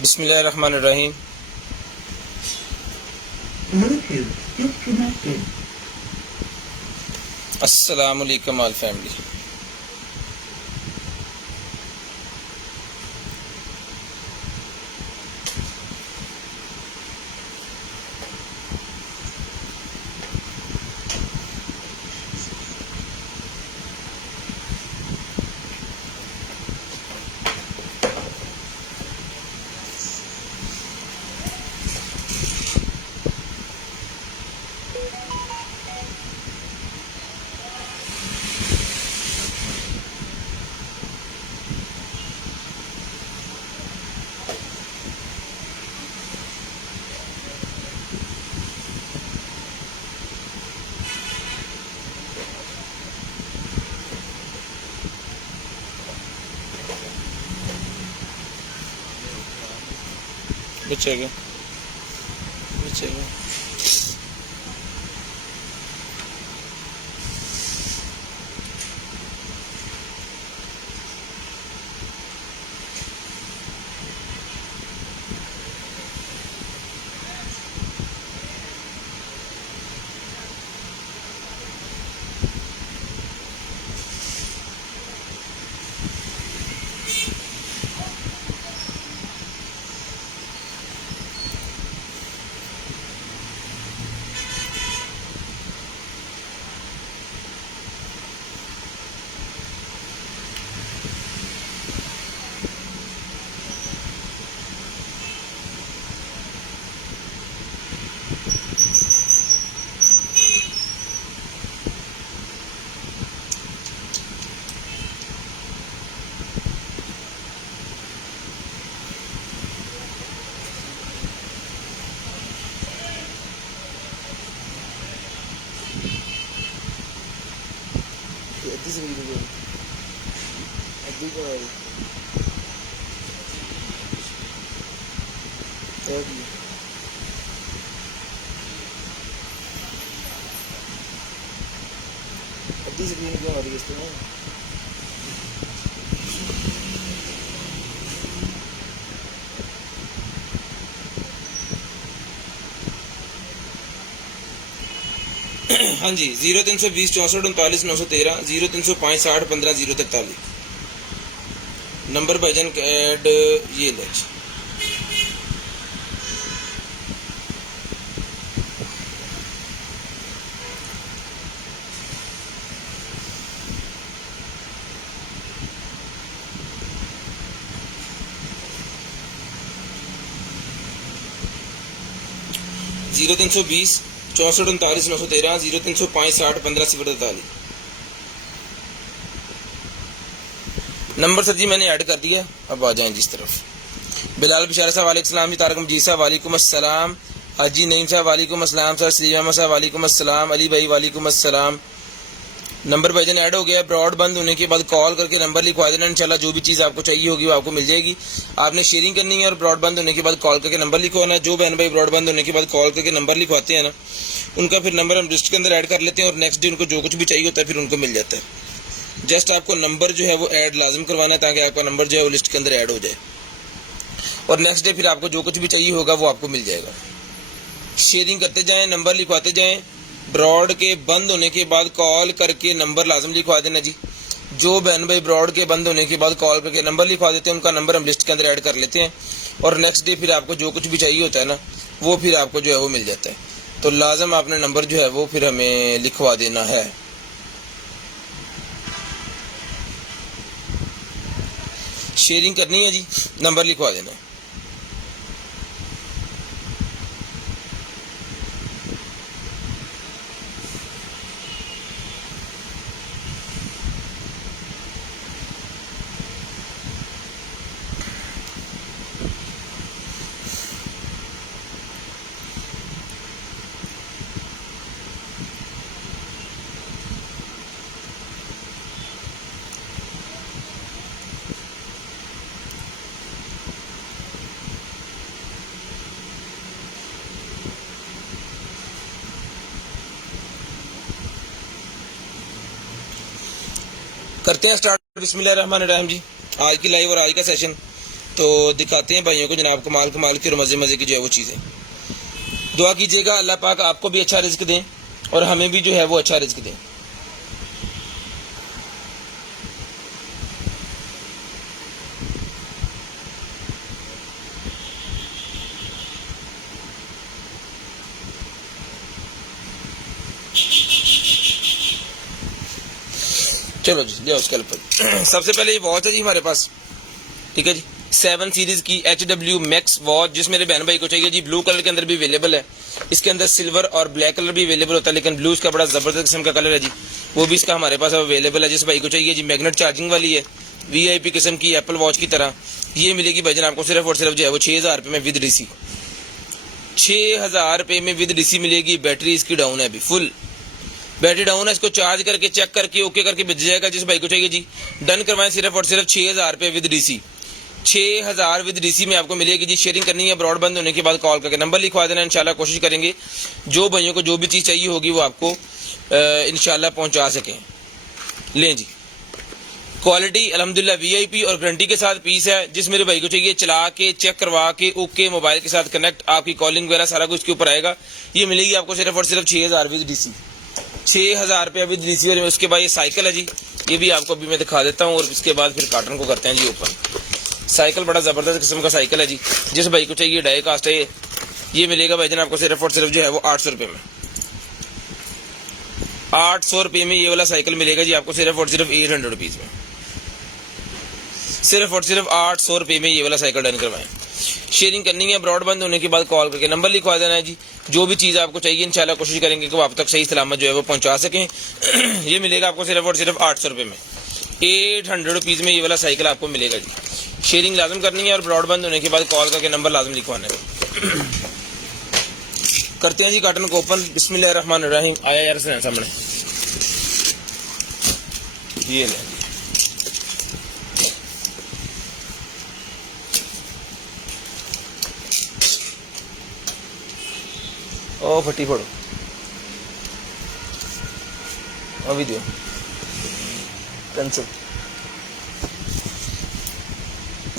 बिस्मिल्लाहिर्रहमानिर्रहीम। अस्सलाम वालेकुम ऑल फैमिली। बचेगा बचेगा। हाँ जी, 0320 64 39 913 0305 60 15 043 नंबर भाईजान ऐड ये ले 0320 64 39 913 0305 60 15 043 नंबर सर जी मैंने ऐड कर दिया। अब आ जाएं जिस तरफ। बिलाल बिशारा साहब वालेकुम सलाम जी। तारक मजीद साहब वालेकुम अस्सलाम। हाजी नईम साहब वालेकुम अस्सलाम। सर श्रीमा साहब वालेकुम अस्सलाम। अली भाई वालेकुम अस्सलाम। नंबर भाईजान ऐड हो गया। ब्रॉड बंद होने के बाद कॉल करके नंबर लिखवा देना। इंशाल्लाह जो भी चीज़ आपको चाहिए होगी वो आपको मिल जाएगी। आपने शेयरिंग करनी है और ब्रॉड बंद होने के बाद कॉल करके नंबर लिखवाना है। जो बहन भाई ब्रॉड बंद होने के बाद कॉल करके नंबर लिखवाते हैं ना, उनका फिर नंबर हम लिस्ट के अंदर ऐड कर लेते हैं और नेक्स्ट डे उनको जो कुछ भी चाहिए होता है फिर उनको मिल जाता है। जस्ट आपको नंबर जो है वो ऐड लाजम करवाना है ताकि आपका नंबर जो है वो लिस्ट के अंदर ऐड हो जाए और नेक्स्ट डे फिर आपको जो कुछ भी चाहिए होगा वो आपको मिल जाएगा। शेयरिंग करते जाएं, नंबर लिखवाते जाएं। ब्रॉड के बंद होने के बाद कॉल करके नंबर लाजम लिखवा देना जी। जो बहन भाई ब्रॉड के बंद होने के बाद कॉल करके नंबर लिखवा देते हैं उनका नंबर हम लिस्ट के अंदर ऐड कर लेते हैं और नेक्स्ट डे फिर आपको जो कुछ भी चाहिए होता है ना वो फिर आपको जो है वो मिल जाता है। तो लाजम आपने नंबर जो है वो फिर हमें लिखवा देना है। शेयरिंग करनी है जी, नंबर लिखवा देना है। करते हैं स्टार्ट। बिस्मिल्लाहिर्रहमानिर्रहीम जी। आज की लाइव और आज का सेशन तो दिखाते हैं भाइयों को जनाब कमाल कमाल की और मज़े मज़े की जो है वो चीज़ें। दुआ कीजिएगा अल्लाह पाक आपको भी अच्छा रिज़्क दें और हमें भी जो है वो अच्छा रिज़्क दें। चलो जी ले उसके ऊपर सबसे पहले ये वॉच है जी हमारे पास, ठीक है जी, 7 सीरीज की HW मैक्स वॉच, जिस मेरे बहन भाई को चाहिए जी। ब्लू कलर के अंदर भी अवेलेबल है, इसके अंदर सिल्वर और ब्लैक कलर भी अवेलेबल होता है, लेकिन ब्लू इसका बड़ा ज़बरदस्त किस्म का कलर है जी, वो भी इसका हमारे पास अवेलेबल है। जिस भाई को चाहिए जी मैग्नेट चार्जिंग वाली है, VIP किस्म की एप्पल वॉच की तरह, ये मिलेगी भाईजान आपको सिर्फ और सिर्फ जो है वो 6000 रुपये में विद DC। 6000 रुपये में विद DC मिलेगी। बैटरी इसकी डाउन है, अभी फुल बैटरी डाउन है, इसको चार्ज करके चेक करके ओके करके भेज जाएगा। जिस भाई को चाहिए जी डन करवाएं, सिर्फ और सिर्फ 6000 रुपये विद DC। 6000 विद DC में आपको मिलेगी जी। शेयरिंग करनी है, ब्रॉडबैंड होने के बाद कॉल करके नंबर लिखवा देना, इंशाल्लाह कोशिश करेंगे जो भाइयों को जो भी चीज़ चाहिए होगी वो आपको इंशाल्लाह पहुंचा सकें। लें जी, क्वालिटी अल्हम्दुलिल्लाह VIP और गारंटी के साथ पीस है। जिस मेरे भाई को चाहिए चला के चेक करवा के ओके मोबाइल के साथ कनेक्ट, आपकी कॉलिंग वगैरह सारा कुछ इसके ऊपर आएगा। ये मिलेगी आपको सिर्फ और सिर्फ 6000 विद DC। 6000 रुपये विद DC। और उसके बाद ये साइकिल है जी, ये भी आपको अभी मैं दिखा देता हूँ और उसके बाद फिर कार्टन को करते हैं जी ओपन। साइकिल बड़ा ज़बरदस्त किस्म का साइकिल है जी। जिस भाई को चाहिए डाई कास्ट है, ये मिलेगा भाईजान आपको सिर्फ और सिर्फ जो है वो 800 रुपये में। 800 रुपये में ये वाला साइकिल मिलेगा जी आपको सिर्फ और सिर्फ 800 रुपीज़ में। सिर्फ और सिर्फ 800 रुपये में ये वाला साइकिल डन करवाएं। शेयरिंग करनी है, ब्रॉडबैंड होने के बाद कॉल करके नंबर लिखवा देना है जी। जो भी चीज़ आपको चाहिए इंशाल्लाह कोशिश करेंगे कि वो आप तक सही सलामत जो है वो पहुंचा सकें। ये मिलेगा आपको सिर्फ और सिर्फ 800 रुपये में। 800 रुपीज़ में ये वाला साइकिल आपको मिलेगा जी। शेयरिंग लाजम करनी है और ब्रॉडबैंड होने के बाद कॉल करके नंबर लाजम लिखवाना है। करते हैं जी कार्टन को ओपन। बिस्मिल्लाहिर्रहमानिर्रहीम। आया यार से सामने, ये ले ओ फटी फोड़ो अभी दियो कैंसिल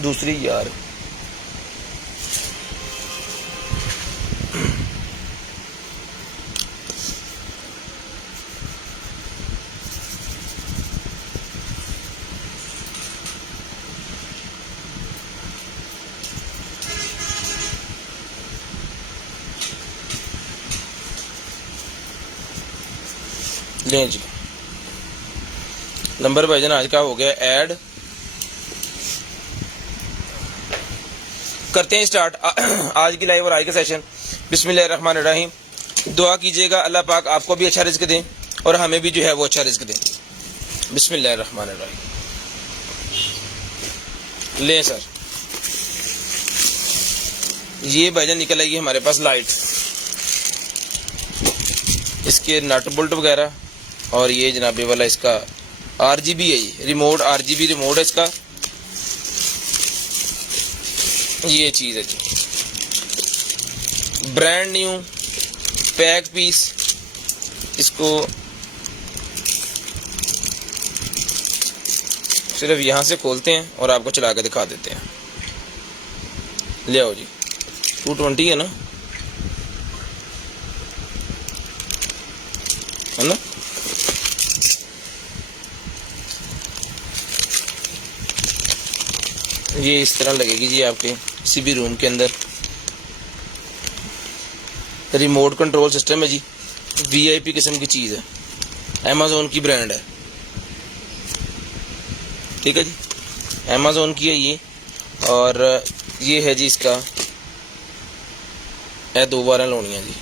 दूसरी यार। लें जी, नंबर भाईजान आज का हो गया ऐड। करते हैं स्टार्ट आज की लाइव और आज का सेशन। बिस्मिल्लाहिर्रहमानिर्रहीम। दुआ कीजिएगा अल्लाह पाक आपको भी अच्छा रिज़्क दें और हमें भी जो है वो अच्छा रिज़्क दें। बिस्मिल्लाहिर्रहमानिर्रहीम। लें सर, ये भाईजान निकल आएगी हमारे पास लाइट, इसके नट बोल्ट वगैरह, और ये जनाबे वाला इसका RGB है, ये रिमोट RGB रिमोट है इसका। ये चीज़ है जी, ब्रांड न्यू पैक पीस। इसको सिर्फ यहाँ से खोलते हैं और आपको चला के दिखा देते हैं। ले आओ जी, 220 है ना, है ना। ये इस तरह लगेगी जी आपके किसी भी रूम के अंदर। रिमोट कंट्रोल सिस्टम है जी, VIP किस्म की चीज़ है, अमेज़ॉन की ब्रांड है, ठीक है जी, अमेज़ॉन की है ये। और ये है जी इसका है 2 बार लोनियाँ जी।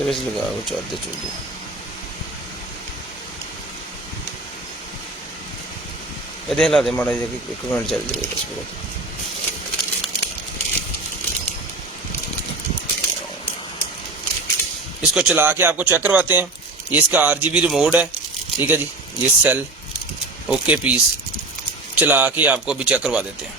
वैसे लगाओ चार्जर चूल्हे। ये हिला दे माड़ा जी, 1 मिनट चल जाएगा बस पूरा। इसको चला के आपको चेक करवाते हैं। ये इसका RGB रिमोट है, ठीक है जी। ये सेल ओके पीस, चला के आपको अभी चेक करवा देते हैं।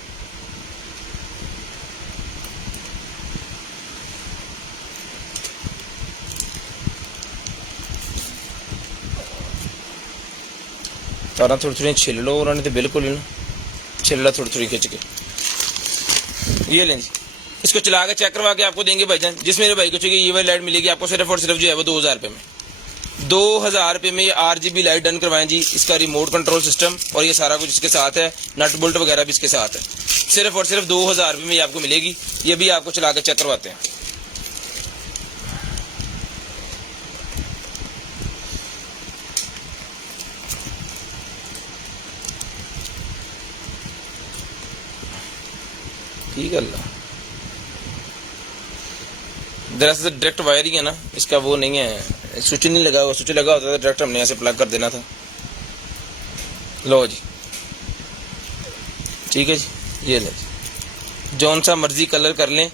तारा थोड़ी थोड़ी छिल लो, उन्होंने तो बिल्कुल ही ना छिल लो थोड़ी थोड़ी खिंच के। ये लें जी, इसको चला के चेक करवा के आपको देंगे भाईजान। जिस मेरे भाई को चाहिए ये वाली लाइट मिलेगी आपको सिर्फ और सिर्फ जो है वो 2000 रुपये में। 2000 रुपये में ये RGB लाइट डन करवाएं जी। इसका रिमोट कंट्रोल सिस्टम और ये सारा कुछ इसके साथ है, नट बोल्ट वगैरह भी इसके साथ है। सिर्फ और सिर्फ 2000 रुपये में ये आपको मिलेगी। ये भी आपको चला के चेक करवाते हैं। ठीक है, दरअसल डायरेक्ट वायर ही है ना, इसका वो नहीं है, स्विच नहीं लगा हुआ। स्विच लगा होता तो डायरेक्ट हमने ऐसे प्लग कर देना था। लो जी, ठीक है जी, ये ले जौन सा मर्जी कलर कर लें।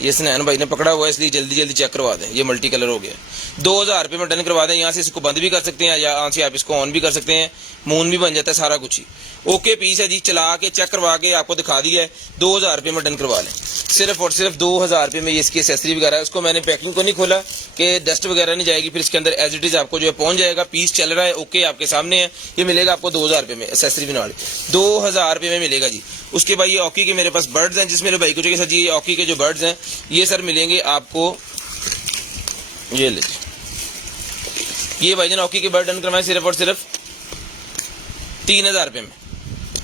ये स्नैन भाई ने पकड़ा हुआ है इसलिए जल्दी जल्दी चेक करवा दें। ये मल्टी कलर हो गया, 2000 रुपये में डन करवा दें। यहाँ से इसको बंद भी कर सकते हैं, यहाँ से आप इसको ऑन भी कर सकते हैं, मून भी बन जाता है, सारा कुछ ही ओके पीस है जी। चला के चेक करवा के आपको दिखा दिया है, 2000 रुपये में डन करवा लें। सिर्फ और सिर्फ 2000 रुपये में ये इसकी एसेसरी वगैरह है। उसको मैंने पैकिंग को नहीं खोला कि डस्ट वगैरह नहीं जाएगी, फिर इसके अंदर एज इट इज आपको जो है पहुंच जाएगा। पीस चल रहा है ओके, आपके सामने है। ये मिलेगा आपको 2000 रुपये में, एसेसरी भी नाल 2000 रुपये में मिलेगा जी। उसके बाद ये ऑकी के मेरे पास बर्ड्स हैं, जिस मेरे भाई को चाहिए सर जी ये ऑकी के जो बर्ड्स हैं ये सर मिलेंगे आपको। ये ले ये भाईजान ऑकी के बर्ड डन करवाएं सिर्फ और सिर्फ 3000 रुपये में।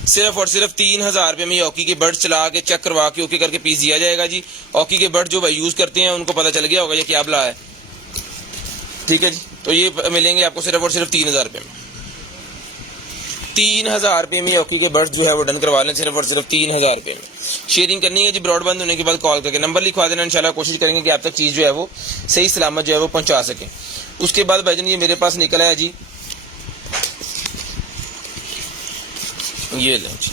सिर्फ और सिर्फ 3000 रुपये में ये ऑकी के बर्ड चला के चेक करवा के ओके करके पीस दिया जाएगा जी। ऑकी के बर्ड जो भाई यूज करते हैं उनको पता चल गया होगा ये क्या बला है, ठीक है जी। तो ये मिलेंगे आपको सिर्फ और सिर्फ 3000 रुपये में। 3000 रुपये में ऑकी के बर्ड जो है वो डन करवा लें सिर्फ और सिर्फ 3000 रुपये में। शेयरिंग करनी है जी, ब्रॉडबैंड होने के बाद कॉल करके नंबर लिखवा देना। इंशाल्लाह कोशिश करेंगे कि आप तक चीज़ जो है वो सही सलामत जो है वो पहुंचा सके। उसके बाद भाईजान ये मेरे पास निकला है जी, ये लें जी,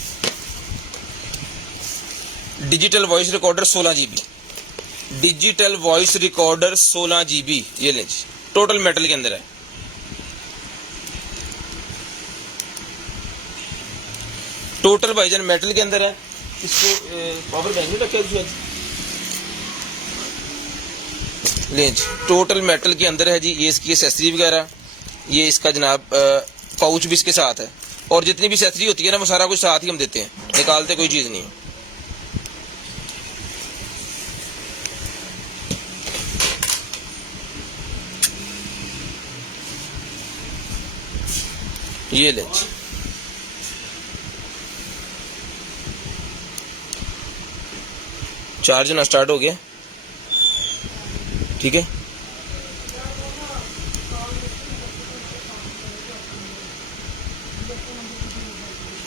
digital voice recorder 16 GB। Digital voice recorder 16 GB, ये लें जी, टोटल मेटल के अंदर है। टोटल भाईजान मेटल के अंदर है। इसको पावर बैंक में रखे ले जी, टोटल मेटल के अंदर है जी। ये इसकी एसेसरी वगैरह, ये इसका जनाब पाउच भी इसके साथ है, और जितनी भी एसेसरी होती है ना वो सारा कुछ साथ ही हम देते हैं, निकालते कोई चीज़ नहीं है। ये ले जी, चार्ज ना स्टार्ट हो गया, ठीक है।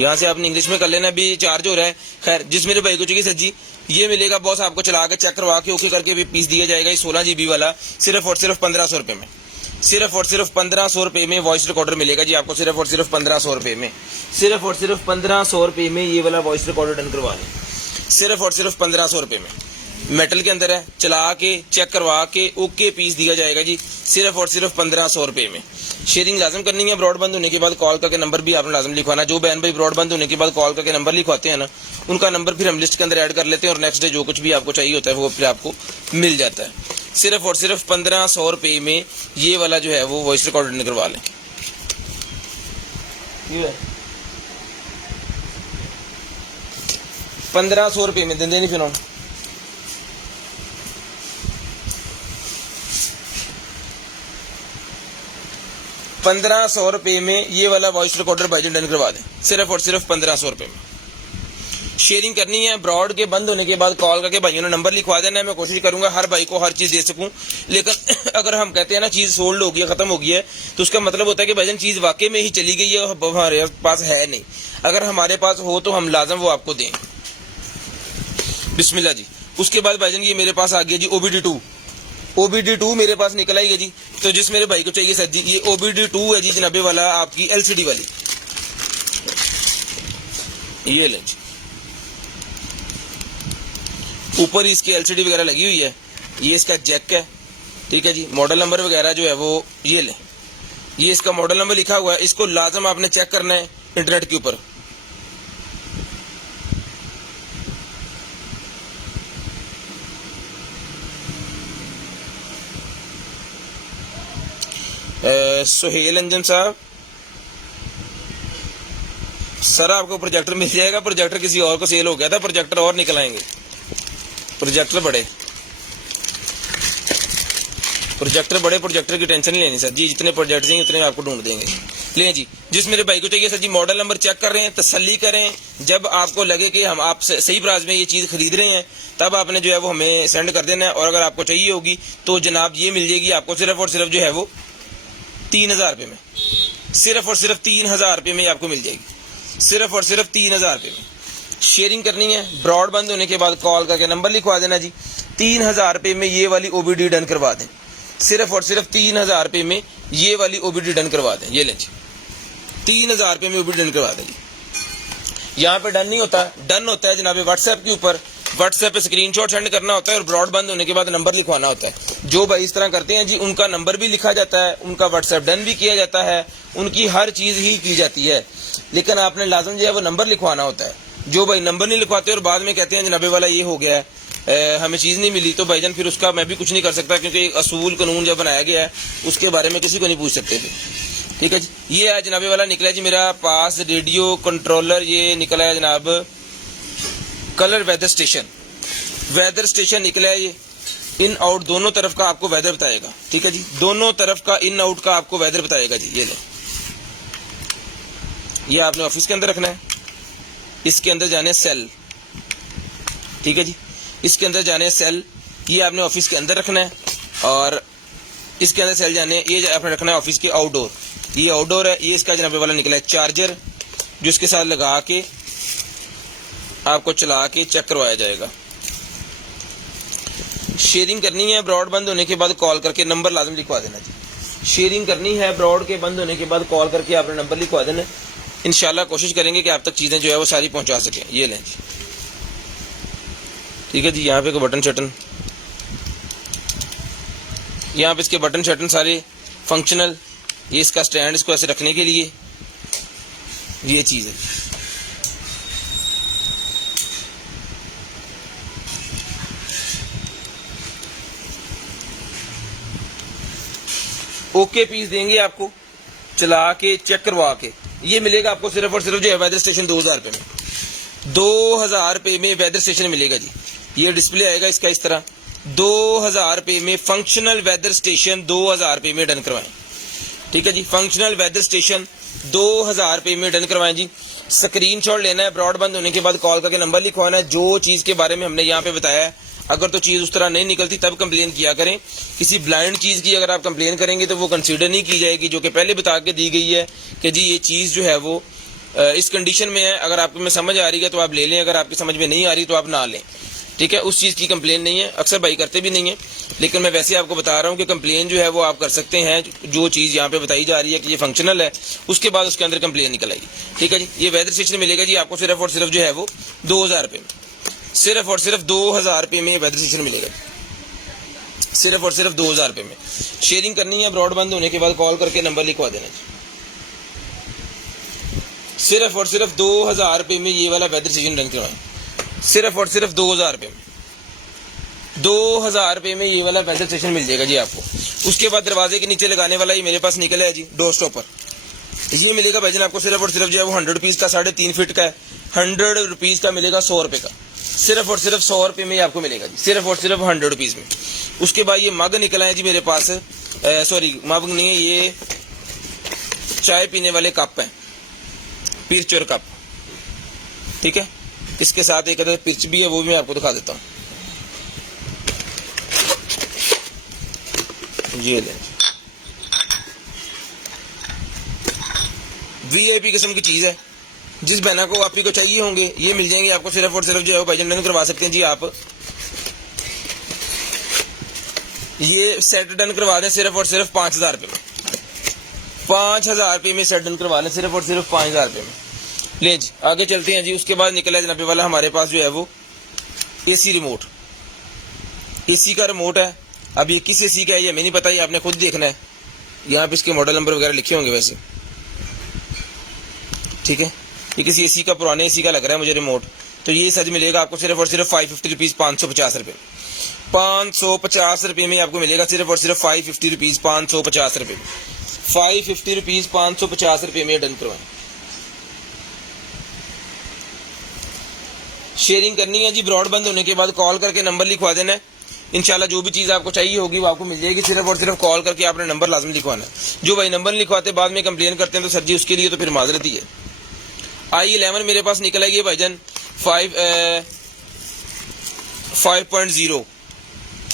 यहाँ से आपने इंग्लिश में कर लेना, अभी चार्ज हो रहा है। खैर जिस मेरे भाई को चाहिए सर जी ये मिलेगा बॉस, आपको चला के चेक करवा के ओके करके भी पीस दिया जाएगा। ये 16 GB वाला सिर्फ और सिर्फ 1500 रुपये में। सिर्फ और सिर्फ 1500 रुपये में वॉइस रिकॉर्डर मिलेगा जी आपको, सिर्फ और सिर्फ 1500 रुपये में। सिर्फ और सिर्फ 1500 रुपये में ये वाला वॉइस रिकॉर्डर डन करवा लें, सिर्फ और सिर्फ 1500 रुपये में। मेटल के अंदर है, चला के चेक करवा के ओके पीस दिया जाएगा जी, सिर्फ और सिर्फ 1500 रुपये में। शेयरिंग लाजम करनी है, ब्रॉडबैंड होने के बाद कॉल करके नंबर भी आपने लाजम लिखवाना। जो बहन भाई ब्रॉडबैंड होने के बाद कॉल करके नंबर लिखवाते हैं ना, उनका नंबर फिर हम लिस्ट के अंदर ऐड कर लेते हैं, और नेक्स्ट डे जो कुछ भी आपको चाहिए होता है वो फिर आपको मिल जाता है। सिर्फ और सिर्फ 1500 रुपये में ये वाला जो है वो वॉइस रिकॉर्डर करवा लें। 1500 रुपये में देंगे नहीं फिर 1500 रुपये में ये वाला वॉइस रिकॉर्डर भाईजान डन करवा दें, सिर्फ और सिर्फ 1500 रुपये में। शेयरिंग करनी है, ब्रॉड के बंद होने के बाद कॉल करके भाइयों ने नंबर लिखवा देना है। मैं कोशिश करूंगा हर भाई को हर चीज़ दे सकूं, लेकिन अगर हम कहते हैं ना चीज़ सोल्ड हो गई है, ख़त्म हो गई है, तो उसका मतलब होता है कि भाईजान चीज़ वाकई में ही चली गई है और हमारे पास है नहीं। अगर हमारे पास हो तो हम लाजम वो आपको दें। बिस्मिल्लाह जी। उसके बाद भाईजान ये मेरे पास आ गया जी OBD2 मेरे पास निकला ही है जी। तो जिस मेरे भाई को चाहिए सर जी ये OBD2 है जी, जनाबे वाला आपकी LCD वाली, ये लें जी। ऊपर इसकी LCD वगैरह लगी हुई है, ये इसका जैक है, ठीक है जी। मॉडल नंबर वगैरह जो है वो ये लें, ये इसका मॉडल नंबर लिखा हुआ है। इसको लाजम आपने चेक करना है इंटरनेट के ऊपर, सुहेल अंजन साहब, सर आपको प्रोजेक्टर मिल जाएगा, प्रोजेक्टर किसी और को सेल हो गया था, प्रोजेक्टर और निकल आएंगे। प्रोजेक्टर बड़े प्रोजेक्टर की टेंशन नहीं लेनी सर जी, जितने प्रोजेक्ट चाहिए उतने आपको ढूंढ देंगे। लें जी, जिस मेरे भाई को चाहिए सर जी मॉडल नंबर चेक कर रहे हैं, तसल्ली करें। जब आपको लगे कि हम आप सही प्राइस में ये चीज़ खरीद रहे हैं तब आपने जो है वो हमें सेंड कर देना है। और अगर आपको चाहिए होगी तो जनाब ये मिल जाएगी आपको सिर्फ और सिर्फ जो है वो 3000 रुपये में, सिर्फ और सिर्फ 3000 रुपये में आपको मिल जाएगी, सिर्फ और सिर्फ 3000 रुपये में। शेयरिंग करनी है, ब्रॉड बंद होने के बाद कॉल करके नंबर लिखवा देना जी। 3000 रुपये में ये वाली OBD डन करवा दें, सिर्फ और सिर्फ 3000 रुपये में ये वाली OBD डन करवा दें। ये लें जी, 3000 रुपये में OBD डन करवा दें जी। यहाँ पे डन नहीं होता, डन होता है जनाब व्हाट्सएप के ऊपर, व्हाट्सएप पे स्क्रीनशॉट सेंड करना होता है और ब्रॉड बंद होने के बाद नंबर लिखवाना होता है। जो भाई इस तरह करते हैं जी उनका नंबर भी लिखा जाता है, उनका व्हाट्सएप डन भी किया जाता है, उनकी हर चीज़ ही की जाती है, लेकिन आपने लाजम जो है वो नंबर लिखवाना होता है। जो भाई नंबर नहीं लिखवाते और बाद में कहते हैं जनाबे वाला ये हो गया है, हमें चीज़ नहीं मिली, तो भाईजान फिर उसका मैं भी कुछ नहीं कर सकता, क्योंकि असूल कानून जब बनाया गया है उसके बारे में किसी को नहीं पूछ सकते थे। ठीक है जी, ये है जनाबे वाला निकला है जी मेरा पास रेडियो कंट्रोलर, ये निकला है जनाब कलर वेदर स्टेशन निकला है। ये इन आउट दोनों तरफ का आपको वेदर बताएगा। ठीक है जी, दोनों तरफ का इन आउट का आपको वेदर बताएगा जी। ये लो, ये आपने ऑफिस के अंदर रखना है, इसके अंदर जाने सेल। ठीक है जी, इसके अंदर जाने सेल, ये आपने ऑफिस के अंदर रखना है, और इसके अंदर सेल जाने, ये आपने रखना है ऑफिस के आउटडोर। ये आउटडोर है, ये इसका जनाबे वाला निकला है चार्जर, जो इसके साथ लगा के आपको चला के चेक करवाया जाएगा। शेयरिंग करनी है, ब्रॉड बंद होने के बाद कॉल करके नंबर लाजम लिखवा देना जी। शेयरिंग करनी है, ब्रॉड के बंद होने के बाद कॉल करके आपने नंबर लिखवा देना। इंशाल्लाह कोशिश करेंगे कि आप तक चीज़ें जो है वो सारी पहुंचा सकें। ये लें जी, ठीक है जी। यहाँ पे बटन शटन, यहाँ पे इसके बटन शटन सारे फंक्शनल, ये इसका स्टैंड, इसको ऐसे रखने के लिए ये चीज़ है। ओके पीस देंगे आपको, चला के चेक करवा के। ये मिलेगा आपको सिर्फ और सिर्फ जो है वेदर स्टेशन 2000 रुपये में, 2000 रुपये में वेदर स्टेशन मिलेगा जी। ये डिस्प्ले आएगा इसका इस तरह, 2000 रुपये में फंक्शनल वेदर स्टेशन 2000 रुपये में डन करवाएं। ठीक है जी, फंक्शनल वेदर स्टेशन 2000 रुपये में डन करवाएं जी। स्क्रीनशॉट लेना है, ब्रॉड बंद होने के बाद कॉल करके नंबर लिखवाना है। जो चीज़ के बारे में हमने यहाँ पे बताया है, अगर तो चीज़ उस तरह नहीं निकलती तब कंप्लेन किया करें। किसी ब्लाइंड चीज़ की अगर आप कंप्लेन करेंगे तो वो कंसीडर नहीं की जाएगी, जो कि पहले बता के दी गई है कि जी ये चीज़ जो है वो इस कंडीशन में है, अगर आपको में समझ आ रही है तो आप ले लें, अगर आपकी समझ में नहीं आ रही तो आप ना लें। ठीक है, उस चीज़ की कंप्लेन नहीं है, अक्सर भाई करते भी नहीं है, लेकिन मैं वैसे आपको बता रहा हूँ कि कंप्लेन जो है वो आप कर सकते हैं। जो चीज़ यहाँ पे बताई जा रही है कि ये फंक्शनल है, उसके बाद उसके अंदर कंप्लेन निकल आएगी। ठीक है जी, ये वेदर स्टेशन मिलेगा जी आपको सिर्फ और सिर्फ जो है वो 2000 रुपये में, सिर्फ और सिर्फ 2000 रुपये में वेदर स्टेशन मिलेगा, सिर्फ और सिर्फ 2000 रुपये में। शेयरिंग करनी है, ब्रॉड बंद होने के बाद कॉल करके नंबर लिखवा देना जी। सिर्फ और सिर्फ 2000 रुपये में ये वाला वेदर स्टेशन रन करवाएं, सिर्फ और सिर्फ 2000 रुपये में, 2000 रुपये में ये वाला वेदर स्टेशन मिल जाएगा जी आपको। उसके बाद दरवाजे के नीचे लगाने वाला ये मेरे पास निकला है जी, डोर स्टॉपर। ये मिलेगा भाईजान आपको सिर्फ और सिर्फ जो है वो 100 रुपीज़ का, 3.5 फीट का है, 100 रुपीज़ का मिलेगा, 100 रुपये का, सिर्फ और सिर्फ 100 रुपये में आपको मिलेगा जी, सिर्फ और सिर्फ 100 रुपीज़ में। उसके बाद ये मग निकला है जी मेरे पास, सॉरी मग नहीं है, ये चाय पीने वाले कप हैं, पिरचर कप। ठीक है, इसके साथ एक अदर पिर्च भी है, वो भी मैं आपको दिखा देता हूँ। ये ले, VIP किस्म की चीज़ है, जिस बहना को आप ही को चाहिए होंगे ये मिल जाएंगे आपको सिर्फ और सिर्फ जो है भाईजान डन करवा सकते हैं जी आप। ये सेट डन करवा दें सिर्फ और सिर्फ 5000 रुपये में, 5000 रुपये में सेट डन करवा लें सिर्फ और सिर्फ 5000 रुपये में। ले जी आगे चलते हैं जी। उसके बाद निकला है जनाबे वाला हमारे पास जो है वो AC रिमोट, AC का रिमोट है। अब ये किस AC का है ये हमें नहीं पता, ये आपने खुद देखना है। यहाँ पे इसके मॉडल नंबर वगैरह लिखे होंगे वैसे। ठीक है, ये किसी AC का, पुराने AC का लग रहा है मुझे रिमोट। तो ये सच मिलेगा आपको सिर्फ और सिर्फ 550 रुपीज़, 550 रुपये, 550 रुपये में आपको मिलेगा सिर्फ और सिर्फ 550 रुपीज़, 550 रुपये में। 550 रुपीज़, 550 रुपये में डन करवाएं। शेयरिंग करनी है जी। ब्रॉडबैंड होने के बाद कॉल करके नंबर लिखवा देना है। इंशाल्लाह जो भी चीज़ आपको चाहिए होगी वो आपको मिल जाएगी। सिर्फ और सिर्फ कॉल करके आपने नंबर लाजम लिखवाना है। जो भाई नंबर लिखवाते बाद में कंप्लेन करते हैं तो सर जी उसके लिए तो फिर माजरत ही है। i11 मेरे पास निकल आएगी भाईजान 5.0,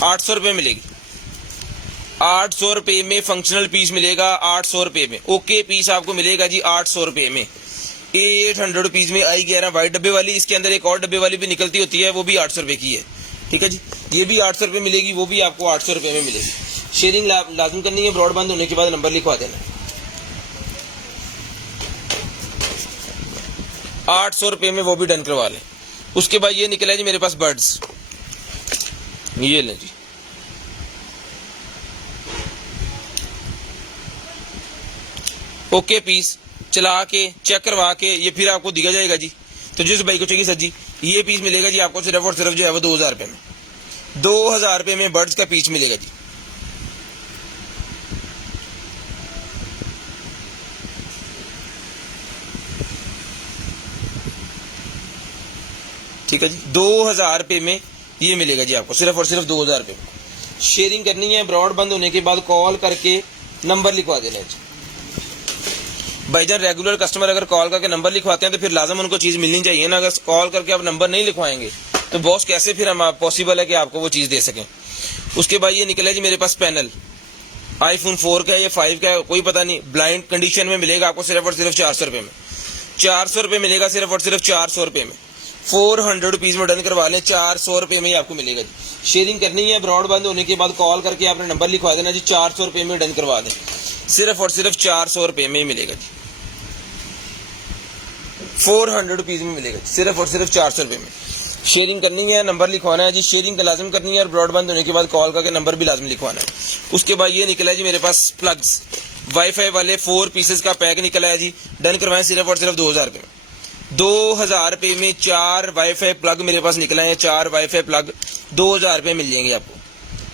800 रुपये मिलेगी। 800 रुपये में फंक्शनल पीस मिलेगा, 800 रुपये में। ओके पीस आपको मिलेगा जी 800 रुपये में। 800 रुपीज़ में i11 वाइट डब्बे वाली, इसके अंदर एक और डब्बे वाली भी निकलती होती है, वो भी 800 रुपये की है। ठीक है जी, ये भी 800 रुपये मिलेगी, वो भी आपको 800 रुपये में मिलेगी। शेयरिंग लाजम करनी है। ब्रॉडबैंड होने के बाद नंबर लिखवा देना। 800 रुपये में वो भी डन करवा लें। उसके बाद ये निकला जी मेरे पास बर्ड्स, ये लें जी। ओके पीस चला के चेक करवा के ये फिर आपको दिया जाएगा जी। तो जिस भाई को चाहिए सर जी ये पीस मिलेगा जी आपको सिर्फ और सिर्फ जो है वो 2000 रुपये में। 2000 रुपये में बर्ड्स का पीस मिलेगा जी। ठीक है जी, 2000 रुपये में ये मिलेगा जी आपको सिर्फ और सिर्फ 2000 रुपये में। शेयरिंग करनी है। ब्रॉडबैंड होने के बाद कॉल करके नंबर लिखवा देना है जी। भाईजान रेगुलर कस्टमर अगर कॉल करके नंबर लिखवाते हैं तो फिर लाजम उनको चीज़ मिलनी चाहिए ना। अगर कॉल करके आप नंबर नहीं लिखवाएंगे तो बॉस कैसे फिर हम पॉसिबल है कि आपको वो चीज़ दे सकें। उसके बाद ये निकला जी मेरे पास पैनल, iPhone 4 का है या 5 का है कोई पता नहीं, ब्लाइंड कंडीशन में मिलेगा आपको सिर्फ और सिर्फ 400 रुपये में। 400 रुपये मिलेगा सिर्फ और सिर्फ 400 रुपये में। 400 रुपीज़ में डन करवा लें, 400 रुपये में ही आपको मिलेगा जी। शेयरिंग करनी है। ब्रॉडबैंड होने के बाद कॉल करके आपने नंबर लिखवा देना जी। 400 रुपये में डन करवा दें, सिर्फ और सिर्फ 400 रुपये में ही मिलेगा जी। 400 रुपीज़ में मिलेगा सिर्फ और सिर्फ 400 रुपये में। शेयरिंग करनी है, नंबर लिखवाना है जी। शेयरिंग लाजम करनी है और ब्रॉडबैंड होने के बाद कॉल करके नंबर भी लाजम लिखवाना है। उसके बाद ये निकला है जी मेरे पास प्लग्स, वाईफाई वाले 4 पीसेस का पैक निकला है जी। डन करवाएं सिर्फ और सिर्फ 2000 रुपये में। 2000 रुपये में 4 वाईफाई प्लग मेरे पास निकला है। 4 वाईफाई प्लग 2000 रुपये मिल जाएंगे आपको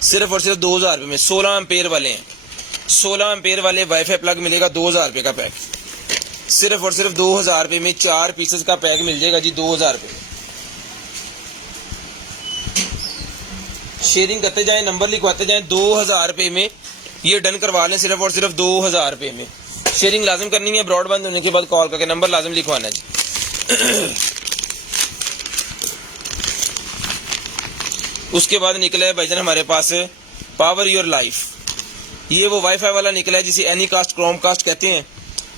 सिर्फ और सिर्फ 2000 रुपये में। 16 एम्पेयर वाले हैं, 16 एम्पेयर वाले वाईफाई प्लग मिलेगा 2000 रुपये का पैक। सिर्फ और सिर्फ 2000 रुपये में 4 पीसेस का पैक मिल जाएगा जी 2000 रुपये में। शेयरिंग करते जाएं, नंबर लिखवाते जाएं। 2000 रुपये में ये डन करवा लें सिर्फ और सिर्फ 2000 रुपये में। शेयरिंग लाजम करनी है। ब्रॉडबैंड होने के बाद कॉल करके नंबर लाजम लिखवाना है जी। उसके बाद निकला है भाईजान हमारे पास पावर योर लाइफ। ये वो वाईफाई वाला निकला है जिसे एनीकास्ट क्रोमकास्ट कहते हैं।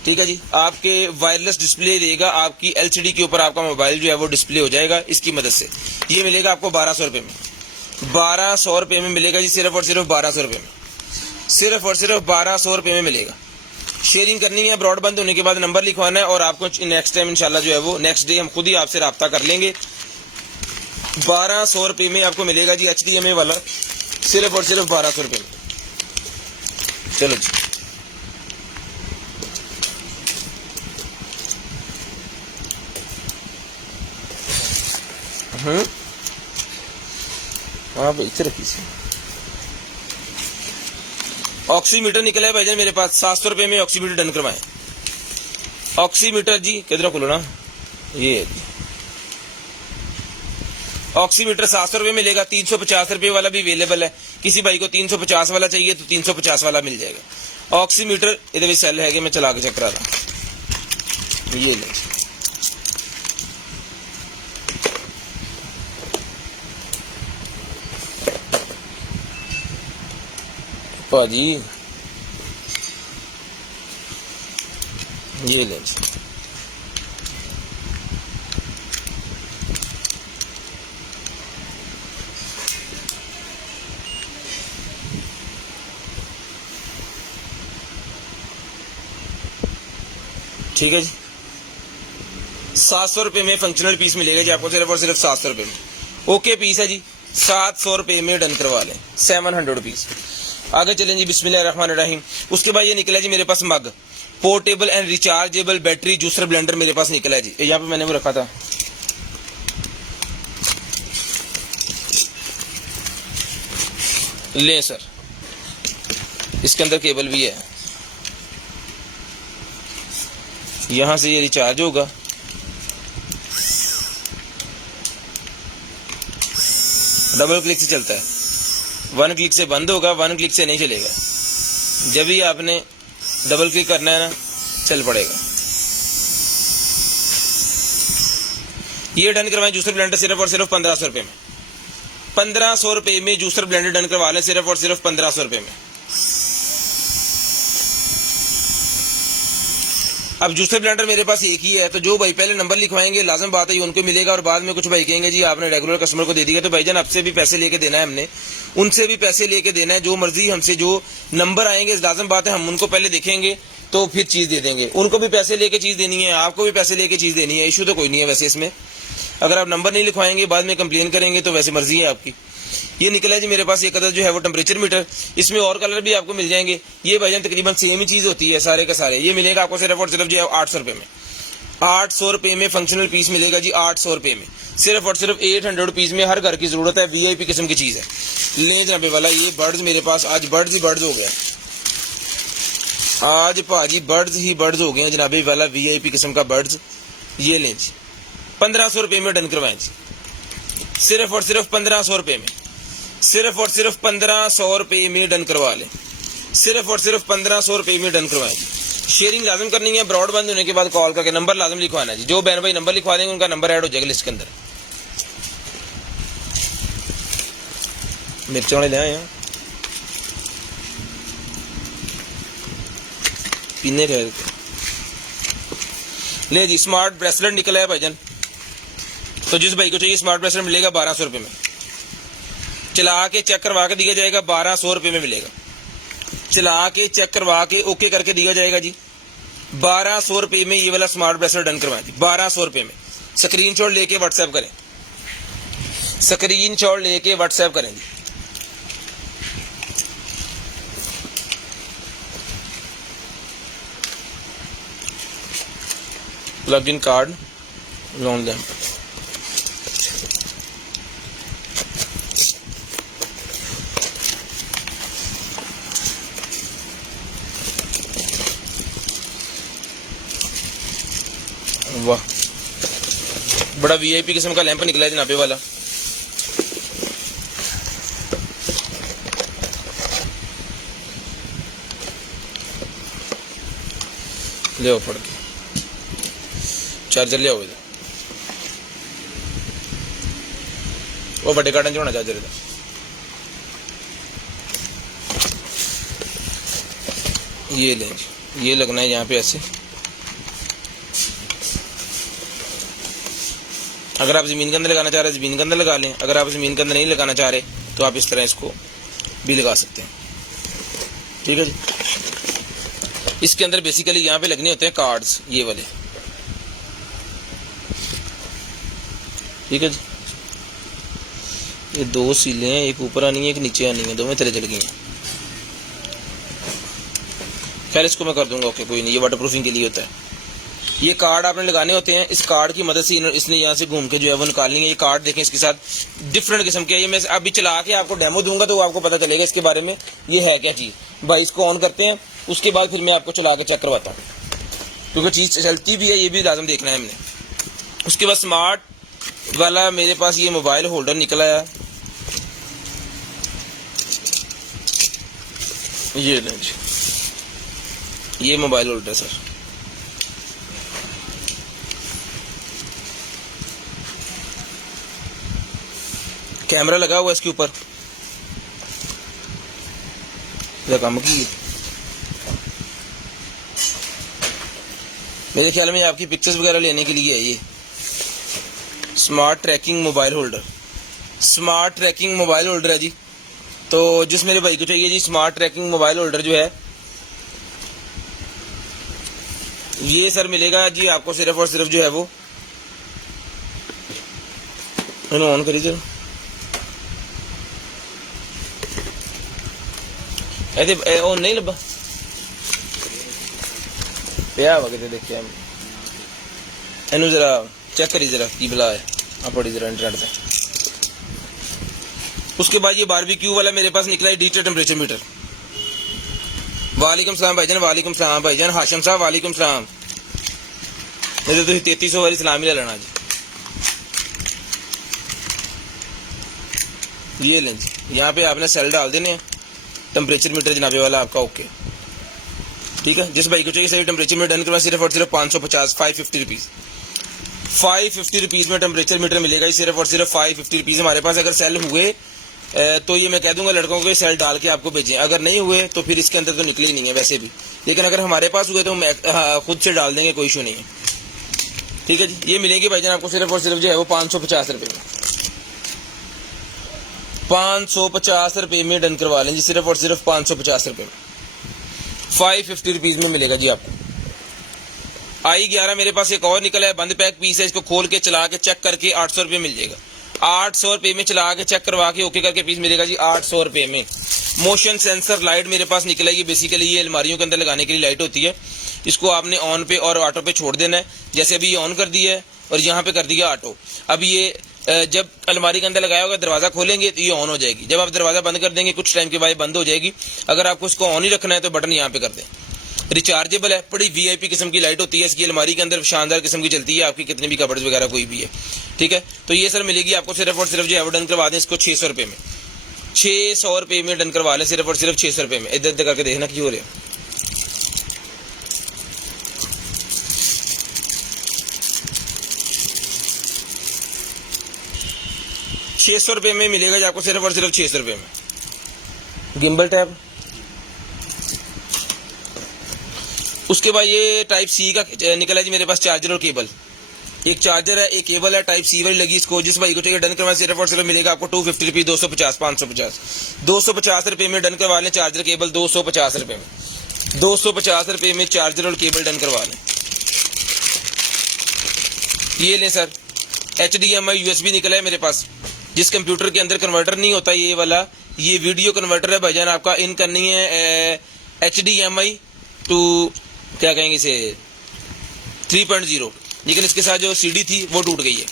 ठीक है जी, आपके वायरलेस डिस्प्ले देगा, आपकी LCD के ऊपर आपका मोबाइल जो है वो डिस्प्ले हो जाएगा इसकी मदद से। ये मिलेगा आपको 1200 रुपये में। 1200 रुपये में मिलेगा जी सिर्फ और सिर्फ 1200 रुपये में। सिर्फ और सिर्फ 1200 रुपये में मिलेगा। शेयरिंग करनी है। ब्रॉडबैंड होने के बाद नंबर लिखवाना है और आपको नेक्स्ट टाइम इंशाल्लाह जो है वो नेक्स्ट डे हम खुद ही आपसे रब्ता कर लेंगे। 1200 रुपये में आपको मिलेगा जी HDMI वाला सिर्फ और सिर्फ 1200 रुपये में। चलो जी, हाँ भाई इधर रखी सी। ऑक्सीमीटर निकला है भाईजान मेरे पास 700 रुपये में। ऑक्सीमीटर डन करवाएं। ऑक्सीमीटर जी किधर खोलो ना, ये ऑक्सीमीटर 700 रुपये मिलेगा। 350 रुपये वाला भी अवेलेबल है। किसी भाई को 350 वाला चाहिए तो 350 वाला मिल जाएगा। ऑक्सीमीटर इधर भी सेल है कि मैं चला के चेक करा रहा। ये ले पाजी, ये ले ठीक है जी। 700 रुपये में फंक्शनल पीस मिलेगा जी आपको सिर्फ और सिर्फ 700 रुपये में। ओके पीस है जी, 700 रुपये में डन करवा लें, 700 रुपीज़। आगे चलें जी, बिस्मिल्लाहिर्रहमानिर्रहीम। उसके बाद ये निकला जी मेरे पास mug, portable and rechargeable battery juicer blender मेरे पास निकला है जी। यहाँ पे मैंने वो रखा था, ले सर, इसके अंदर केबल भी है। यहाँ से ये रिचार्ज होगा, डबल क्लिक से चलता है, 1 क्लिक से बंद होगा, 1 क्लिक से नहीं चलेगा। जब भी आपने डबल क्लिक करना है ना, चल पड़ेगा। ये डन करवाएं जूसर ब्लेंडर सिर्फ और सिर्फ 1500 रुपये में। 1500 रुपये में जूसर ब्लेंडर डन करवा लें, सिर्फ और सिर्फ 1500 रुपये में। अब जूसर ब्लेंडर मेरे पास एक ही है, तो जो भाई पहले नंबर लिखवाएंगे लाजम बात है उनको मिलेगा, और बाद में कुछ भाई कहेंगे जी आपने रेगुलर कस्टमर को दे दिया, तो भाईजान आपसे भी पैसे लेके देना है हमने, उनसे भी पैसे लेके देना है। जो मर्जी हमसे जो नंबर आएंगे लाजम बात है हम उनको पहले देखेंगे तो फिर चीज दे देंगे। उनको भी पैसे लेके चीज देनी है, आपको भी पैसे लेके चीज देनी है, इशू तो कोई नहीं है वैसे इसमें। अगर आप नंबर नहीं लिखवाएंगे बाद में कंप्लेन करेंगे तो वैसे मर्जी है आपकी। ये निकला है जी मेरे पास एक अदद जो है वो टेम्परेचर मीटर, इसमें और कलर भी आपको मिल जाएंगे। ये भाईजान तकरीबन सेम ही चीज होती है सारे का सारे। ये मिलेगा आपको सिर्फ और सिर्फ जो है 800 रुपये में। 800 रुपये में फंक्शनल पीस मिलेगा जी, 800 रुपये में, सिर्फ और सिर्फ 800 रुपीज में। हर घर की जरूरत है, VIP किस्म की चीज है। ले जनाबे वाला ये बर्ड्स मेरे पास आज बर्ड्स ही बर्ड्स हो गए, आज भाजी बर्ड्स ही बर्ड्स हो गए हैं जनाबे वाला, VIP किस्म का बर्ड्स। ये लें जी 1500 रुपये में डन करवाएं जी, सिर्फ और सिर्फ 1500 रुपये में, सिर्फ और सिर्फ 1500 रुपये में डन करवा लें, सिर्फ और सिर्फ 1500 रुपये में डन करवाएं जी। शेयरिंग लाजम करनी है, ब्रॉड बंद होने के बाद कॉल करके नंबर लाजम लिखवाना है जी। जो बहन भाई नंबर लिखवा देंगे उनका नंबर ऐड हो जाएगा लिस्ट के अंदर। मिर्चों वाले ले आए हैं पीने के ले जी। स्मार्ट ब्रेसलेट निकला है भाईजान, तो जिस भाई को चाहिए स्मार्ट ब्रेसलेट मिलेगा 1200 रुपये में, चला के चेक करवा के दिया जाएगा, 1200 रुपये में मिलेगा। चला के चेक करवा के ओके करके दिया जाएगा जी, 1200 रुपये में ये वाला स्मार्ट ब्रेसलेट डन करवाएं जी, 1200 रुपये में। स्क्रीनशॉट लेके व्हाट्सएप करें, स्क्रीनशॉट लेके व्हाट्सएप करें जी। Plug in cordless lamp, वाह बड़ा VIP किस्म का लैंप निकला है जनाबे वाला। ले आओ पड़ के चार्जर ले आओ इधर, वो बड़े कार्टन जो होना चार्जर इधर। ये लें जी, ये लगना है यहाँ पे ऐसे। अगर आप ज़मीन के अंदर लगाना चाह रहे हैं ज़मीन के अंदर लगा लें, अगर आप ज़मीन के अंदर नहीं लगाना चाह रहे तो आप इस तरह इसको भी लगा सकते हैं, ठीक है जी। इसके अंदर बेसिकली यहाँ पे लगने होते हैं कार्ड्स, ये वाले, ठीक है जी। ये 2 सीलें हैं, एक ऊपर आनी है एक नीचे आनी है, दोनों तरह चल गई हैं। खैर इसको मैं कर दूंगा ओके, कोई नहीं, ये वाटर प्रूफिंग के लिए होता है। ये कार्ड आपने लगाने होते हैं, इस कार्ड की मदद से इसने यहाँ से घूम के जो है वो निकालनी है। ये कार्ड देखें इसके साथ डिफरेंट किस्म के, ये मैं अभी चला के आपको डेमो दूंगा तो आपको पता चलेगा इसके बारे में ये है क्या चीज़। भाई इसको ऑन करते हैं, उसके बाद फिर मैं आपको चला के चेक करवाता हूँ, क्योंकि चीज़ चलती भी है, ये भी लाजम देखना है हमने। उसके बाद स्मार्ट वाला मेरे पास ये मोबाइल होल्डर निकला है, ये लें जी, ये मोबाइल होल्डर सर। कैमरा लगा हुआ इसके ऊपर, काम की मेरे ख्याल में आपकी पिक्चर्स वगैरह लेने के लिए है। ये smart tracking mobile holder, smart tracking mobile holder है जी। तो जिस मेरे भाई को चाहिए जी स्मार्ट ट्रैकिंग मोबाइल होल्डर जो है ये सर मिलेगा जी आपको सिर्फ और सिर्फ जो है वो, मैंने ऑन करी जरा, ऐसे ऑन नहीं लब्बा पिया हुआ कितने देखिए एनू जरा चेक करी जरा की भला है, आप पढ़ी जरा इंटरनेट से। उसके बाद ये बारबेक्यू वाला मेरे पास निकला है डिजिटल टेम्परेचर मीटर। वालेकुम सलाम भाईजान, वालेकुम सलाम भाईजान, हाशिम साहब वालेकुम सलाम। नहीं तो 3300 वाली सलामी ले लेना जी। ये लें जी, यहाँ पे आपने सेल डाल देने हैं, टेम्परेचर मीटर जनाबे वाला आपका ओके, ठीक है। जिस भाई को चाहिए सही टेम्परेचर मीटर डन करवा सिर्फ और सिर्फ 550 550 रुपीज़ 550 रुपीज़ में टेम्परेचर मीटर मिलेगा, सिर्फ और सिर्फ 550 रुपीज़ हमारे पास। अगर सेल हुए तो ये मैं कह दूंगा लड़कों को सेल डाल के आपको भेजें, अगर नहीं हुए तो फिर इसके अंदर तो निकले ही नहीं है वैसे भी, लेकिन अगर हमारे पास हुए तो हम खुद से डाल देंगे, कोई इशू नहीं है, ठीक है जी। ये मिलेगी भाईजान आपको सिर्फ और सिर्फ जो है वो 550 रुपये में, 550 रुपये में डन करवा लें जी, सिर्फ और सिर्फ 550 रुपये में 550 रुपीज़ में मिलेगा जी आपको। i11 मेरे पास एक और निकला है, बंद पैक पीस है, इसको खोल के चला के चेक करके 800 रुपये मिल जाएगा। 800 रुपये में चला के चेक करवा के ओके करके पीस मिलेगा जी 800 रुपये में। मोशन सेंसर लाइट मेरे पास निकला है, ये बेसिकली ये अलमारियों के अंदर लगाने के लिए लाइट होती है। इसको आपने ऑन पे और ऑटो पे छोड़ देना है, जैसे अभी ये ऑन कर दिया है और यहाँ पे कर दिया ऑटो। अब ये जब अलमारी के अंदर लगाया होगा दरवाजा खोलेंगे तो ये ऑन हो जाएगी, जब आप दरवाजा बंद कर देंगे कुछ टाइम के बाद बंद हो जाएगी। अगर आपको इसको ऑन ही रखना है तो बटन यहाँ पे कर दें। रिचार्जेबल है, बड़ी वीआईपी किस्म की लाइट होती है इसकी, अलमारी के अंदर शानदार किस्म की चलती है, आपकी कितने भी कपड़े वगैरह कोई भी है, ठीक है। तो ये सर मिलेगी आपको सिर्फ और सिर्फ जो है डन करवा दें इसको 600 रुपये में, 600 रुपये में डन करवा लें, सिर्फ और सिर्फ 600 रुपये में। इधर इधर करके देखना क्यों हो रहा है। 600 रुपये में मिलेगा जी आपको सिर्फ और सिर्फ 600 रुपये में। गिम्बल टैब, उसके बाद ये टाइप सी का निकला है जी मेरे पास चार्जर और केबल। एक चार्जर है, एक केबल है, टाइप सी वाली लगी। इसको जिस भाई को चाहिए डन करवाएं सिर्फ और सिर्फ मिलेगा आपको 250 रुपीज़ 250 550 250 रुपये में डन करवा लें। चार्जर केबल 250 रुपये में, 250 रुपये में चार्जर और केबल डन करवा लें। ये लें सर, HDMI USB निकला है मेरे पास, जिस कंप्यूटर के अंदर कन्वर्टर नहीं होता ये वाला, ये वीडियो कन्वर्टर है भाईजान। आपका इन करनी है HDMI टू क्या कहेंगे इसे 3.0, लेकिन इसके साथ जो CD थी वो टूट गई है।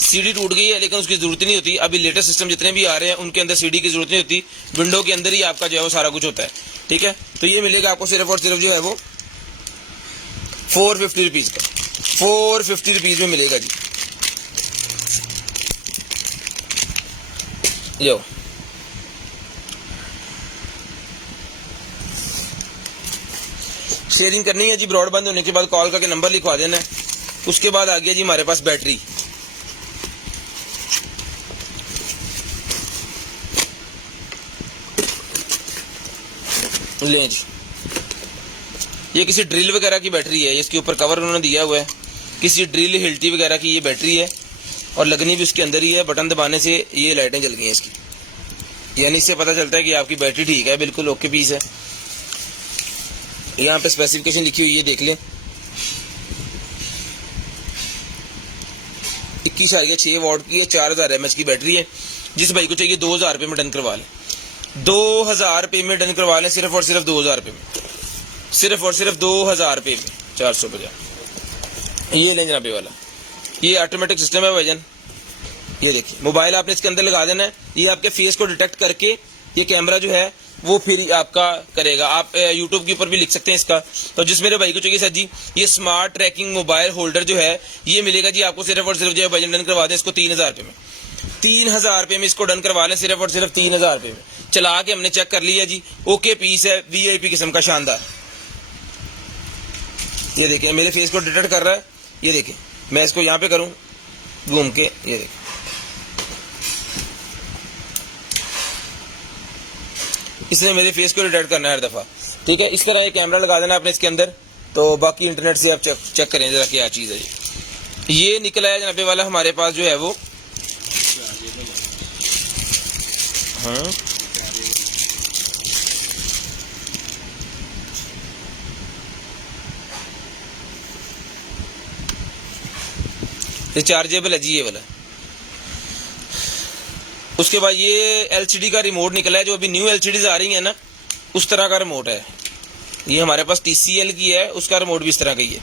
CD टूट गई है लेकिन उसकी जरूरत नहीं होती। अभी लेटेस्ट सिस्टम जितने भी आ रहे हैं उनके अंदर CD की जरूरत नहीं होती, विंडो के अंदर ही आपका जो है वो सारा कुछ होता है, ठीक है। तो ये मिलेगा आपको सिर्फ और सिर्फ जो है वो 450 रुपीज़ का, 450 रुपीज़ में मिलेगा जी। यो शेयरिंग करनी है जी, ब्रॉड बंद होने के बाद कॉल करके नंबर लिखवा देना है। उसके बाद आ गया जी हमारे पास बैटरी। लें जी, ये किसी ड्रिल वगैरह की बैटरी है, इसके ऊपर कवर उन्होंने दिया हुआ है, किसी ड्रिल हिल्टी वगैरह की ये बैटरी है और लगनी भी उसके अंदर ही है। बटन दबाने से ये लाइटें जल गई हैं इसकी, यानी इससे पता चलता है कि आपकी बैटरी ठीक है, बिल्कुल ओके पीस है। यहाँ पे स्पेसिफिकेशन लिखी हुई है, देख लें। 21.6 वॉट की है, 4000 mAh की बैटरी है। जिस भाई को चाहिए 2000 रुपये में डन करवा लें, 2000 रुपये में डन करवा लें, सिर्फ और सिर्फ 2000 रुपये में, सिर्फ और सिर्फ 2000 रुपये में 450। ये लें जनाबे वाला, ये ऑटोमेटिक सिस्टम है भाईजान। ये देखिए मोबाइल आपने इसके अंदर लगा देना है, ये आपके फेस को डिटेक्ट करके ये कैमरा जो है वो फिर आपका करेगा। आप यूट्यूब के ऊपर भी लिख सकते हैं इसका। तो जिस मेरे भाई को चाहिए सर जी ये स्मार्ट ट्रैकिंग मोबाइल होल्डर जो है ये मिलेगा जी आपको सिर्फ और सिर्फ जो है भाईजान डन करवा दें इसको 3000 रुपये में, 3000 रुपये में इसको डन करवा लें, सिर्फ और सिर्फ 3000 रुपये में। चला के हमने चेक कर लिया जी, ओके पीस है, VIP किस्म का शानदार। ये देखिए मेरे फेस को डिटेक्ट कर रहा है, ये देखिए मैं इसको यहाँ पे करूँ घूम के, ये देखिए इसने मेरे फेस को डिटेक्ट करना है हर दफा, ठीक है। इस तरह ये कैमरा लगा देना आपने इसके अंदर, तो बाकी इंटरनेट से आप चेक करें जरा क्या चीज़ है। ये निकला है जनाबे वाला हमारे पास जो है वो, हाँ रिचार्जेबल है जी ये वाला। उसके बाद ये LCD का रिमोट निकला है, जो अभी न्यू LCDs आ रही है ना उस तरह का रिमोट है। ये हमारे पास TCL की है, उसका रिमोट भी इस तरह का ही है।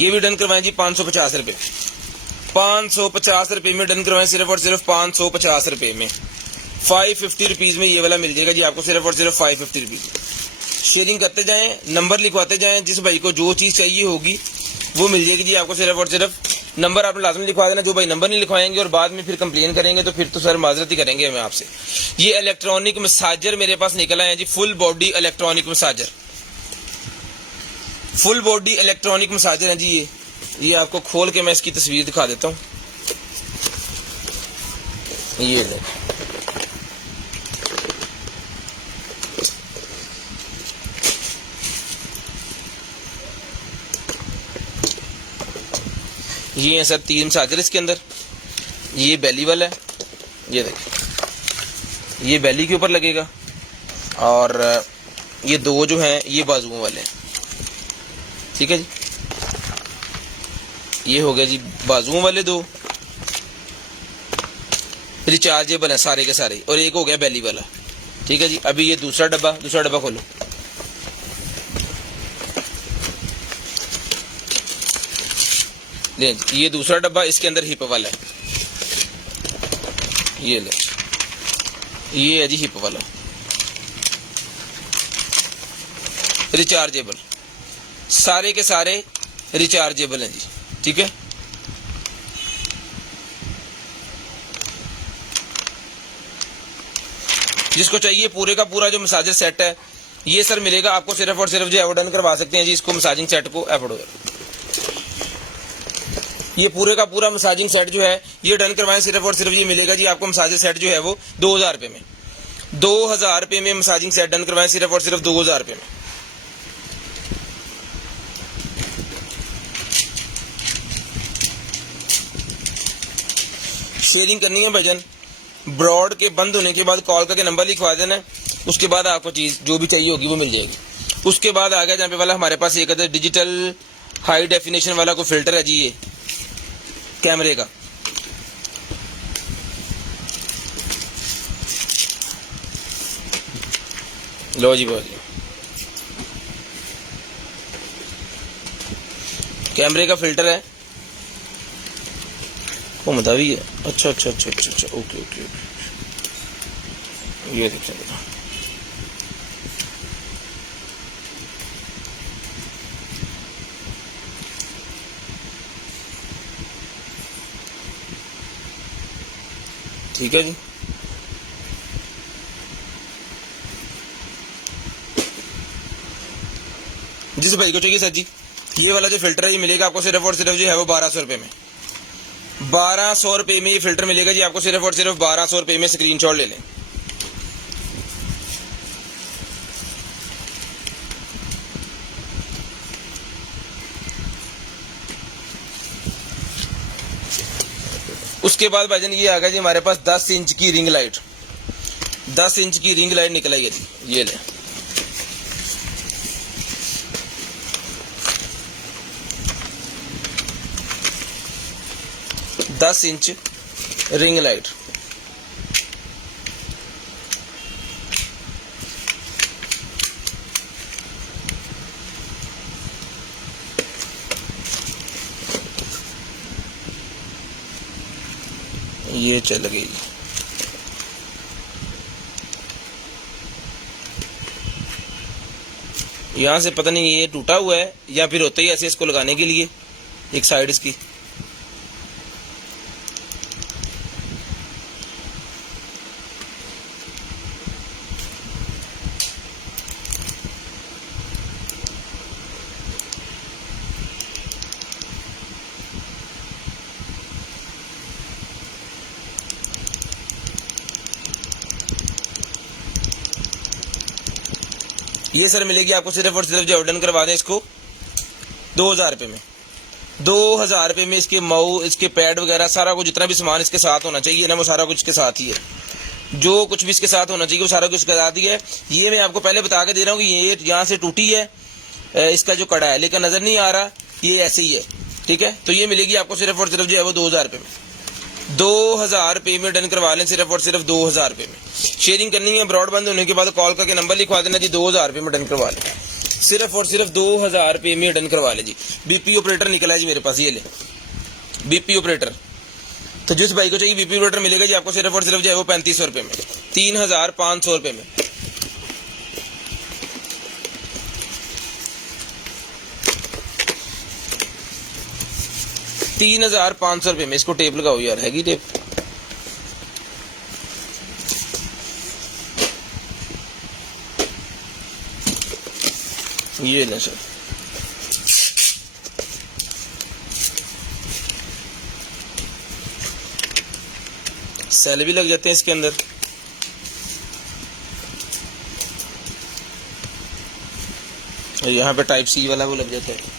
ये भी डन करवाएं जी 550 रुपये, 550 रुपये में डन करवाएं, सिर्फ और सिर्फ 550 रुपये में। 550 रुपीज़ में ये वाला मिल जाएगा जी आपको, सिर्फ और सिर्फ 550 रुपीज़। शेयरिंग करते जाएं, नंबर लिखवाते जाएं, जिस भाई को जो चीज़ चाहिए होगी वो मिल जाएगी जी आपको। सिर्फ और सिर्फ नंबर आपने लाजमी लिखवा देना। जो भाई नंबर नहीं लिखवाएंगे और बाद में फिर कंप्लेन करेंगे तो फिर तो सर माजरत ही करेंगे हमें आपसे। ये इलेक्ट्रॉनिक मसाजर मेरे पास निकला है जी, full body electronic massager, full body electronic massager है जी। ये आपको खोल के मैं इसकी तस्वीर दिखा देता हूँ। ये ले, ये है सर 3 मसाजर इसके अंदर। ये बेली वाला है, ये देखिए, ये बेली के ऊपर लगेगा, और ये 2 जो हैं ये बाजुओं वाले हैं। ठीक है जी, ये हो गया जी बाजुओं वाले 2 रिचार्जेबल है सारे के सारे, और एक हो गया बेली वाला। ठीक है जी, अभी ये दूसरा डब्बा खोलो। ले, ये दूसरा डब्बा, इसके अंदर हिप वाला है। ये ले, ये है जी हिप वाला, रिचार्जेबल, सारे के सारे रिचार्जेबल हैं जी। ठीक है, जिसको चाहिए पूरे का पूरा जो मसाजर सेट है ये सर मिलेगा आपको। सिर्फ और सिर्फ जो है वो डन करवा सकते हैं जी इसको, मसाजिंग सेट को एफोर्ड। ये पूरे का पूरा मसाजिंग सेट जो है ये डन करवाएं, सिर्फ और सिर्फ ये मिलेगा जी आपको। मसाजर सेट जो है वो 2000 रुपये में, 2000 रुपये में मसाजिंग सेट डन करवाएं, सिर्फ और सिर्फ 2000 रुपये में। शेयरिंग करनी है भजन, ब्रॉड के बंद होने के बाद कॉल करके नंबर लिखवा देना है। उसके बाद आपको चीज़ जो भी चाहिए होगी वो मिल जाएगी। उसके बाद आ गया जहाँ पे वाला हमारे पास एक अदर डिजिटल हाई डेफिनेशन वाला कोई फिल्टर है जी, ये कैमरे का। लो जी बहुत, कैमरे का फिल्टर है वो मतावी है। अच्छा, ओके, ये देखिए, ठीक है जी। जिस भाई को चाहिए सर जी ये वाला जो फिल्टर है ये मिलेगा आपको सिर्फ और सिर्फ जो है वो 1200 रुपये में। 1200 रुपये में ये फिल्टर मिलेगा जी आपको, सिर्फ और सिर्फ 1200 रुपये में। स्क्रीनशॉट ले लें। उसके बाद भाईजान ये आ गया जी हमारे पास 10 इंच की रिंग लाइट, 10 इंच की रिंग लाइट निकल आई है जी। ये ले, दस इंच रिंग लाइट। ये चल गई। यहाँ से पता नहीं ये टूटा हुआ है या फिर होता ही ऐसे इसको लगाने के लिए एक साइड इसकी। ये सर मिलेगी आपको सिर्फ और सिर्फ जो डन करवा दें इसको 2000 रुपये में। 2000 रुपये में इसके माऊ, इसके पैड वगैरह सारा कुछ जितना भी सामान इसके साथ होना चाहिए ना वो सारा कुछ इसके साथ ही है। जो कुछ भी इसके साथ होना चाहिए वो सारा कुछ इसके साथ ही है। ये मैं आपको पहले बता के दे रहा हूँ कि ये यहाँ से टूटी है इसका जो कड़ा है, लेकिन नज़र नहीं आ रहा, ये ऐसे ही है। ठीक है, तो ये मिलेगी आपको सिर्फ और सिर्फ जो है वो 2000 रुपये में। 2000 रुपये में डन करवा लें, सिर्फ और सिर्फ 2000 रुपये में। शेयरिंग करनी है, ब्रॉडबैंड होने के बाद कॉल करके नंबर लिखवा देना जी, 2000 रुपये में डन करवा लें, सिर्फ और सिर्फ 2000 रुपये में डन करवा ले जी। बीपी ऑपरेटर निकला है जी मेरे पास, ये ले बीपी ऑपरेटर। तो जिस भाई को चाहिए बीपी ऑपरेटर मिलेगा जी आपको सिर्फ और सिर्फ जो है वो 3500 रुपये में, 3500 रुपये में। ₹3,500 में। इसको टेप लगाओ यार, हैगी टेप। ये लें सर, सेल भी लग जाते हैं इसके अंदर। यहाँ पे टाइप सी वाला वो लग जाता है।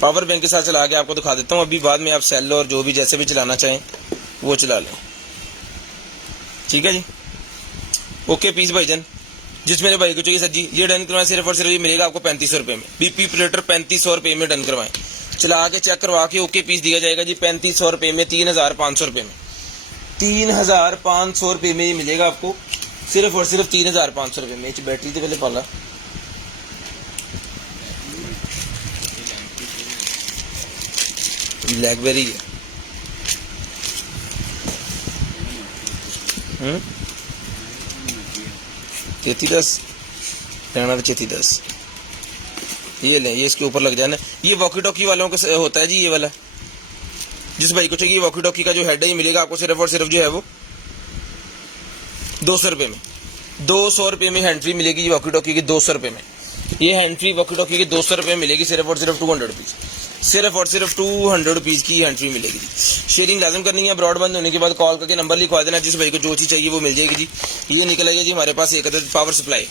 पावर बैंक के साथ चला के आपको दिखा देता हूँ। अभी बाद में आप सेल और जो भी जैसे भी चलाना चाहें वो चला लें। ठीक है जी, ओके पीस भाईजान। जिस मेरे भाई को चाहिए सर जी, ये डन करवाएं। सिर्फ और सिर्फ ये मिलेगा आपको ₹3500 में। BP ऑपरेटर ₹3500 में डन करवाएं। चला के चेक करवा के ओके पीस दिया जाएगा जी ₹3500 में, ₹3,500 में। ₹3,500 में ये मिलेगा आपको, सिर्फ और सिर्फ ₹3,500 में। बैटरी तो पहले पाला ब्लैकबेरी है। 3310 लेना तो 3310 ये लें। ये इसके ऊपर लग जाना। ये वॉकी टॉकी वालों का होता है जी, ये वाला। जिस भाई को चाहिए वॉकी टॉकी का जो हेड है ये मिलेगा आपको सिर्फ और सिर्फ जो है वो ₹200 में। ₹200 में हैंड फ्री मिलेगी जी वॉकी टॉकी की, ₹200 में। ये हैंड फ्री वॉकी टॉकी की ₹200 मिलेगी, सिर्फ और सिर्फ 200 रुपीज़। सिर्फ और सिर्फ 200 रुपीज़ की हैंड फ्री मिलेगी जी। शेयरिंग लाजम करनी है। ब्रॉडबैंड होने के बाद कॉल करके नंबर लिखवा देना। जिस भाई को जो चीज़ चाहिए वो मिल जाएगी जी। ये निकलेगा जी हमारे पास एक अदद पावर सप्लाई।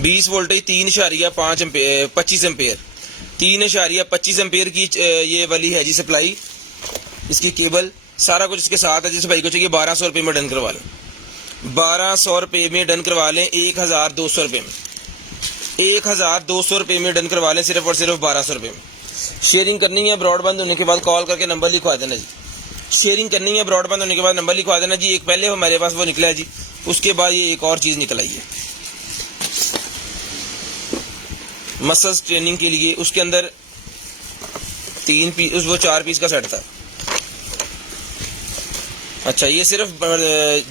बीस वोल्टेज 3.5 एम्पेयर 25 एम्पेयर 3.25 एम्पेयर की ये वाली है जी सप्लाई। इसकी केबल सारा कुछ इसके साथ है। जिस भाई को चाहिए ₹1,200 में डन करवा लें। ₹1,200 में डन करवा लें। ₹1,200 में, ₹1,200 में डन करवा लें, सिर्फ और सिर्फ ₹1,200 में। शेयरिंग करनी है। ब्रॉडबैंड होने के बाद कॉल करके नंबर लिखवा देना जी। शेयरिंग करनी है। ब्रॉडबैंड होने के बाद नंबर लिखवा देना जी। एक पहले हमारे पास वो निकला है जी, उसके बाद ये एक और चीज़ निकल आई है मसल्स ट्रेनिंग के लिए। उसके अंदर 3 पीस, वो 4 पीस का सेट था। अच्छा, ये सिर्फ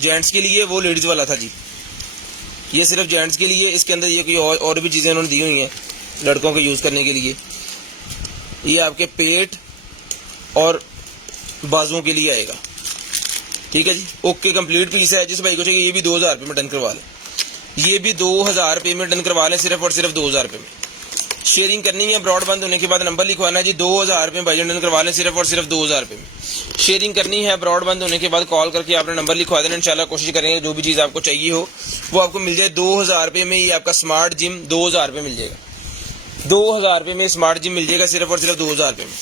जेंट्स के लिए, वो लेडीज वाला था जी। ये सिर्फ जेंट्स के लिए। इसके अंदर ये कोई और भी चीज़ें उन्होंने दी हुई हैं लड़कों के यूज़ करने के लिए। ये आपके पेट और बाजुओं के लिए आएगा। ठीक है जी, ओके कंप्लीट पीस है। जिस भाई को चाहिए ये भी ₹2,000 में डन करवा लें। ये भी ₹2,000 में डन करवा लें, सिर्फ और सिर्फ ₹2,000 में। शेयरिंग करनी है। ब्रॉडबैंड होने के बाद नंबर लिखवाना है जी। ₹2,000 भाई डन करवा लें, सिर्फ और सिर्फ ₹2,000 में। शेयरिंग करनी है। ब्रॉडबैंड होने के बाद कॉल करके आपने नंबर लिखवा देना। इंशाल्लाह कोशिश करेंगे जो भी चीज़ आपको चाहिए हो वो आपको मिल जाए। ₹2,000 में ये आपका स्मार्ट जिम ₹2,000 मिल जाएगा। ₹2,000 में स्मार्ट जिम मिल जाएगा, सिर्फ और सिर्फ ₹2,000 में।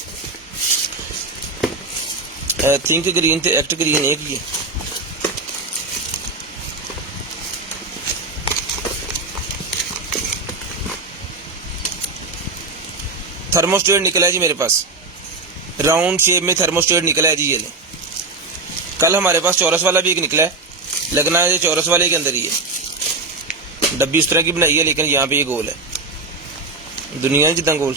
थिंक ग्रीन थे एक्ट ग्रीन एक ही। थर्मोस्टेट निकला है जी मेरे पास, राउंड शेप में थर्मोस्टेट निकला है जी। ये ले, कल हमारे पास चौरस वाला भी एक निकला है। लगना है ये चौरस वाले के अंदर ही है। डब्बी इस तरह की बनाई है, लेकिन यहाँ पे ये गोल है। दुनिया जितना गोल।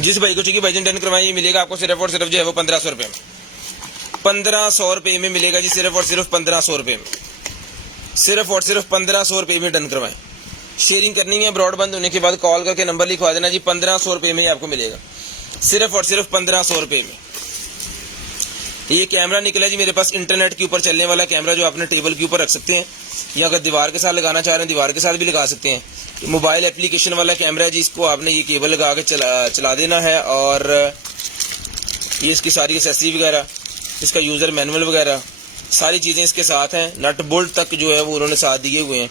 जिस भाई को चाहिए भाईजान डन करवाइए, ये मिलेगा आपको सिर्फ और सिर्फ जो है वो ₹1,500 में। ₹1,500 में मिलेगा जी, सिर्फ और सिर्फ ₹1,500 में। सिर्फ और सिर्फ ₹1,500 में डन करवाएं। शेयरिंग करनी है। ब्रॉडबैंड होने के बाद कॉल करके नंबर लिखवा देना जी। ₹1,500 में ही आपको मिलेगा, सिर्फ और सिर्फ ₹1,500 में। ये कैमरा निकला जी मेरे पास, इंटरनेट के ऊपर चलने वाला कैमरा, जो आपने टेबल के ऊपर रख सकते हैं, या अगर दीवार के साथ लगाना चाह रहे हैं दीवार के साथ भी लगा सकते हैं। मोबाइल एप्लीकेशन वाला कैमरा है जी। इसको आपने ये केबल लगा के चला देना है। और ये इसकी सारी एसेसरी वगैरह, इसका यूज़र मैनुअल वगैरह सारी चीज़ें इसके साथ हैं। नट बोल्ट तक जो है वो उन्होंने साथ दिए हुए हैं।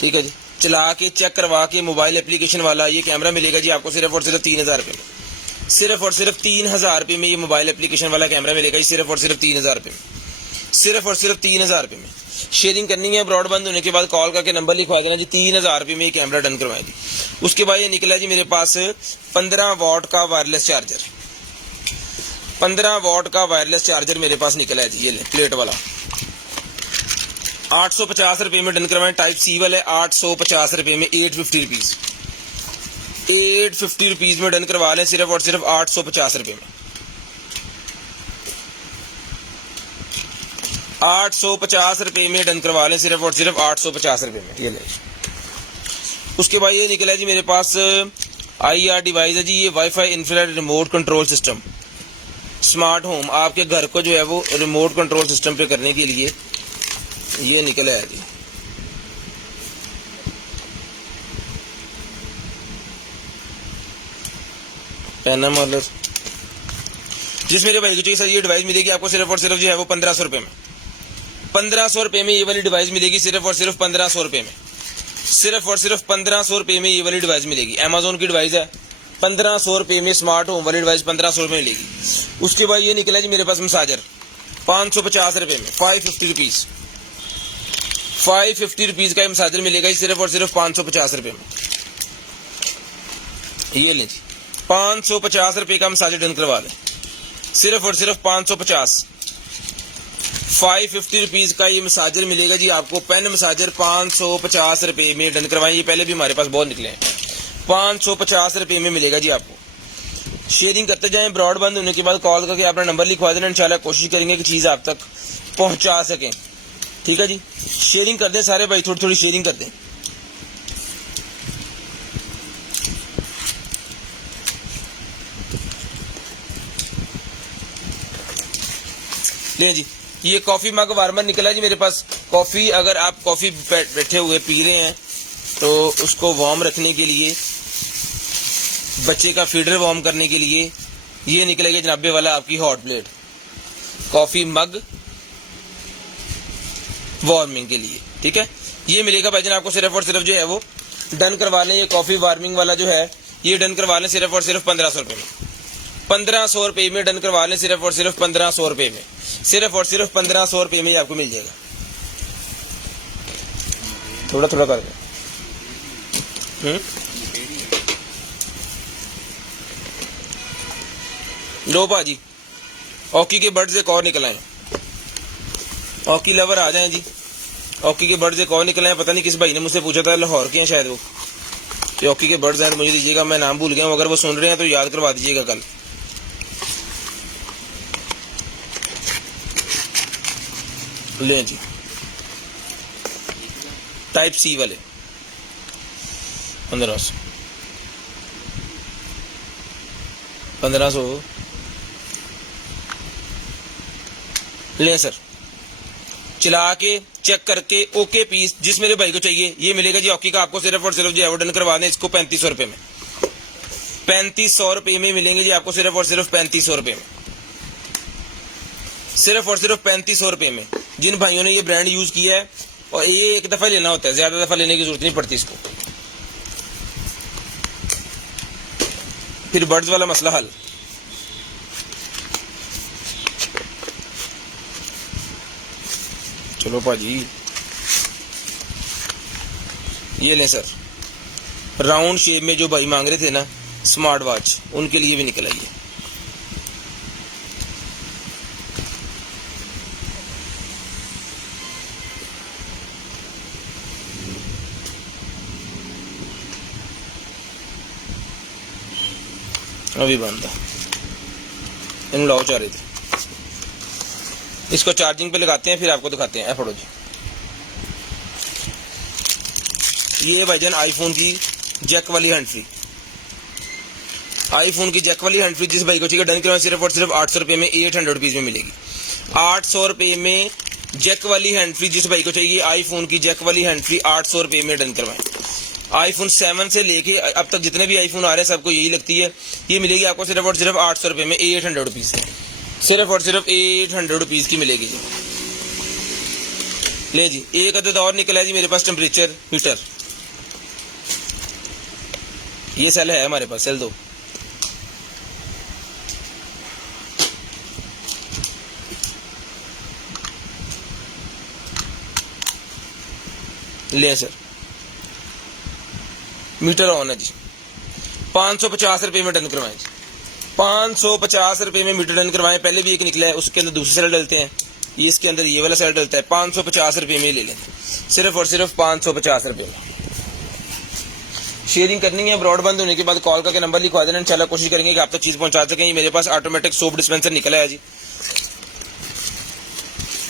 ठीक है जी, चला के चेक करवा के मोबाइल एप्लीकेशन वाला ये कैमरा मिलेगा जी आपको सिर्फ और सिर्फ ₹3,000 में। सिर्फ और सिर्फ ₹3,000 में ये मोबाइल एप्लीकेशन वाला कैमरा मिलेगा जी, सिर्फ और सिर्फ ₹3,000 में। सिर्फ और सिर्फ ₹3,000 में। शेयरिंग करनी है। ब्रॉडबैंड होने के बाद कॉल करके नंबर लिखवा देना जी। ₹3,000 में ये कैमरा डन करवाएं जी। उसके बाद ये निकला जी मेरे पास 15 वाट का वायरलेस चार्जर। 15 वाट का वायरलेस चार्जर मेरे पास निकला है जी। ये ले, प्लेट वाला 850 में डन करवाएं। टाइप सी वाले 850 में 850 रुपीज, 850 रुपीज में डन करवा लें, सिर्फ और सिर्फ 850 में। 850 में डन करवा लें, सिर्फ और सिर्फ 850 में। ये ले। उसके बाद ये निकला जी मेरे पास IR डिवाइस है जी, ये wifi infrared remote control system, smart home, आपके घर को जो है वो रिमोट कंट्रोल सिस्टम पे करने के लिए ये निकला है जी। पैनामॉलर, जिस मेरे भाई को चाहिए सर ये डिवाइस मिलेगी आपको सिर्फ और सिर्फ जो है वो 1500 रुपये में। 1500 रुपये में ये वाली डिवाइस मिलेगी, सिर्फ और सिर्फ 1500 रुपये में। सिर्फ और सिर्फ 1500 रुपये में ये वाली डिवाइस मिलेगी। अमेजोन की डिवाइस है, 1500 रुपये में स्मार्ट होम वाली डिवाइस 1500 रुपये में मिलेगी। उसके बाद ये निकला जी मेरे पास मसाजर, 550 रुपये में, 550 रुपीज़, 550 रुपीज़ का मसाजर मिलेगा सिर्फ और सिर्फ 550 रुपये में। ये लें जी, 550 रुपये का मसाजर डन करवा लें, सिर्फ और सिर्फ 550, 550 रुपीज़ का ये मसाजर मिलेगा जी आपको। पेन मसाजर 550 रुपये में डन करवाएं, ये पहले भी हमारे पास बहुत निकले हैं। 550 रुपये में मिलेगा जी आपको। शेयरिंग करते जाएं, ब्रॉडबैंड होने के बाद कॉल करके अपना नंबर लिखवा देना, इंशाल्लाह कोशिश करेंगे कि चीज़ आप तक पहुंचा सकें। ठीक है जी, शेयरिंग कर दें सारे भाई, थोड़ी थोड़ी शेयरिंग कर दें। ले जी, ये कॉफी मग वार्मर निकला जी मेरे पास। कॉफी, अगर आप कॉफी बैठे हुए पी रहे हैं तो उसको वार्म रखने के लिए, बच्चे का फीडर वार्म करने के लिए ये निकलेगा जनाबे वाला आपकी hot plate, coffee mug warming के लिए। ठीक है, ये मिलेगा भाईजान आपको सिर्फ और सिर्फ जो है वो डन करवा लें। ये कॉफी वार्मिंग वाला जो है ये डन करवा लें सिर्फ और सिर्फ 1500 रुपये में। 1500 रुपये में डन करवा लें, सिर्फ और सिर्फ 1500 रुपये में, सिर्फ और सिर्फ 1500 रुपये में आपको मिल जाएगा। थोड़ा थोड़ा करके लो भाजी, हॉकी के बर्ड्स एक और निकल आए, हॉकी लवर आ जाएं जी। हॉकी के बर्ड्स एक और निकल आए, पता नहीं किस भाई ने मुझसे पूछा था, लाहौर के हैं शायद वो, कि हॉकी के बर्ड्स हैं, मुझे दीजिएगा, मैं नाम भूल गया हूँ, अगर वो सुन रहे हैं तो याद करवा दीजिएगा कल। ले जी, टाइप सी वाले 1500 ले सर, चला के चेक करके ओके पीस जिस मेरे भाई को चाहिए ये मिलेगा जी। हॉकी का आपको सिर्फ और सिर्फ जो एवोडन करवा दें इसको 3500 रुपये में, 3500 रुपये में मिलेंगे जी आपको, सिर्फ और सिर्फ 3500 रुपये में, सिर्फ और सिर्फ 3500 रुपये में। जिन भाइयों ने ये ब्रांड यूज किया है, और ये एक दफा लेना होता है, ज्यादा दफा लेने की जरूरत नहीं पड़ती इसको, फिर बर्ड्स वाला मसला हल। चलो भाजी, ये लें सर, राउंड शेप में जो भाई मांग रहे थे ना स्मार्ट वॉच, उनके लिए भी निकल आई है। अभी बंद है, इन लाओ चाह रहे थे, इसको चार्जिंग पे लगाते हैं फिर आपको दिखाते हैं। फड़ो जी, ये भाईजान आईफोन की जैक वाली हैंड फ्री, आईफोन की जैक वाली हैंड फ्री जिस भाई को चाहिए डन करवाएं, सिर्फ और सिर्फ 800 रुपये में, 800 रुपीज़ में मिलेगी। 800 रुपये में जैक वाली हैंड फ्री जिस भाई को चाहिए, आईफोन की जैक वाली हैंड फ्री 800 रुपये में डन करवाएं। आईफोन 7 से लेके अब तक जितने भी आईफोन आ रहे हैं सबको यही लगती है, ये मिलेगी आपको सिर्फ और सिर्फ 800 रुपये में, 800 रुपीज़, सिर्फ और सिर्फ 800 रुपीज़ की मिलेगी जी। ले जी, एक अदद और निकला है जी मेरे पास, टेम्परेचर हीटर, ये सेल है हमारे पास, सेल 2। ले सर, मीटर ऑन है जी, 550 रुपये में डन करवाएं जी, 550 रुपये में मीटर डन करवाएं। पहले भी एक निकला है, उसके अंदर दूसरी सेल डलते हैं, ये इसके अंदर ये वाला सेल डलता है, 550 रुपये में ले लें, सिर्फ और सिर्फ 550 रुपये में। शेयरिंग करनी है, ब्रॉडबैंड होने के बाद कॉल करके नंबर लिखवा देना, इंशाल्लाह कोशिश करेंगे कि आप तक चीज़ पहुंचा सकें। ये मेरे पास ऑटोमेटिक सोप डिस्पेंसर निकला है जी,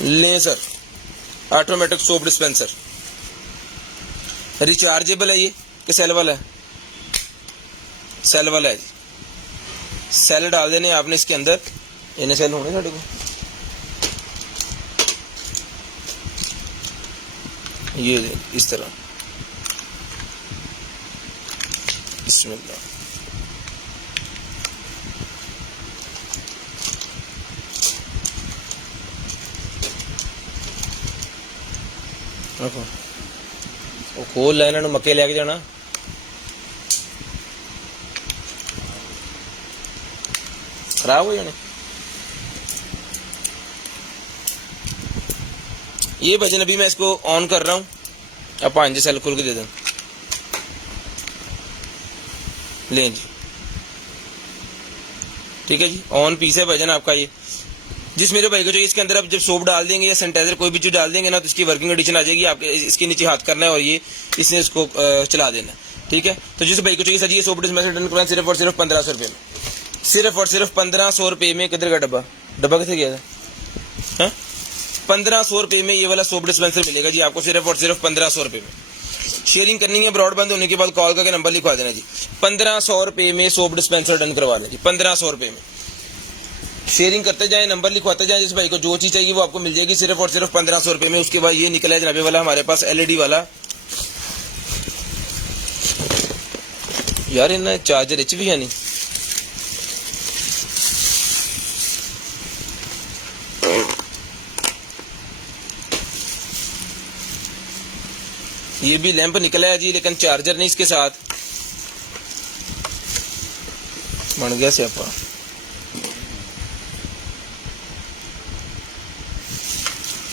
लें sir, automatic soap dispenser. Rechargeable है ये कि सेल वाला है? सेल वाला है जी। सेल डाल देने आपने इसके अंदर, इन्हें सेल होने साढ़े को, ये इस तरह, बिस्मिल्लाह। वो खोल लै, इन्होंने मक्के लैके जाना। खराब हो जाने ये भजन। अभी मैं इसको ऑन कर रहा हूँ, अब 5 सेल खोल के दे दें, लें जी, ठीक है जी। ऑन पीस है भजन आपका ये। जिस मेरे भाई को चाहिए इसके अंदर आप जब सोप डाल देंगे या सैनिटाइजर कोई भी चीज डाल देंगे ना, तो इसकी वर्किंग एडिशन आ जाएगी। आपके इसके नीचे हाथ करना है और ये इसने इसको चला देना, ठीक है। तो जिस भाई को चाहिए सर ये सोप डिस्पेंसर डन करवाएं सिर्फ और सिर्फ 1500 रुपये में, सिर्फ और सिर्फ 1500 रुपये में। किधर का डब्बा कितने गया था? 1500 रुपये में ये वाला सोप डिस्पेंसर मिलेगा जी आपको, सिर्फ और सिर्फ 1500 रुपये में। शेयरिंग करनी है, ब्रॉडबैंड होने के बाद कॉल करके नंबर लिखवा देना जी। 1500 रुपये में सोप डिस्पेंसर डन करवा लें जी, 1500 रुपये में। शेयरिंग करते जाए, नंबर लिखवाते जाए, जिस भाई को जो चीज चाहिए वो आपको मिल जाएगी सिर्फ और सिर्फ 1500 रुपये में। उसके बाद ये निकला है जनाबे वाला हमारे पास LED वाला, यार इन्हें चार्जर भी है नहीं, ये भी लैंप निकला है जी, लेकिन चार्जर नहीं इसके साथ। बन गया स्यापा।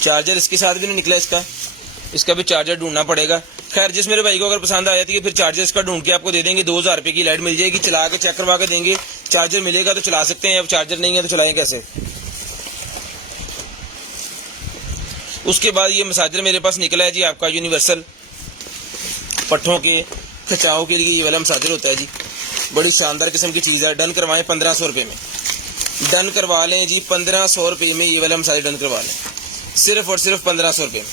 चार्जर इसके साथ भी नहीं निकला इसका भी चार्जर ढूंढना पड़ेगा। खैर जिस मेरे भाई को अगर पसंद आ जाती है फिर चार्जर इसका ढूंढ के आपको दे देंगे। 2000 रुपये की लाइट मिल जाएगी, चला के चेक करवा के देंगे। चार्जर मिलेगा तो चला सकते हैं, अब चार्जर नहीं है तो चलाएं कैसे। उसके बाद ये मसाजर मेरे पास निकला है जी आपका यूनिवर्सल, पट्ठों के खिंचाव के लिए ये वाला मसाजर होता है जी, बड़ी शानदार किस्म की चीज़ है। डन करवाएं 1500 रुपये में, डन करवा लें जी 1500 रुपये में ये वाला मसाजर डन करवा लें, सिर्फ और सिर्फ 1500 रुपये में।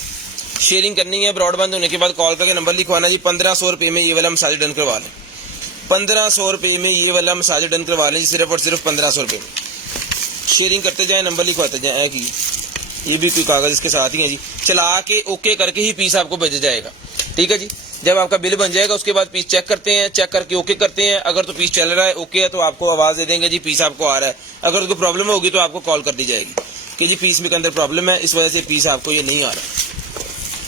शेयरिंग करनी है, ब्रॉडबैंड होने के बाद कॉल करके नंबर लिखवाना जी। 1500 रुपये में ये वाला मसाजर डन करवा लें, 1500 रुपये में ये वाला मसाजर डन करवा लें जी, सिर्फ और सिर्फ 1500 रुपये में। शेयरिंग करते जाएं, नंबर लिखवाते जाएं कि ये भी कोई कागज इसके साथ ही है जी। चला के ओके करके ही पीस आपको भेजा जाएगा, ठीक है जी। जब आपका बिल बन जाएगा उसके बाद पीस चेक करते हैं, चेक करके ओके करते हैं। अगर तो पीस चल रहा है ओके है तो आपको आवाज़ दे देंगे जी पीस आपको आ रहा है। अगर कोई प्रॉब्लम होगी तो आपको कॉल कर दी जाएगी कि जी पीस में के अंदर प्रॉब्लम है, इस वजह से पीस आपको ये नहीं आ रहा।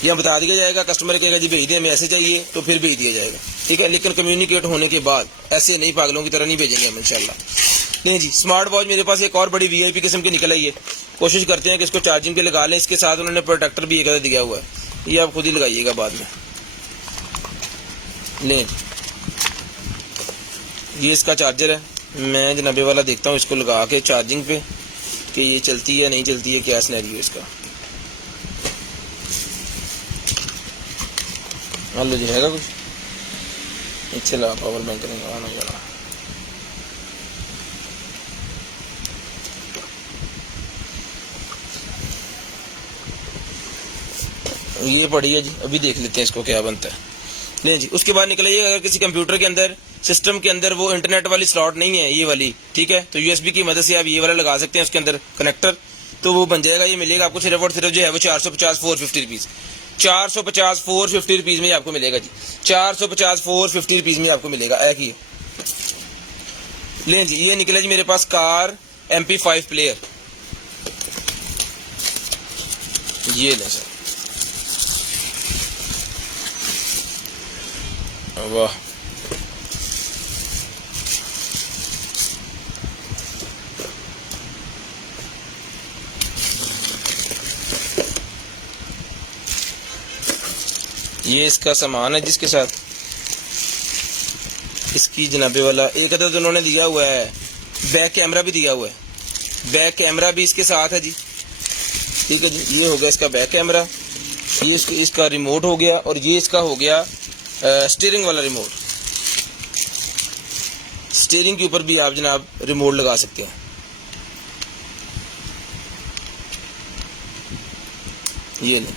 यह बता दिया जाएगा, कस्टमर कहेगा जी भेज दें, हमें ऐसे चाहिए तो फिर भेज दिया जाएगा, ठीक है। लेकिन कम्युनिकेट होने के बाद ऐसे नहीं पागलों की तरह नहीं भेजेंगे हम इंशाल्लाह। नहीं जी, स्मार्ट वॉच मेरे पास एक और बड़ी VIP किस्म की निकल आई है। कोशिश करते हैं कि इसको चार्जिंग पे लगा लें। इसके साथ उन्होंने प्रोटेक्टर भी एक दिया हुआ है, ये आप खुद ही लगाइएगा बाद में। नहीं ये इसका चार्जर है, मैं जनाबे वाला देखता हूँ इसको लगा के चार्जिंग पे कि ये चलती है नहीं चलती है, क्या सिनेरियो इसका। मान लो जी हैगा कुछ इच्छे ला पावर बैंक नहीं आना जरा। ये पड़ी है जी, अभी देख लेते हैं इसको क्या बनता है। नहीं जी, उसके बाद निकलिए अगर किसी कंप्यूटर के अंदर सिस्टम के अंदर वो इंटरनेट वाली स्लॉट नहीं है ये वाली, ठीक है, तो USB की मदद से आप ये वाला लगा सकते हैं उसके अंदर कनेक्टर, तो वो बन जाएगा। ये मिलेगा आपको सिर्फ और सिर्फ जो है वो 450 450 रुपीज़, 450 450 रुपीज़ में आपको मिलेगा जी, 450 450 रुपीज़ में आपको मिलेगा। एक ही लें जी, ये निकला जी मेरे पास कार MP5 प्लेयर, ये लें सर, वाह ये इसका सामान है जिसके साथ इसकी जनाबे वाला एक अदद तो उन्होंने दिया हुआ है, बैक कैमरा भी दिया हुआ है, बैक कैमरा भी इसके साथ है जी। ठीक है जी। ये हो गया इसका बैक कैमरा, ये इसका रिमोट हो गया, और ये इसका हो गया स्टीयरिंग वाला रिमोट। स्टीयरिंग के ऊपर भी आप जनाब रिमोट लगा सकते हैं। ये नहीं,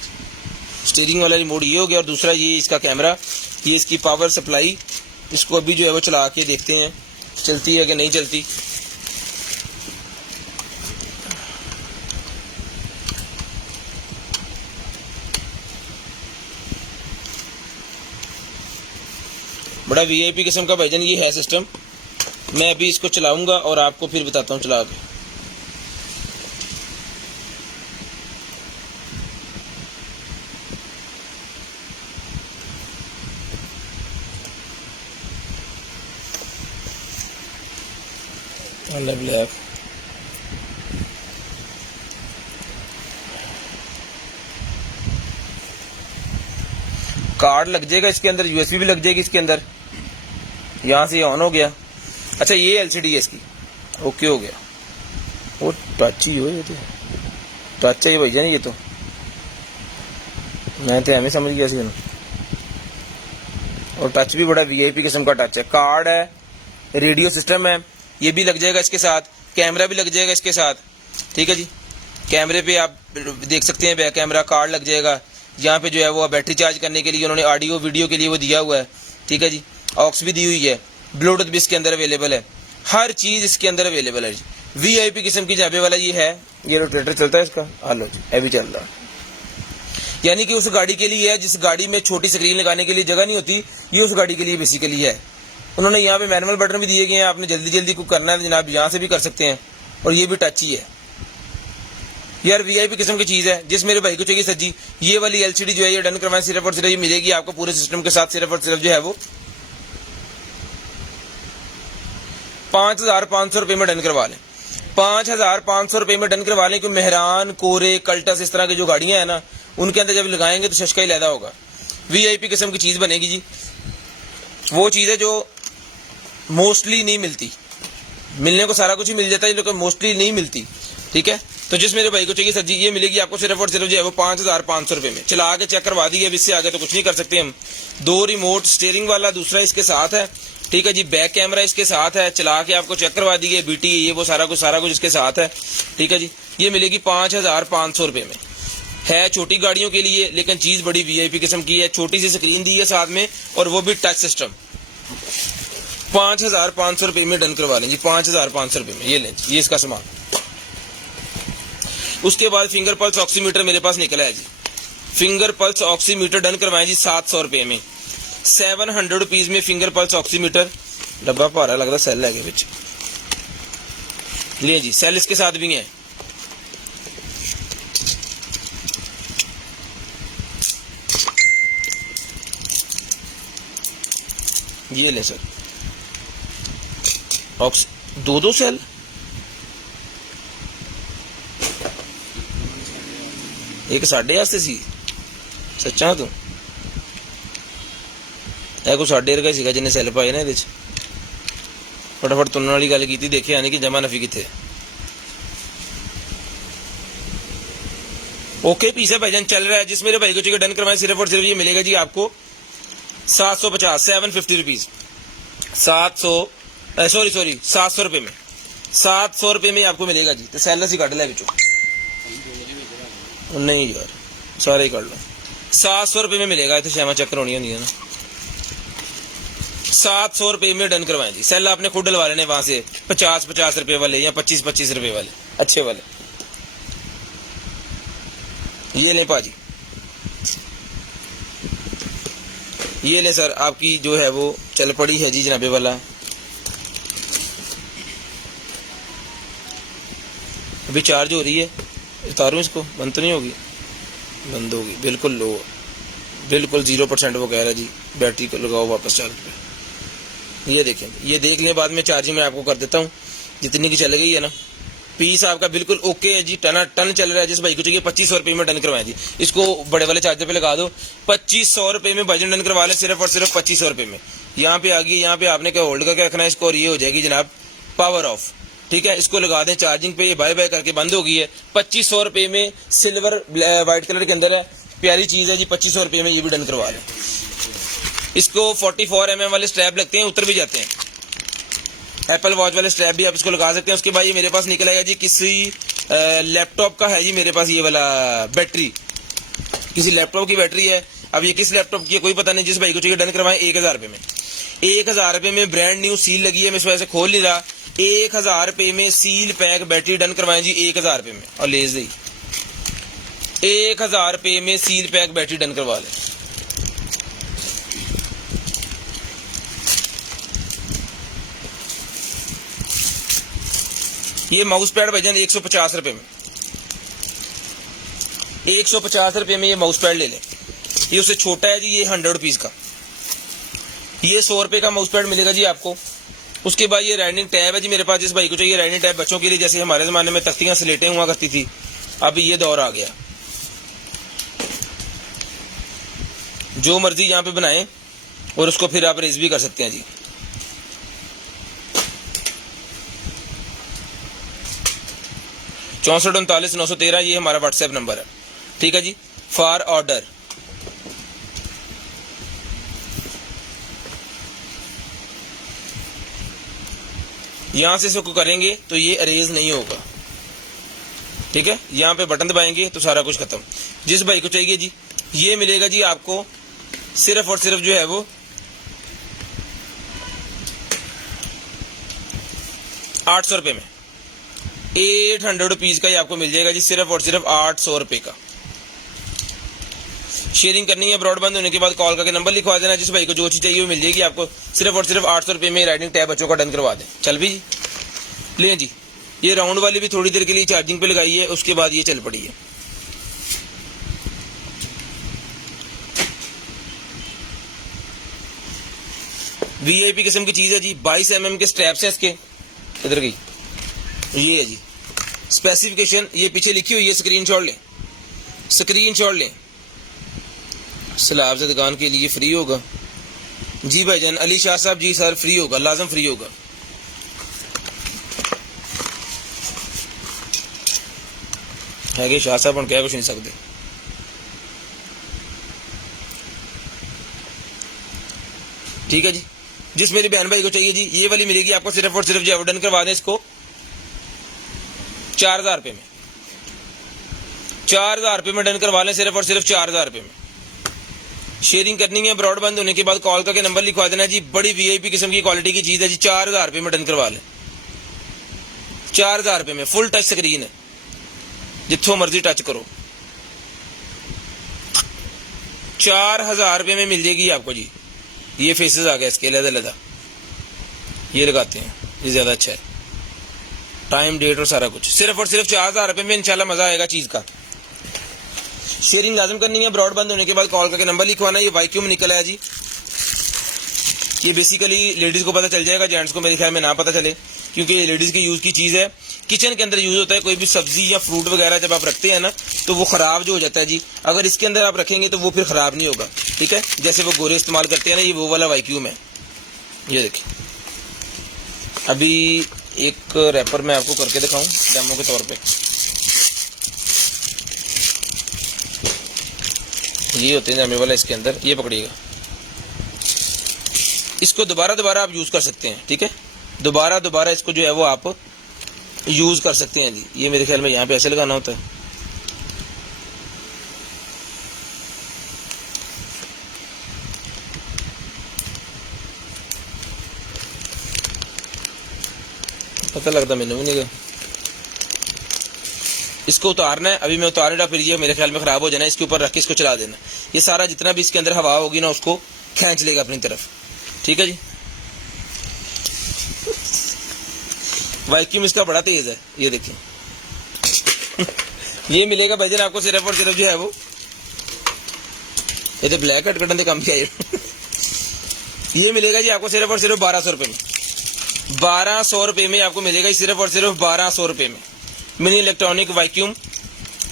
स्टीयरिंग वाला रिमोट ये हो गया, और दूसरा ये इसका कैमरा, ये इसकी पावर सप्लाई। इसको अभी जो है वो चला के देखते हैं चलती है कि नहीं चलती। बड़ा वीआईपी किस्म का भाईजान ये है सिस्टम। मैं अभी इसको चलाऊंगा और आपको फिर बताता हूँ चला के। ब्लैक कार्ड लग जाएगा इसके अंदर, यूएसबी भी लग जाएगी इसके अंदर। यहाँ से ऑन हो गया। अच्छा ये एलसीडी है इसकी, ओके हो गया। वो टच ही हो, ये तो टच है भैया नहीं, ये तो मैं तो हमें समझ गया सी। और टच भी बड़ा वीआईपी किस्म का टच है। कार्ड है, रेडियो सिस्टम है, ये भी लग जाएगा इसके साथ। कैमरा भी लग जाएगा इसके साथ, ठीक है जी। कैमरे पे आप देख सकते हैं बैक कैमरा, कार्ड लग जाएगा। यहाँ पे जो है वो बैटरी चार्ज करने के लिए उन्होंने ऑडियो वीडियो के लिए वो दिया हुआ है, ठीक है जी। ऑक्स भी दी हुई है, ब्लूटूथ भी इसके अंदर अवेलेबल है, हर चीज़ इसके अंदर अवेलेबल है जी। वीआईपी किस्म की जाबे वाला ये है। ये रोटेटर चलता है इसका, हालो जी अभी चल रहा है। यानी कि उस गाड़ी के लिए है जिस गाड़ी में छोटी स्क्रीन लगाने के लिए जगह नहीं होती, ये उस गाड़ी के लिए बेसिकली है। उन्होंने यहाँ पे मैनुअल बटन भी दिए गए हैं, आपने जल्दी जल्दी कुछ करना है जनाब यहाँ से भी कर सकते हैं। और ये भी टच ही है यार, वीआईपी किस्म की चीज़ है। जिस मेरे भाई को चाहिए सज्जी, ये वाली एलसीडी जो है ये डन करवाएं, सिर्फ और सिर्फ ये मिलेगी आपको पूरे सिस्टम के साथ, सिर्फ और सिर्फ जो है वो 5,500 रुपये में डन करवा लें। 5,500 रुपये में डन करवा लें। क्योंकि मेहरान, कोरे, कल्टस इस तरह की जो गाड़ियां हैं ना, उनके अंदर जब लगाएंगे तो शशका ही लैदा होगा। वीआईपी किस्म की चीज़ बनेगी जी। वो चीज़ है जो मोस्टली नहीं मिलती। मिलने को सारा कुछ ही मिल जाता है लेकिन मोस्टली नहीं मिलती, ठीक है। तो जिस मेरे भाई को चाहिए सर जी, ये मिलेगी आपको सिर्फ और सिर्फ जो है वो 5,500 रुपये में। चला के चेक करवा दी है, अब इससे आगे तो कुछ नहीं कर सकते हम। 2 रिमोट, स्टीयरिंग वाला दूसरा इसके साथ है, ठीक है जी। बैक कैमरा इसके साथ है, चला के आपको चेक करवा दी है, बीटी ये वो सारा कुछ इसके साथ है, ठीक है जी। ये मिलेगी 5,500 रुपये में। है छोटी गाड़ियों के लिए, लेकिन चीज़ बड़ी वीआईपी किस्म की है। छोटी सी स्क्रीन दी है साथ में, और वो भी टच सिस्टम। 5,500 रुपये में डन करवा लेंगे, 5,500 रुपये में। ये लें ये इसका सामान। उसके बाद फिंगर पल्स ऑक्सीमीटर मेरे पास निकला है जी। फिंगर पल्स ऑक्सीमीटर डन करवाएं जी 700 रुपये में। 700 रुपीज में फिंगर पल्स ऑक्सीमीटर। डब्बा भारा लगता, सेल है बिच लिए जी, सेल इसके साथ भी है। ये ले सर ऑक्स 2 सेल। एक साढ़े वास्ते सी सच्चा तू कोई साढ़े वर्गा सीगा जिन्हें सैल पाए ना ये फटाफट तुनने वाली गल की, देखे यानी कि जमा नफी कितने। ओके पीस है भाईजान, चल रहा है। जिस मेरे भाई को चाहिए डन करवाएं, सिर्फ और सिर्फ ये मिलेगा जी आपको 750 750 रुपीज। 700 रुपये में 700 रुपये में आपको मिलेगा जी। तो सैलस ही कट लिया बिचो, नहीं यार सारे ही कर लो। 700 रुपये में मिलेगा। इतने शैमा चेक करवानी होनी है ना। 700 रुपये में डन करवाएं जी। सेल आपने खुद डलवा लेने वहां से 50 रुपये वाले या 25 रुपये वाले अच्छे वाले। ये लें पाजी, ये ले सर आपकी जो है वो चल पड़ी है जी जनाबे वाला। अभी चार्ज हो रही है, उतारूं इसको, बंद तो नहीं होगी? बंद होगी, बिल्कुल लो, बिल्कुल 0% वो कह रहा है जी। बैटरी को लगाओ वापस चार्ज पे। ये देखें, ये देख लें, बाद में चार्जिंग मैं आपको कर देता हूँ जितनी की चल गई है ना। पीस आपका बिल्कुल ओके है जी, टन चल रहा है। जिस भाई को चाहिए 2500 रुपये में डन करवाएं जी। इसको बड़े वाले चार्जर पे लगा दो, 2500 रुपये में भाईजान डन करवा लें, सिर्फ और सिर्फ 2500 रुपये में। यहाँ पे आ गई, यहाँ पे आपने क्या होल्ड करके रखना है इसको, और ये हो जाएगी जनाब पावर ऑफ। ठीक है, इसको लगा दें चार्जिंग पे, ये बाय बाय करके बंद हो गई है। 2500 रुपये में सिल्वर व्हाइट कलर के अंदर है, प्यारी चीज़ है जी। 2500 रुपये में ये भी डन करवा लें। इसको 44 mm वाले स्ट्रैप लगते हैं, उतर भी जाते हैं। एप्पल वॉच वाले स्ट्रैप भी आप इसको लगा सकते हैं। उसके बाद ये मेरे पास निकल आएगा जी किसी लैपटॉप का है जी मेरे पास ये वाला बैटरी, किसी लैपटॉप की बैटरी है। अब ये किस लैपटॉप की है कोई पता नहीं, जिस भाई को चाहिए डन करवाएं। 1000 रुपये में, 1000 रुपये में ब्रांड न्यू सील लगी है, मैं इस वजह से खोल नहीं रहा। 1000 रुपये में सील पैक बैटरी डन करवाएं जी 1000 रुपये में। और लेस दी 1000 रुपये में सील पैक बैटरी डन करवा लें। ये माउस पैड भाईजान 150 रुपये में, 150 रुपये में ये माउस पैड ले लें। ये उससे छोटा है जी, ये 100 रुपीज़ का। ये 100 रुपये का माउस पैड मिलेगा जी आपको। उसके बाद ये राइडिंग टैब है जी मेरे पास, जिस भाई को चाहिए राइडिंग टैब बच्चों के लिए, जैसे हमारे ज़माने में तख्तियाँ स्लेटें हुआ करती थी, अब ये दौर आ गया। जो मर्जी यहाँ पे बनाएं और उसको फिर आप रेज भी कर सकते हैं जी। चौंसठ 39 913 ये हमारा व्हाट्सएप नंबर है, ठीक है जी। फॉर ऑर्डर यहां से इसको करेंगे तो ये अरेज नहीं होगा, ठीक है। यहां पे बटन दबाएंगे तो सारा कुछ खत्म। जिस भाई को चाहिए जी ये मिलेगा जी आपको सिर्फ और सिर्फ जो है वो 800 रुपये में, 800 रुपीज़ का ये आपको मिल जाएगा जी, सिर्फ और सिर्फ 800 रुपये का। शेयरिंग करनी है, ब्रॉडबैंड होने के बाद कॉल करके नंबर लिखवा देना। जिस भाई को जो चीज़ चाहिए वो मिल जाएगी आपको, सिर्फ और सिर्फ 800 रुपये में राइडिंग टैब बच्चों का डन करवा दें। चल भी जी लें जी। ये राउंड वाली भी थोड़ी देर के लिए चार्जिंग पे लगाई है, उसके बाद ये चल पड़ी है। वीआईपी किस्म की चीज़ है जी। 22 mm के स्ट्रैप्स हैं इसके। इधर गई ये है जी स्पेसिफिकेशन, ये पीछे लिखी हुई है, स्क्रीनशॉट लें, स्क्रीनशॉट लें। सलाब से दुकान के लिए फ्री होगा जी भाईजान। अली शाह साहब जी सर फ्री होगा, लाजम फ्री होगा। है कि शाह साहब हम क्या कुछ नहीं सकते। ठीक है जी। जिस मेरी बहन भाई को चाहिए जी ये वाली मिलेगी आपको सिर्फ और सिर्फ जो डन करवा दें इसको 4000 रुपये में, 4000 रुपये में डन करवा लें, सिर्फ और सिर्फ 4000 रुपये में। शेयरिंग करनी है, ब्रॉडबैंड होने के बाद कॉल करके नंबर लिखवा देना जी। बड़ी वीआईपी किस्म की क्वालिटी की चीज़ है जी। 4000 रुपये में डन करवा लें, 4000 रुपये में। फुल टच स्क्रीन है, जिथों मर्जी टच करो। 4000 रुपये में मिल जाएगी आपको जी। ये फेसेस आ गए इसके अलग-अलग, ये लगाते हैं, ये ज़्यादा अच्छा है। टाइम डेट और सारा कुछ सिर्फ और सिर्फ 4000 रुपये में। इंशाल्लाह मज़ा आएगा चीज़ का। शेयरिंग लाजम करनी है, ब्रॉडबैंड होने के बाद कॉल करके नंबर लिखवाना। ये वाईक्यू में निकला है जी। ये बेसिकली लेडीज़ को पता चल जाएगा, जेंट्स को मेरे ख्याल में ना पता चले, क्योंकि ये लेडीज़ के यूज़ की चीज़ है। किचन के अंदर यूज़ होता है। कोई भी सब्जी या फ्रूट वगैरह जब आप रखते हैं ना तो वो ख़राब जो हो जाता है जी, अगर इसके अंदर आप रखेंगे तो वो फिर ख़राब नहीं होगा, ठीक है। जैसे वो गोरे इस्तेमाल करते हैं ना, ये वो वाला वाईक्यूम है। ये देखिए, अभी एक रैपर मैं आपको करके दिखाऊं डेमो के तौर पे। ये होते हैं जामे वाला, इसके अंदर ये पकड़िएगा। इसको दोबारा आप यूज़ कर सकते हैं, ठीक है। दोबारा इसको जो है वो आप यूज़ कर सकते हैं जी। ये मेरे ख्याल में यहाँ पे ऐसे लगाना होता है। पता लगता मैंने भी नहीं। इसको उतारना है, अभी मैं उतार रहा, फिर ये मेरे ख्याल में ख़राब हो जाना। इसके ऊपर रख के इसको चला देना। ये सारा जितना भी इसके अंदर हवा होगी ना उसको खींच लेगा अपनी तरफ, ठीक है जी। वैक्यूम इसका बड़ा तेज है, ये देखिए। ये मिलेगा भाईजान आपको सिर्फ और सिर्फ जो है वो, ये तो ब्लैक कट कटन कम किया। ये मिलेगा जी आपको सिर्फ और सिर्फ 1200 रुपये में। 1200 रुपये में आपको मिलेगा सिर्फ और सिर्फ 1200 रुपये में। मिनी इलेक्ट्रॉनिक वैक्यूम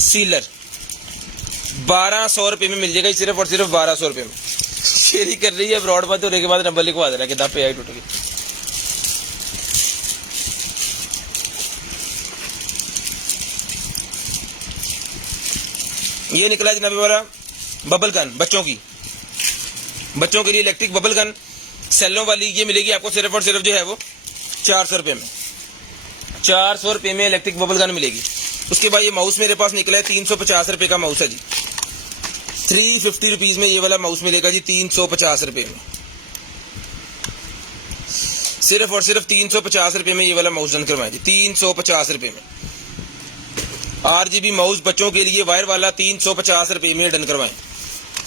सीलर 1200 रुपये में मिल जाएगा सिर्फ और सिर्फ 1200 रुपये में। शेयरी कर रही है ब्रॉडबैंड होने के बाद नंबर लिखवा देना कि दापे आई टूट गई। ये निकला जनाब वाला बबल गन, बच्चों के लिए इलेक्ट्रिक बबल गन सेलों वाली। ये मिलेगी आपको सिर्फ और सिर्फ जो है वो 400 रुपये में, 400 रुपये में इलेक्ट्रिक बबल गन मिलेगी। उसके बाद ये माउस मेरे पास निकला है 350 रुपये का माउस है जी, 350 रुपीज़ में ये वाला माउस मिलेगा जी, 350 रुपये में, सिर्फ और सिर्फ 350 रुपये में ये वाला माउस डन करवाएं जी, 350 रुपये में। RGB माउस बच्चों के लिए वायर वाला 350 रुपये में डन करवाएं,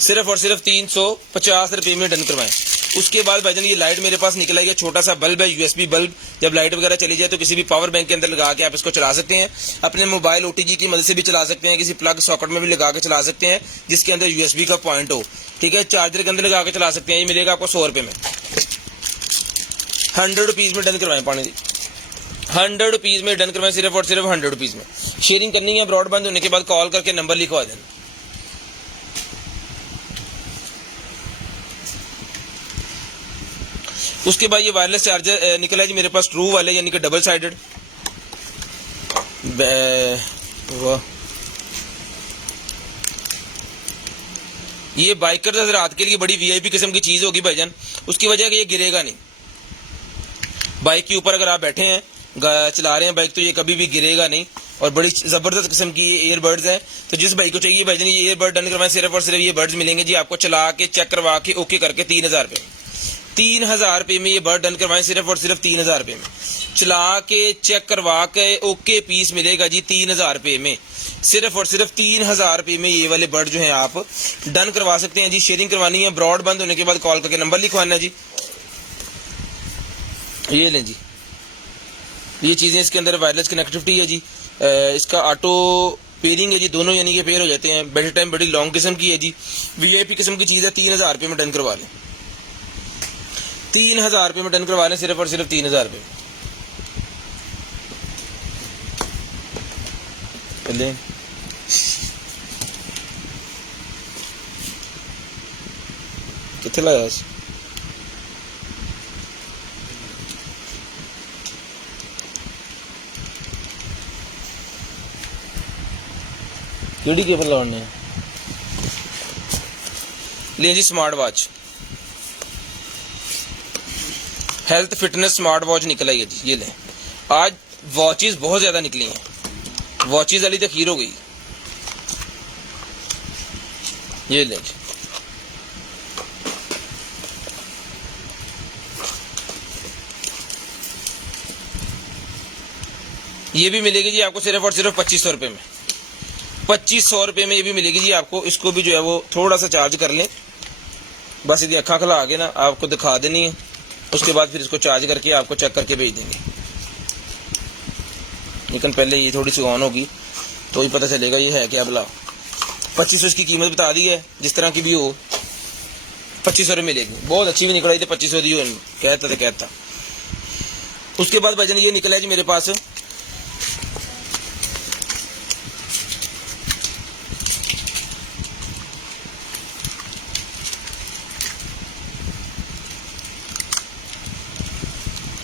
सिर्फ और सिर्फ 350 रुपये में डन करवाएं। उसके बाद भाईजान ये लाइट मेरे पास निकला है, ये छोटा सा बल्ब है, USB बल्ब। जब लाइट वगैरह चली जाए तो किसी भी पावर बैंक के अंदर लगा के आप इसको चला सकते हैं, अपने मोबाइल OTG की मदद से भी चला सकते हैं, किसी प्लग सॉकेट में भी लगा के चला सकते हैं जिसके अंदर USB का पॉइंट हो, ठीक है। चार्जर के अंदर लगा के चला सकते हैं। ये मिलेगा आपको 100 रुपये में, 100 रुपीज़ में डन करवाएं पानी दी, 100 रुपीज़ में डन करवाएं, सिर्फ और सिर्फ 100 रुपीज़ में। शेयरिंग करनी है ब्रॉडबैंड होने के बाद कॉल करके नंबर लिखवा देना। उसके बाद ये वायरलेस चार्जर निकला है जी मेरे पास, ट्रू वाले यानी कि डबल साइडेड। ये बाइकर हजरात के लिए बड़ी VIP किस्म की चीज होगी भाईजान, उसकी वजह है कि ये गिरेगा नहीं। बाइक के ऊपर अगर आप बैठे हैं, चला रहे हैं बाइक, तो ये कभी भी गिरेगा नहीं, और बड़ी जबरदस्त किस्म की ईयरबड्स है। तो जिस बाइक को चाहिए भाईजान ये ईयरबड डन करवाएं, सिर्फ और सिर्फ ये बर्ड्स मिलेंगे जी आपको, चला के चेक करवा के ओके करके 3000 रुपये, 3000 रुपये में ये बर्ड डन करवाएं, सिर्फ और सिर्फ 3000 रुपये में। चला के चेक करवा के ओके पीस मिलेगा जी 3000 रुपये में, सिर्फ और सिर्फ 3000 रुपये में ये वाले बर्ड जो हैं आप डन करवा सकते हैं जी। शेयरिंग करवानी है, ब्रॉड बंद होने के बाद कॉल करके नंबर लिखवाना है जी। ये लें जी, ये चीज़ें इसके अंदर वायरलेस कनेक्टिविटी है जी, इसका ऑटो पेयरिंग है जी, दोनों यानी कि पेयर हो जाते हैं। बैटरी टाइम बड़ी लॉन्ग किस्म की है जी, VIP किस्म की चीज़ है। 3000 रुपये में डन करवा लें, 3000 रुपये में डन करवा लें, सिर्फ और सिर्फ 3000 रुपये। कितने लाया केड़ी केबल लगाने हैं? ले जी smart watch, health fitness smart watch निकला है जी, ये लें। आज वॉचेस बहुत ज़्यादा निकली हैं, वॉचेस वाली तखीर हो गई। ये लें जी, ये भी मिलेगी जी आपको सिर्फ और सिर्फ 2500 रुपये में, 2500 रुपये में ये भी मिलेगी जी आपको। इसको भी जो है वो थोड़ा सा चार्ज कर लें, बस यदि अक्खा खिला के ना आपको दिखा देनी है, उसके बाद फिर इसको चार्ज करके आपको चेक करके भेज देंगे। लेकिन पहले ये थोड़ी सी ऑन होगी तो ही पता चलेगा ये है क्या भला। 2500 इसकी कीमत बता दी है, जिस तरह की भी हो 2500 रुपये मिलेगी। बहुत अच्छी भी निकल आई थी, 2500 दी हो कहता। उसके बाद भाईजान ये निकला है जी मेरे पास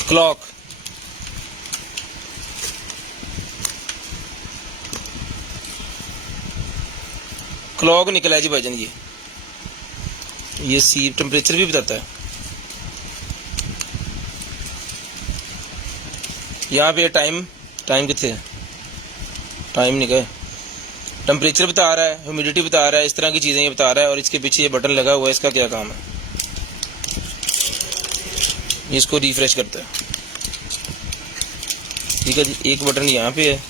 क्लॉक, क्लॉक निकला है जी भाईजान। ये सी टेम्परेचर भी बताता है। यहाँ पे टाइम कितने है, टाइम निकला, टेम्परेचर बता रहा है, ह्यूमिडिटी बता रहा है, इस तरह की चीज़ें ये बता रहा है। और इसके पीछे ये बटन लगा हुआ है, इसका क्या काम है, इसको रिफ्रेश करता है। ठीक है जी, एक बटन यहाँ पे है,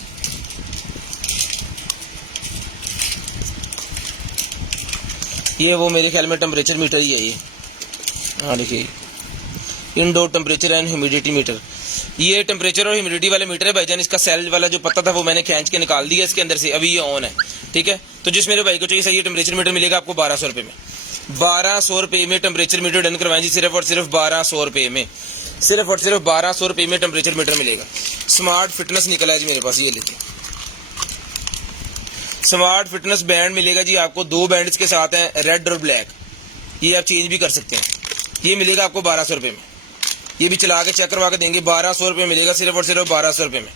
ये वो मेरे ख्याल में टेम्परेचर मीटर ही है ये। हाँ देखिए, indoor temperature and humidity meter, ये टेम्परेचर और ह्यूमिडिटी वाले मीटर है भाईजान। इसका सेल वाला जो पत्ता था वो मैंने खींच के निकाल दिया इसके अंदर से, अभी ये ऑन है। ठीक है, तो जिस मेरे भाई को चाहिए सही टेम्परेचर मीटर मिलेगा आपको 1200 रुपये में, 1200 रुपये में टेम्परेचर मीटर डन करवाएं जी, सिर्फ और सिर्फ 1200 रुपये में, सिर्फ और सिर्फ 1200 रुपये में टेम्परेचर मीटर मिलेगा। स्मार्ट फिटनेस निकला है जी मेरे पास, ये लेके स्मार्ट फिटनेस बैंड मिलेगा जी आपको। 2 बैंड के साथ हैं, रेड और ब्लैक, ये आप चेंज भी कर सकते हैं। ये मिलेगा आपको 1200 रुपये में, ये भी चला के चेक करवा के देंगे। 1200 रुपये मिलेगा, सिर्फ और सिर्फ 1200 रुपये में,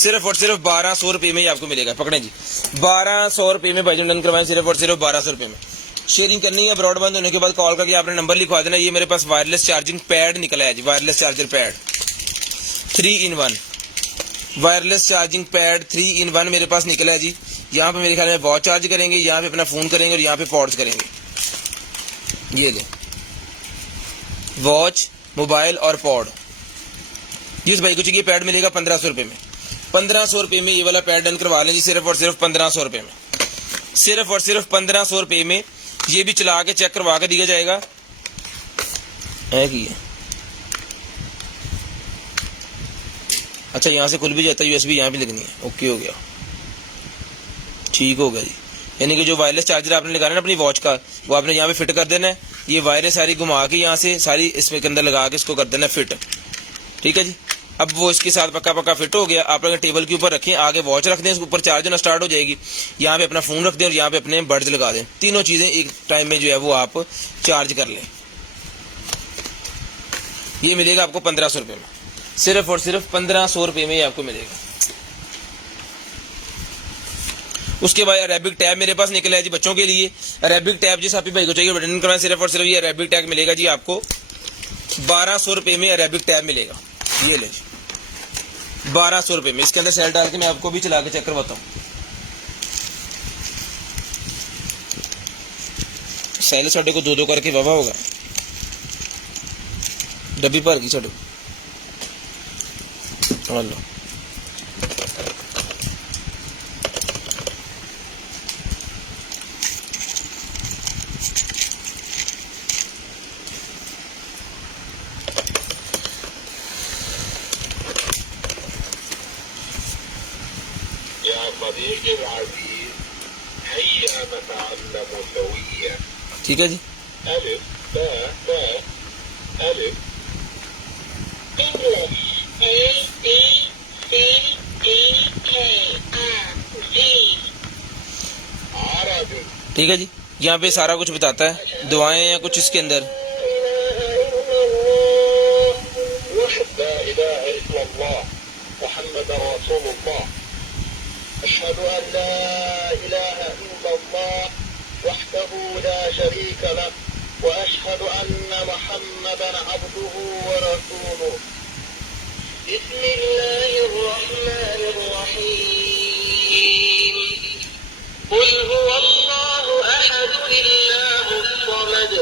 सिर्फ और सिर्फ 1200 रुपये में ही आपको मिलेगा। पकड़ें जी, 1200 रुपये में भाईजान डन करवाएं, सिर्फ और सिर्फ 1200 रुपये में। शेयरिंग करनी है, ब्रॉडबैंड होने के बाद कॉल करके आपने नंबर लिखवा देना। ये मेरे पास वायरलेस चार्जिंग पैड निकला है जी, wireless charger pad 3 in 1, wireless charging pad 3 in 1 मेरे पास निकला है जी। यहाँ पे मेरे ख्याल में वॉच चार्ज करेंगे, यहाँ पे अपना फ़ोन करेंगे और यहाँ पे पॉड्स करेंगे। ये ले वॉच, मोबाइल और पॉड। जिस भाई को चाहिए पैड मिलेगा 1500 रुपये में। 1500 रुपये में ये वाला पैड डन करवा लें जी, सिर्फ और सिर्फ 1500 रुपये में। सिर्फ और सिर्फ 1500 रुपये में ये भी चला के चेक करवा के दिया जाएगा। है कि अच्छा, यहाँ से खुल भी जाता है, यूएसबी यहाँ भी लगनी है। ओके हो गया, ठीक हो गया जी। यानी कि जो वायरलेस चार्जर आपने लगाना है अपनी वॉच का, वो आपने यहाँ पे फिट कर देना है। ये वायरें सारी घुमा के यहाँ से सारी इसमें के अंदर लगा के इसको कर देना फिट। ठीक है जी, अब वो इसके साथ पक्का पक्का फिट हो गया। आप लोग टेबल के ऊपर रखें, आगे वॉच रख दें, इसके ऊपर चार्ज होना स्टार्ट हो जाएगी। यहाँ पे अपना फ़ोन रख दें और यहाँ पे अपने बड्स लगा दें। तीनों चीज़ें एक टाइम में जो है वो आप चार्ज कर लें। ये मिलेगा आपको 1500 रुपये में, सिर्फ और सिर्फ 1500 रुपये में ही आपको मिलेगा। उसके बाद अरेबिक टैब मेरे पास निकला है जी बच्चों के लिए। अरेबिक टैब जिस आप भाई को चाहिए बटन करवाएं, सिर्फ और सिर्फ ये अरेबिक टैग मिलेगा जी आपको 1200 रुपये में। अरेबिक टैब मिलेगा, ये ले जी 1200 रुपये में। इसके अंदर सेल डाल के मैं आपको भी चला के चेक करवाता हूँ। सेल साढ़े को 2-2 करके वावा होगा, डब्बी भर गई साढ़े लो। ठीक है जी, ठीक है जी। यहाँ पे सारा कुछ बताता है, दुआएं या कुछ इसके अंदर। अशहदु अल्ला इलाहा इल्लल्लाह वहदहु ला शरीका लह व अशहदु अन्ना मुहम्मदन अब्दुहु व रसूलुहु। बिस्मिल्लाहिर रहमानिर रहीम। कुल हुवल्लाहु अहद अल्लाहुस समद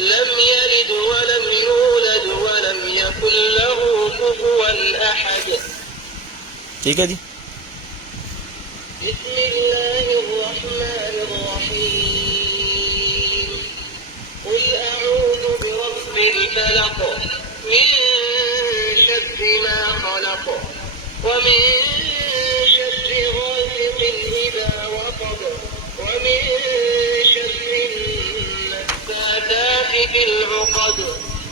लम यलिद व लम यूलद व लम यकुल लहु कुफुवन अहद। ठीक है जी। बिस्मिल्लाहिर्रहमानिर्रहीम। कुल अऊज़ु बिरब्बिल फलक मिन शर्रि मा खलक व मिन शर्रि गासिकिन इज़ा वक़ब व मिन शर्रि नफ़्फ़ाथाति फिल उक़द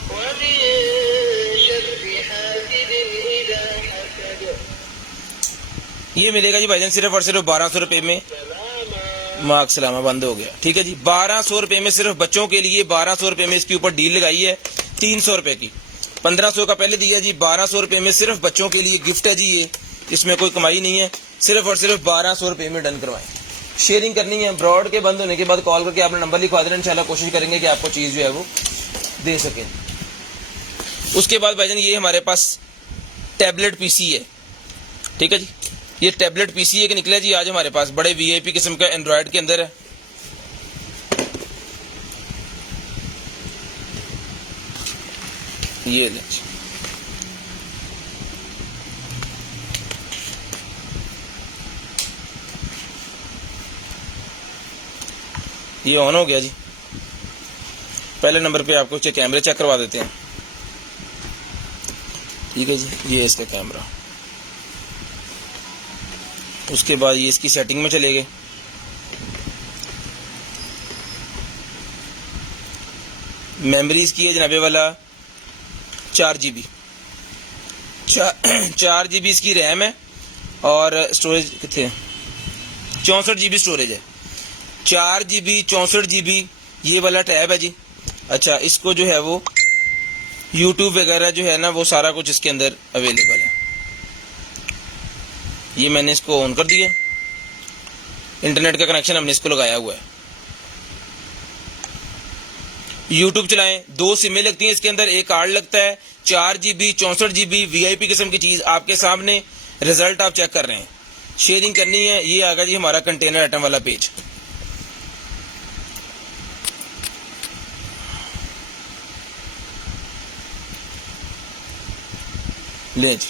व मिन शर्रि हासिदिन इज़ा हसद। ये मिलेगा जी भाईजान सिर्फ और सिर्फ 1200 रुपये में। मार्क सलामा बंद हो गया। ठीक है जी, 1200 रुपये में सिर्फ बच्चों के लिए। 1200 रुपये में इसके ऊपर डील लगाई है 300 रुपये की। 1500 का पहले दिया जी, 1200 रुपये में सिर्फ बच्चों के लिए गिफ्ट है जी। ये इसमें कोई कमाई नहीं है, सिर्फ और सिर्फ 1200 रुपये में डन करवाएं। शेयरिंग करनी है, ब्रॉड के बंद होने के बाद कॉल करके आपने नंबर लिखवा देना। इंशाल्लाह कोशिश करेंगे कि आपको चीज़ जो है वो दे सकें। उसके बाद भाईजान ये हमारे पास टैबलेट पीसी है। ठीक है जी, ये टैबलेट पीसी एक निकला जी आज हमारे पास, बड़े वीआईपी किस्म का एंड्रॉयड के अंदर है। ये ले, ये ऑन हो गया जी। पहले नंबर पे आपको कैमरे चेक करवा देते हैं। ठीक है जी, ये इसका कैमरा। उसके बाद ये इसकी सेटिंग में चले गए। मेमोरी इसकी है जनाबे वाला 4 GB, 4 GB इसकी रैम है और स्टोरेज कितने 64 GB स्टोरेज है। 4 GB 64 GB ये वाला टैब है जी। अच्छा, इसको जो है वो यूट्यूब वगैरह जो है ना वो सारा कुछ इसके अंदर अवेलेबल है। ये मैंने इसको ऑन कर दिया, इंटरनेट का कनेक्शन हमने इसको लगाया हुआ है। यूट्यूब चलाएं, 2 सिमें लगती हैं इसके अंदर, एक कार्ड लगता है, 4 GB 64 GB VIP किस्म की चीज आपके सामने, रिजल्ट आप चेक कर रहे हैं। शेयरिंग करनी है। ये आ गया जी हमारा कंटेनर आइटम वाला पेज। ले जी,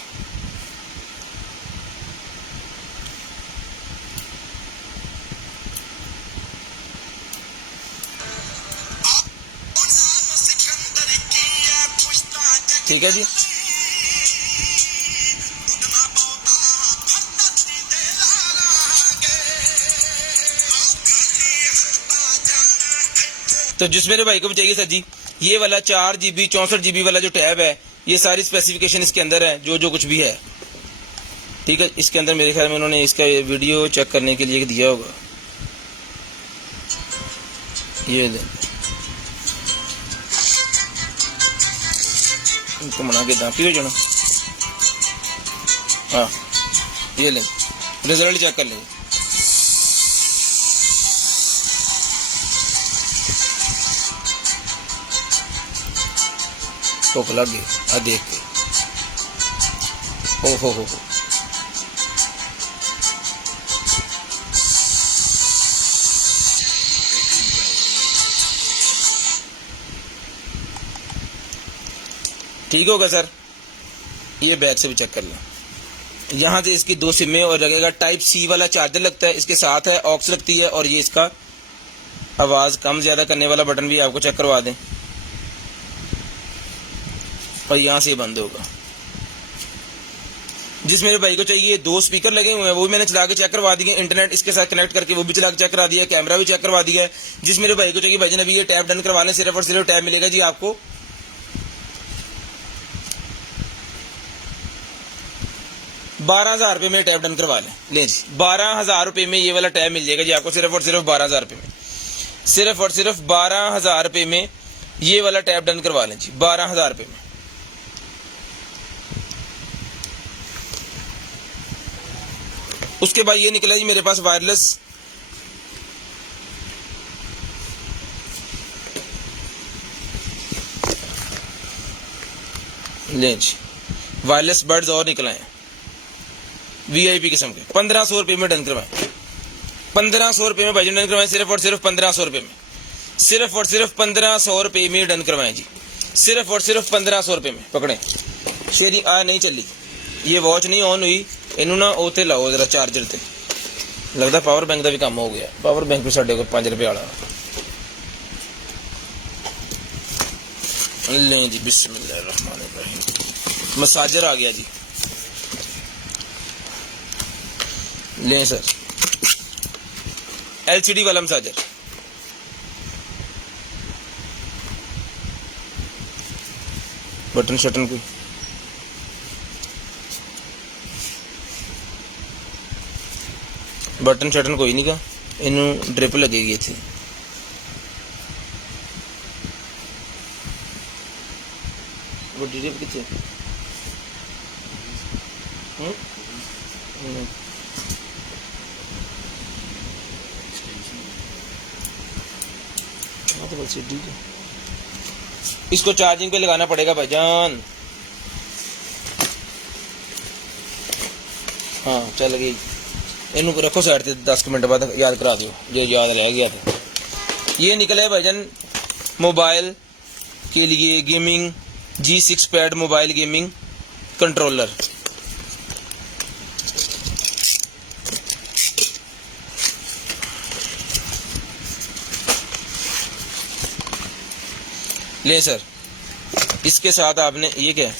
ठीक है जी। तो जिस मेरे भाई को भी चाहिए सर जी, ये वाला 4 GB 64 GB वाला जो टैब है, ये सारी स्पेसिफिकेशन इसके अंदर है, जो कुछ भी है, ठीक है। इसके अंदर मेरे ख्याल में उन्होंने इसका ये वीडियो चेक करने के लिए दिया होगा। ये ले, इनको मना के दापी हो जाना। हाँ, ये ले, रिजल्ट चेक कर लेंगे। भुख लग गई आ देख के। हो ठीक होगा सर। ये बैक से भी चेक कर लें। यहाँ से इसकी 2 सिमें और लगेगा टाइप C वाला चार्जर लगता है, इसके साथ है ऑक्स लगती है, और ये इसका आवाज़ कम ज़्यादा करने वाला बटन भी आपको चेक करवा दें, और यहाँ से बंद होगा। जिस मेरे भाई को चाहिए 2 स्पीकर लगे हुए हैं, वो भी मैंने चला के चेक करवा दिए, इंटरनेट इसके साथ कनेक्ट करके वो भी चला के चेक करा दिया, कैमरा भी चेक करवा दिया है। जिस मेरे भाई को चाहिए भाईजान अभी ये टैब डन करवा लें, सिर्फ और सिर्फ टैब मिलेगा जी आपको 12,000 रुपये में टैब डन करवा लें जी। 12,000 रुपये में ये वाला टैब मिल जाएगा जी आपको, सिर्फ और सिर्फ 12,000 रुपये में, सिर्फ और सिर्फ 12,000 रुपये में ये वाला टैब डन करवा लें जी, 12,000 रुपये में। उसके बाद ये निकला जी मेरे पास वायरलेस लेंज, वायरलेस बर्ड्स और निकला है VIP किस्म के, 1500 रुपये में डन करवाएं, 1500 रुपये में भाई डन करवाएं, सिर्फ और सिर्फ 1500 रुपये में, सिर्फ और सिर्फ 1500 रुपये में डन करवाएं जी, सिर्फ और सिर्फ 1500 रुपये में। पकड़ें, शेयरिंग नहीं चली, ये वॉच नहीं ऑन हुई, इन्हों ना ओते लाओ जरा चार्जर ते, लगता पावर बैंक का भी काम हो गया। पावर बैंक भी साढ़े को 5 रुपये वाला। लें जी, बिस्मिल्लाहिर्रहमानिर्रहीम, मसाजर आ गया जी। लें सर, LCD वाला मसाजर, बटन शटन कोई बटन शटन कोई नहीं का, इनू ड्रिप लगेगी इतनी। ਵੱਡੀ ड्रिप कितने तो बस ठीक है। इसको चार्जिंग पे लगाना पड़ेगा भाईजान। हाँ चल गई, इन रखो साइड से, 10 मिनट बाद याद करा दो जो याद रह गया था। ये निकले भाईजान मोबाइल के लिए gaming G6 pad mobile gaming controller. ले सर, इसके साथ आपने ये क्या है,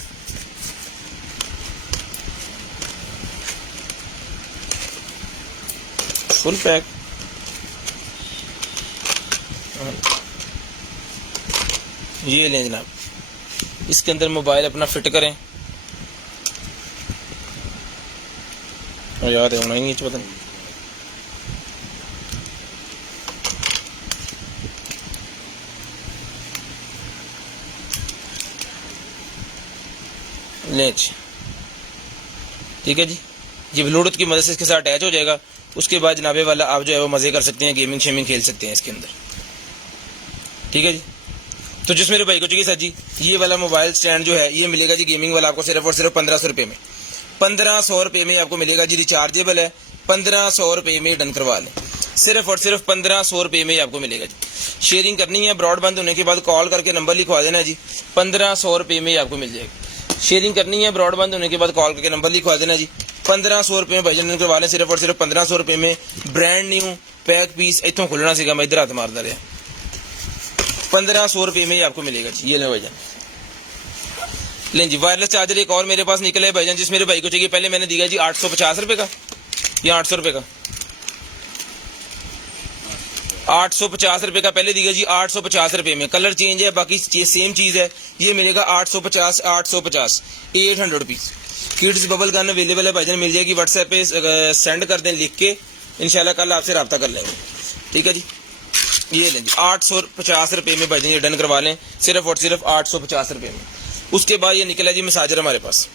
फुल पैक। ये लें जनाब, इसके अंदर मोबाइल अपना फिट करें। याद है होना ही नहीं, पता नहीं। ले ठीक है जी, ये ब्लूटूथ की मदद से इसके साथ अटैच हो जाएगा। उसके बाद जनाबे वाला आप जो है वो मज़े कर सकते हैं, गेमिंग शेमिंग खेल सकते हैं इसके अंदर। ठीक है जी। तो जिस मेरे भाई को चाहिए सर जी, ये वाला मोबाइल स्टैंड जो है ये मिलेगा जी गेमिंग वाला आपको सिर्फ और सिर्फ 1500 रुपये में। 1500 रुपये में आपको मिलेगा जी, रिचार्जेबल है। 1500 रुपये में डन करवा लें, सिर्फ और सिर्फ 1500 रुपये में आपको मिलेगा जी। शेयरिंग करनी है, ब्रॉडबैंड होने के बाद कॉल करके नंबर लिखवा देना जी, 1500 रुपये में आपको मिल जाएगा। शेयरिंग करनी है, ब्रॉडबैंड होने के बाद कॉल करके नंबर लिखवा देना जी, 1500 रुपये में भाई डन करवा लें, सिर्फ और सिर्फ 1500 रुपये में। ब्रांड न्यू पैक पीस इतों खुलना सीगा, मैं इधर हाथ मारदा रहा। 1500 रुपये में ही आपको मिलेगा जी। ये ले भाईजान, लें जी। वायरलेस चार्जर एक और मेरे पास निकला है भाईजान, जिस मेरे भाई को चाहिए। पहले मैंने दिया जी 850 रुपये का या 800 रुपये का, 850 रुपये का पहले दिया जी, 850 रुपये में। कलर चेंज है, बाकी सेम चीज़ है। ये मिलेगा 850 800 rupees. Kids bubble gun available है भाईजान, मिल जाएगी। व्हाट्सएप पे सेंड कर दें लिख के, इंशाल्लाह कल आपसे रब्ता कर लेंगे। ठीक है जी। ये लें जी 850 रुपये में भाईजान ये डन करवा लें, सिर्फ और सिर्फ 850 रुपये में। उसके बाद ये निकला जी मसाजर हमारे पास।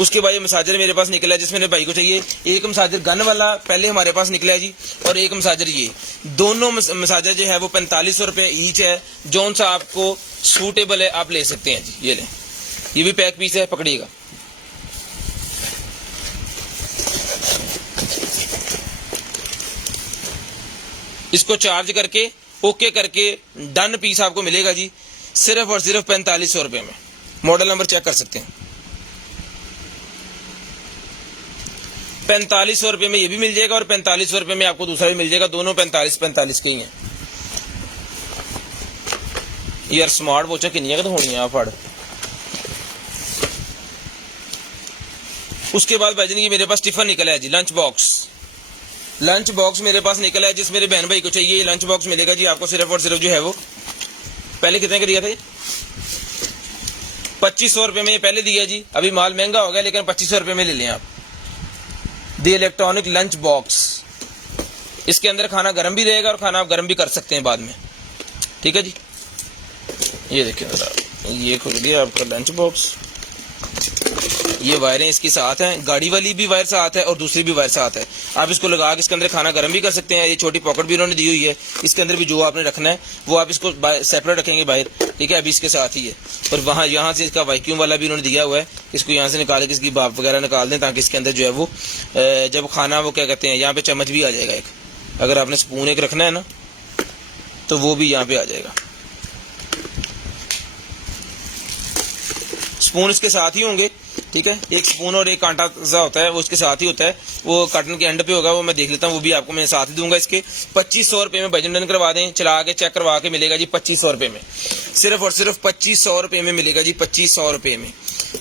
उसके बाद ये मसाजर मेरे पास निकला है, जिस मेरे भाई को चाहिए। एक मसाजर गन वाला पहले हमारे पास निकला है जी, और एक मसाजर ये। दोनों मसाजर जो है वो 4500 रुपये ईच है। जौन सा आपको सूटेबल है आप ले सकते हैं जी। ये लें, ये भी पैक पीस है, पकड़िएगा। इसको चार्ज करके ओके करके डन पीस आपको मिलेगा जी, सिर्फ और सिर्फ 4500 रुपये में। मॉडल नंबर चेक कर सकते हैं। 4500 रुपये में ये भी मिल जाएगा, और 4500 रुपये में आपको दूसरा भी मिल जाएगा। दोनों 45 के ही हैं। यार स्मार्ट वॉच कितनी है तो होनी है आप फड़। उसके बाद भाईजान ये मेरे पास टिफिन निकला है जी, लंच बॉक्स। लंच बॉक्स मेरे पास निकला है, जिस मेरे बहन भाई को चाहिए। ये लंच बॉक्स मिलेगा जी आपको सिर्फ और सिर्फ जो है वो, पहले कितने का दिया था? 2500 रुपये में पहले दिया जी। अभी माल महंगा हो गया, लेकिन 2500 रुपये में ले लें आप। द इलेक्ट्रॉनिक लंच बॉक्स, इसके अंदर खाना गर्म भी रहेगा और खाना आप गर्म भी कर सकते हैं बाद में। ठीक है जी। ये देखिए जरा, ये खुल गया आपका लंच बॉक्स। ये वायरें इसके साथ हैं, गाड़ी वाली भी वायर साथ है और दूसरी भी वायर साथ है। आप इसको लगा के इसके अंदर खाना गर्म भी कर सकते हैं। ये छोटी पॉकेट भी उन्होंने दी हुई है, इसके अंदर भी जो आपने रखना है वो आप इसको सेपरेट रखेंगे बाहर। ठीक है, अभी इसके साथ ही है। और वहाँ यहाँ से इसका वैक्यूम वाला भी उन्होंने दिया हुआ है, इसको यहाँ से निकाल के इसकी भाप वगैरह निकाल दें, ताकि इसके अंदर जो है वो जब खाना वो क्या कहते हैं, यहाँ पे चम्मच भी आ जाएगा एक। अगर आपने स्पून एक रखना है ना तो वो भी यहाँ पे आ जाएगा। स्पून इसके साथ ही होंगे। ठीक है, एक स्पून और एक कांटा सा होता है वो इसके साथ ही होता है, वो काटन के एंड पे होगा, वो मैं देख लेता हूँ, वो भी आपको मैं साथ ही दूंगा। इसके 2500 रुपये में भाईजान डन करवा दें, चला के चेक करवा के मिलेगा जी 2500 रुपये में। सिर्फ और सिर्फ 2500 रुपये में मिलेगा जी, 2500 रुपये में।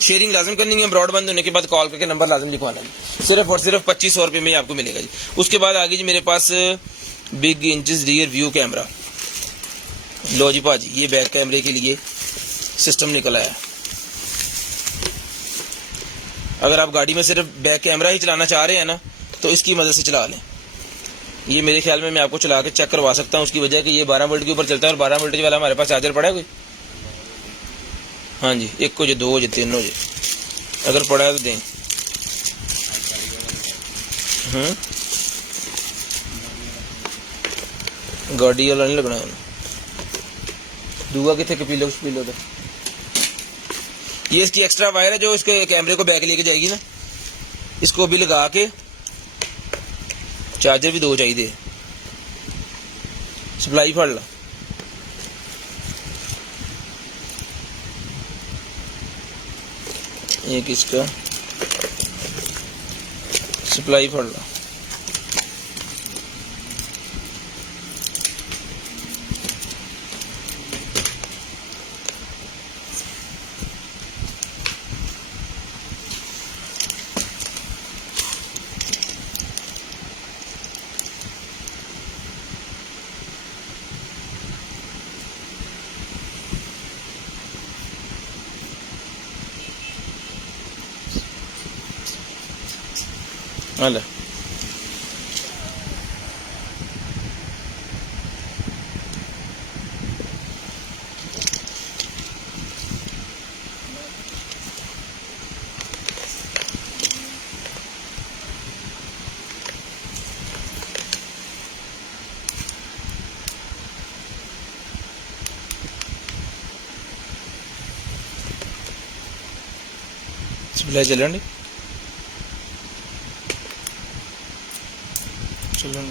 शेयरिंग लाजम करनी है, ब्रॉडबैंड होने के बाद कॉल करके नंबर लाजम लिखवाना है। सिर्फ और सिर्फ 2500 रुपये में आपको मिलेगा जी। उसके बाद आगे जी मेरे पास big inches rear view camera. लो जी भाजी, ये बैक कैमरे के लिए सिस्टम निकला है। अगर आप गाड़ी में सिर्फ बैक कैमरा ही चलाना चाह रहे हैं ना तो इसकी मदद से चला लें। ये मेरे ख्याल में मैं आपको चला के चेक करवा सकता हूँ, उसकी वजह कि ये 12 वोल्ट के ऊपर चलता है, और 12 वोल्टेज वाला हमारे पास चार्जर पड़ा है कोई? हाँ जी, एक हो जाए, दो हो जाए, तीन हो जाए, अगर पड़ा है तो दें। गाड़ी वाला नहीं लगना है, दूगा कितने कपीलो तो। ये इसकी एक्स्ट्रा वायर है जो इसके कैमरे को बैक लेके जाएगी ना, इसको भी लगा के। चार्जर भी दो चाहिए, सप्लाई फड़ ला। एक इसका सप्लाई फड़ ला। हेलो, सप्लाई चलन चलन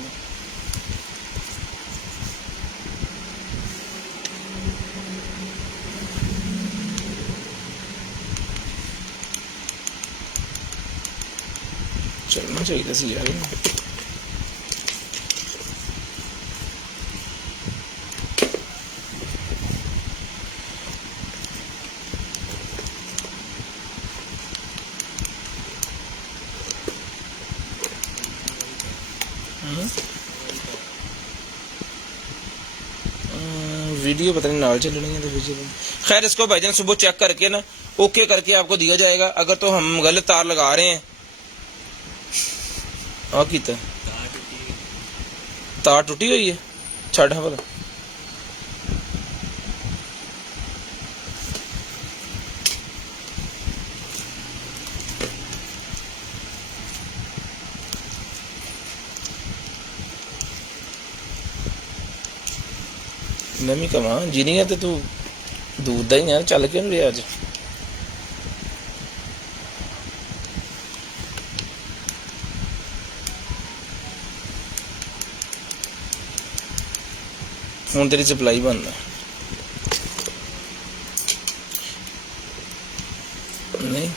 चलना चाहिए सी यार वीडियो पता नहीं नाल चलनी है तो वीडियो खैर इसको भाईजान सुबह चेक करके ना ओके करके आपको दिया जाएगा। अगर तो हम गलत तार लगा रहे हैं और कितना तार टूटी हुई है छड़ हाँ भला नमी कमा जिनी है तो तू दूर दा ही है चल क्यों नहीं रहा अज हूँ तेरी सप्लाई बंद है नहीं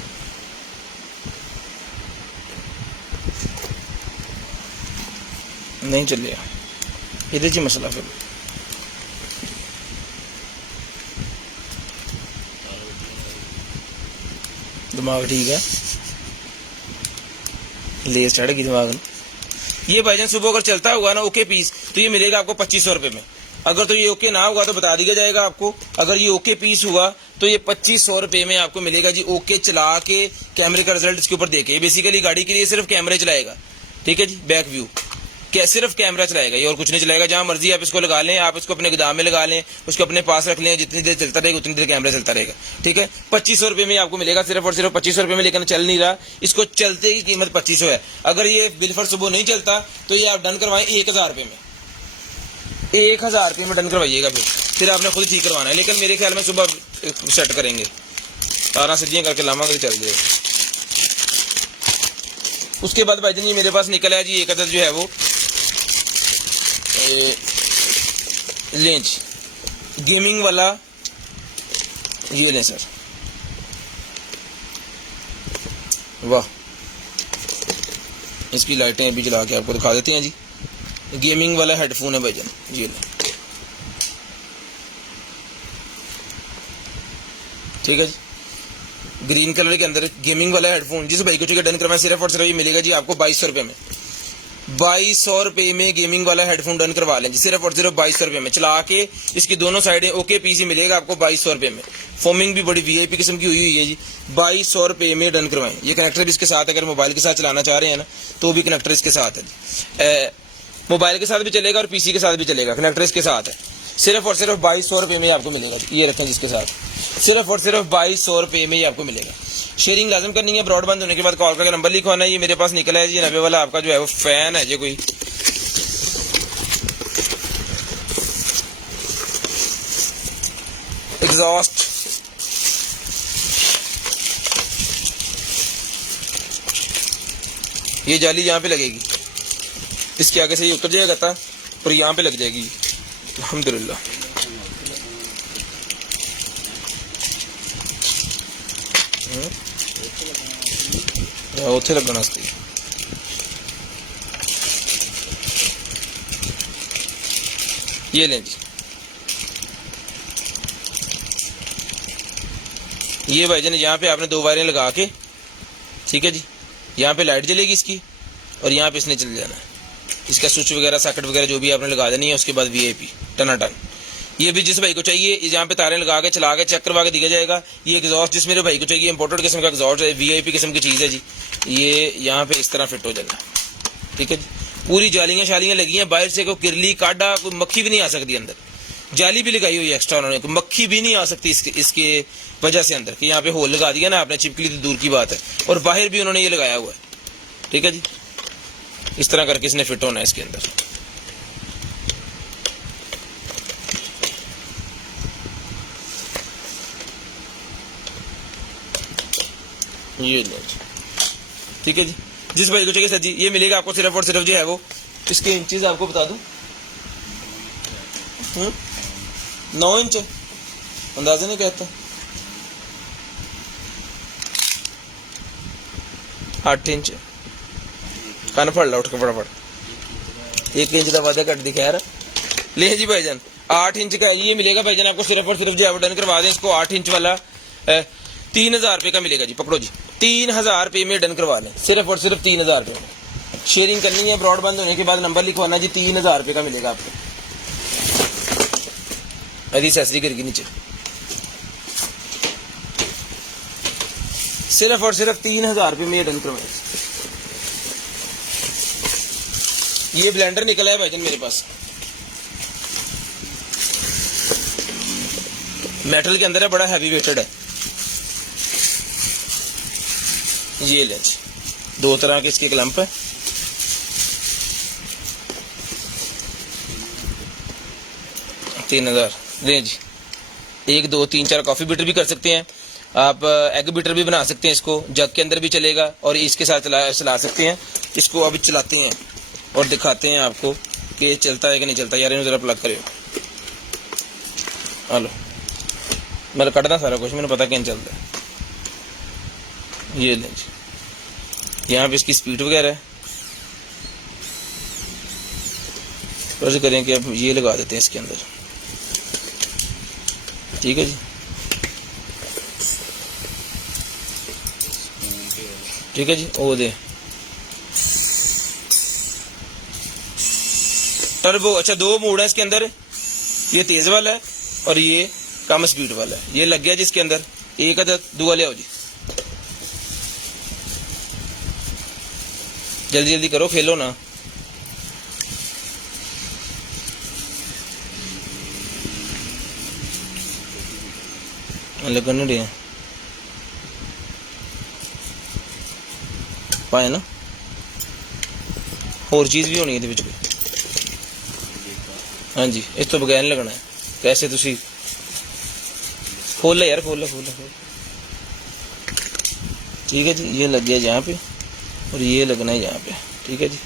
नहीं चलिया ये मसला फिर दिमाग ठीक है लेस चढ़ गई दिमाग में। ये भाईजान सुबह अगर चलता हुआ ना ओके पीस तो ये मिलेगा आपको 2500 रुपये में। अगर तो ये ओके ना होगा तो बता दिया जाएगा आपको। अगर ये ओके पीस हुआ तो ये 2500 रुपये में आपको मिलेगा जी। ओके चला के कैमरे का रिजल्ट इसके ऊपर देके बेसिकली गाड़ी के लिए सिर्फ कैमरे चलाएगा, ठीक है जी। बैक व्यू क्या सिर्फ कैमरा चलाएगा ये और कुछ नहीं चलाएगा। जहां मर्जी आप इसको लगा लें, आप इसको अपने गोदाम में लगा लें, उसको अपने पास रख लें, जितनी देर चलता रहेगा उतनी देर कैमरा चलता रहेगा, ठीक है। 2500 रुपये में आपको मिलेगा सिर्फ और सिर्फ 2500 रुपये में, लेकिन चल नहीं रहा। इसको चलते की कीमत 2500 है। अगर ये बिलफर सुबह नहीं चलता तो ये आप डन करवाएं 1000 रुपये में, 1000 रुपये में डन करवाइएगा। फिर आपने खुद ठीक करवाना है, लेकिन मेरे ख्याल में सुबह सेट करेंगे, 12 सदियाँ करके लावांगे तो चल जाएगा। उसके बाद भाईजान ये मेरे पास निकला है जी एक अदद जो है वो लेंच गेमिंग वाला, ये लें सर, वाह। इसकी लाइटें अभी जला के आपको दिखा देते हैं जी। गेमिंग वाला हेडफोन है भाईजान, ये लें, ठीक है जी। ग्रीन कलर के अंदर गेमिंग वाला हेडफोन। जिस भाई को चाहिए डन करवाएं सिर्फ और सिर्फ ये मिलेगा जी आपको 2200 रुपये में। 2200 रुपये में गेमिंग वाला हेडफोन डन करवा लें जी, सिर्फ और सिर्फ 2200 रुपये में। चला के इसकी दोनों साइडें ओके पीसी मिलेगा आपको 2200 रुपये में। फोमिंग भी बड़ी वीआईपी किस्म की हुई है जी। 2200 रुपये में डन करवाएं। ये कनेक्टर भी इसके साथ, अगर मोबाइल के साथ चलाना चाह रहे हैं ना तो भी कनेक्टर इसके साथ है जी। मोबाइल के साथ भी चलेगा और पीसी के साथ भी चलेगा, कनेक्टर इसके साथ है। सिर्फ और सिर्फ 2200 रुपये में आपको मिलेगा। ये रखें जिसके साथ, सिर्फ और सिर्फ 2200 रुपये में ही आपको मिलेगा। शेयरिंग लाजम करनी है। ब्रॉडबैंड होने के बाद कॉल करके नंबर लिखवाना है। ये मेरे पास निकला है जी 90 वाला, आपका जो है वो फैन है जी कोई, एग्जॉस्ट। ये जाली यहाँ पे लगेगी, इसके आगे से ये उतर जाएगा था और यहाँ पे लग जाएगी अल्हम्दुलिल्लाह। उथे लगना ये लें जी। ये भाईजान यहाँ पे आपने 2 वायरें लगा के, ठीक है जी, यहाँ पे लाइट जलेगी इसकी और यहाँ पे इसने चल जाना है। इसका स्विच वगैरह सॉकेट वगैरह जो भी आपने लगा देनी है। उसके बाद वीआईपी टनाटन। ये भी जिस भाई को चाहिए यहाँ पे तारें लगा के चला के चेक करवा के दिया जाएगा। ये एग्जॉस्ट जिस मेरे भाई को चाहिए इंपोर्टेड किस्म का एग्जॉस्ट है, वीआईपी किस्म की चीज़ है जी। ये यहाँ पे इस तरह फिट हो जाएगा, ठीक है जी। पूरी जालियाँ शालियाँ लगी हैं, बाहर से कोई किरली काटा कोई मक्खी भी नहीं आ सकती अंदर। जाली भी लगाई हुई है एक्स्ट्रा उन्होंने, कोई मक्खी भी नहीं आ सकती इसके वजह से अंदर, कि यहाँ पे होल लगा दिया ना आपने, चिपकली तो दूर की बात है। और बाहर भी उन्होंने ये लगाया हुआ है, ठीक है जी। इस तरह करके इसने फिट होना है इसके अंदर। ये ले जी, ठीक है जी। जिस भाई को चाहिए सर जी ये मिलेगा आपको सिर्फ और सिर्फ जो है वो, इसके इंचेस आपको बता दूं 9 इंच अंदाजा नहीं कहता, 8 इंच कान फड़ ला उठ के फटाफट, 1 इंच का वादा कट दिखा यार। ले जी भाईजान 8 इंच का ये मिलेगा भाईजान आपको सिर्फ और सिर्फ जो है डन करवा दें इसको। 8 इंच वाला 3000 रुपये का मिलेगा जी। पकड़ो जी 3000 रुपये में डन करवा लें, सिर्फ और सिर्फ 3000 रुपये में। शेयरिंग करनी है, ब्रॉडबैंड होने के बाद नंबर लिखवाना जी, 3000 रुपये का मिलेगा आपको। अभी एसेसरी करके नीचे सिर्फ और सिर्फ 3000 रुपये में ये डन करवाए। ये ब्लेंडर निकला है भाईजान मेरे पास, मेटल के अंदर है, बड़ा हैवी वेटेड है। ये ले जी 2 तरह के इसके क्लैंप है। तीन 3000 ले जी। 1 2 3 4 कॉफी बीटर भी कर सकते हैं आप, एग बीटर भी बना सकते हैं इसको, जग के अंदर भी चलेगा और इसके साथ चला सकते हैं इसको। अभी चलाते हैं और दिखाते हैं आपको कि ये चलता है कि नहीं चलता। यार इन्हें जरा प्लग करियो, हेलो मैं कटना सारा कुछ, मैंने पता क्या चलता है। ये लें जी, यहाँ पे इसकी स्पीड वगैरह है। तो करें कि अब ये लगा देते हैं इसके अंदर, ठीक है जी। ठीक है जी, ओ दे टर्बो। अच्छा 2 मोड है इसके अंदर, ये तेज वाला है और ये कम स्पीड वाला है। ये लग गया जिसके अंदर एक है, दूआ ले आओ जी, जल्दी जल्दी करो, खेलो ना। लगन नहीं रहे पाए ना, और चीज भी होनी है कोई। हाँ जी इस तो बगैर लगना है। कैसे तुसी खोल ले यार, खोल ले। ठीक है जी, ये लग गया यहाँ पे और ये लगना है यहाँ पे, ठीक है जी।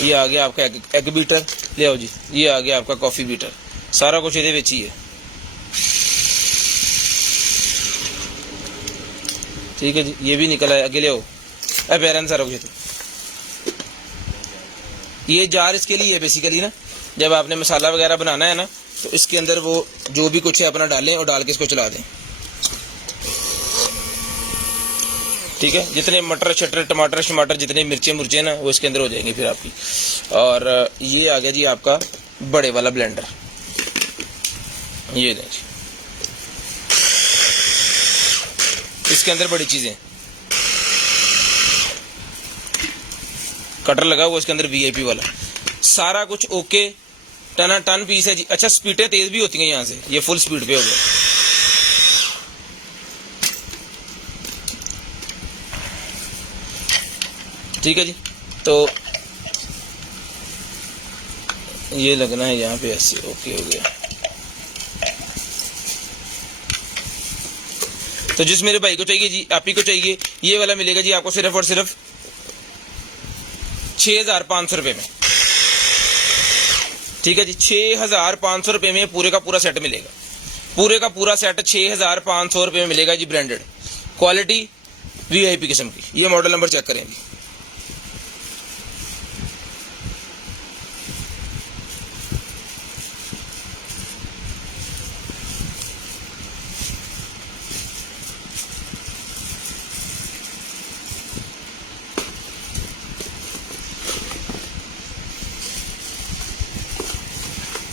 ये आ गया आपका एग बीटर, ले आओ जी। ये आ गया आपका कॉफी बीटर, सारा कुछ ये ही है, ठीक है जी। ये भी निकला है, आगे ले आओ। पैरन सारा कुछ। ये जार इसके लिए है बेसिकली ना, जब आपने मसाला वगैरह बनाना है ना तो इसके अंदर वो जो भी कुछ है अपना डालें और डाल के इसको चला दें, ठीक है। जितने मटर शटर टमाटर शमाटर जितने मिर्चें मुर्चे ना वो इसके अंदर हो जाएंगी फिर आपकी। और ये आ गया जी आपका बड़े वाला ब्लेंडर, ये दें जी। इसके अंदर बड़ी चीजें, कटर लगा हुआ इसके अंदर वीआईपी वाला, सारा कुछ ओके, टना टन पीस है जी। अच्छा स्पीडें तेज भी होती हैं यहाँ से, ये फुल स्पीड पे हो गया, ठीक है जी। तो ये लगना है यहाँ पे ऐसे, ओके हो गया। तो जिस मेरे भाई को चाहिए जी, आप ही को चाहिए, ये वाला मिलेगा जी आपको सिर्फ और सिर्फ 6500 रुपये में, ठीक है जी। 6500 रुपये में पूरे का पूरा सेट मिलेगा, पूरे का पूरा सेट 6500 रुपये में मिलेगा जी। ब्रांडेड क्वालिटी वीआईपी किस्म की। ये मॉडल नंबर चेक करें जी,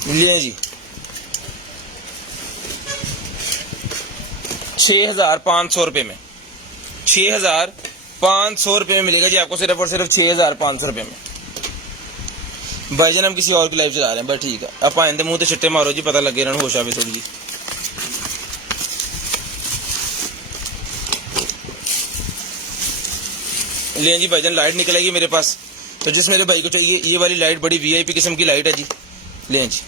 लिए जी। 6500 रुपये में, 6500 रुपये में मिलेगा जी आपको सिर्फ और सिर्फ 6500 रुपये में। भाईजान हम किसी और की लाइफ चला रहे हैं, बस ठीक है। आप आइंदे मुंह तो छिट्टे मारो जी, पता लगे इन्होंने होश आवे थोड़ी जी। ले जी भाईजान लाइट निकलेगी मेरे पास, तो जिस मेरे भाई को चाहिए ये वाली लाइट बड़ी वीआईपी किस्म की लाइट है जी, ले जी।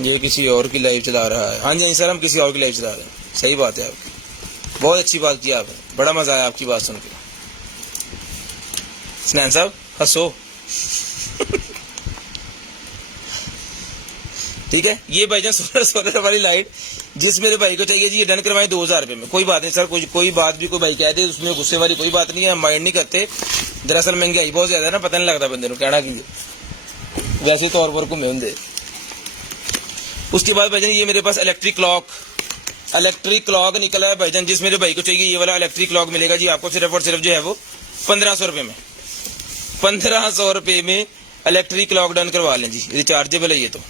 ये किसी और की लाइव चला रहा है। हाँ जी सर, हम किसी और की लाइव चला रहे हैं। सही बात है आपकी, बहुत अच्छी बात की आपने, बड़ा मजा आया आपकी बात सुन के। स्नैन साहब हंसो। ठीक है, ये भाईजान सोलर वाली लाइट जिस मेरे भाई को चाहिए जी, ये डन करवाएं 2000 रुपये में। कोई बात नहीं सर, कोई बात भी कोई भाई कह दे उसमें गुस्से वाली कोई बात नहीं है, हम माइंड नहीं करते। दरअसल महंगाई बहुत ज्यादा है ना, पता नहीं लगता बंदे को कहना की वैसे तौर पर घूमे होंगे। उसके बाद भाईजान ये मेरे पास इलेक्ट्रिक क्लॉक निकला है भाईजान। जिस मेरे भाई को चाहिए ये वाला इलेक्ट्रिक क्लॉक मिलेगा जी आपको सिर्फ और सिर्फ जो है वो 1500 रुपये में। 1500 रुपये में इलेक्ट्रिक क्लॉक डन करवा लें जी, रिचार्जेबल है ये तो।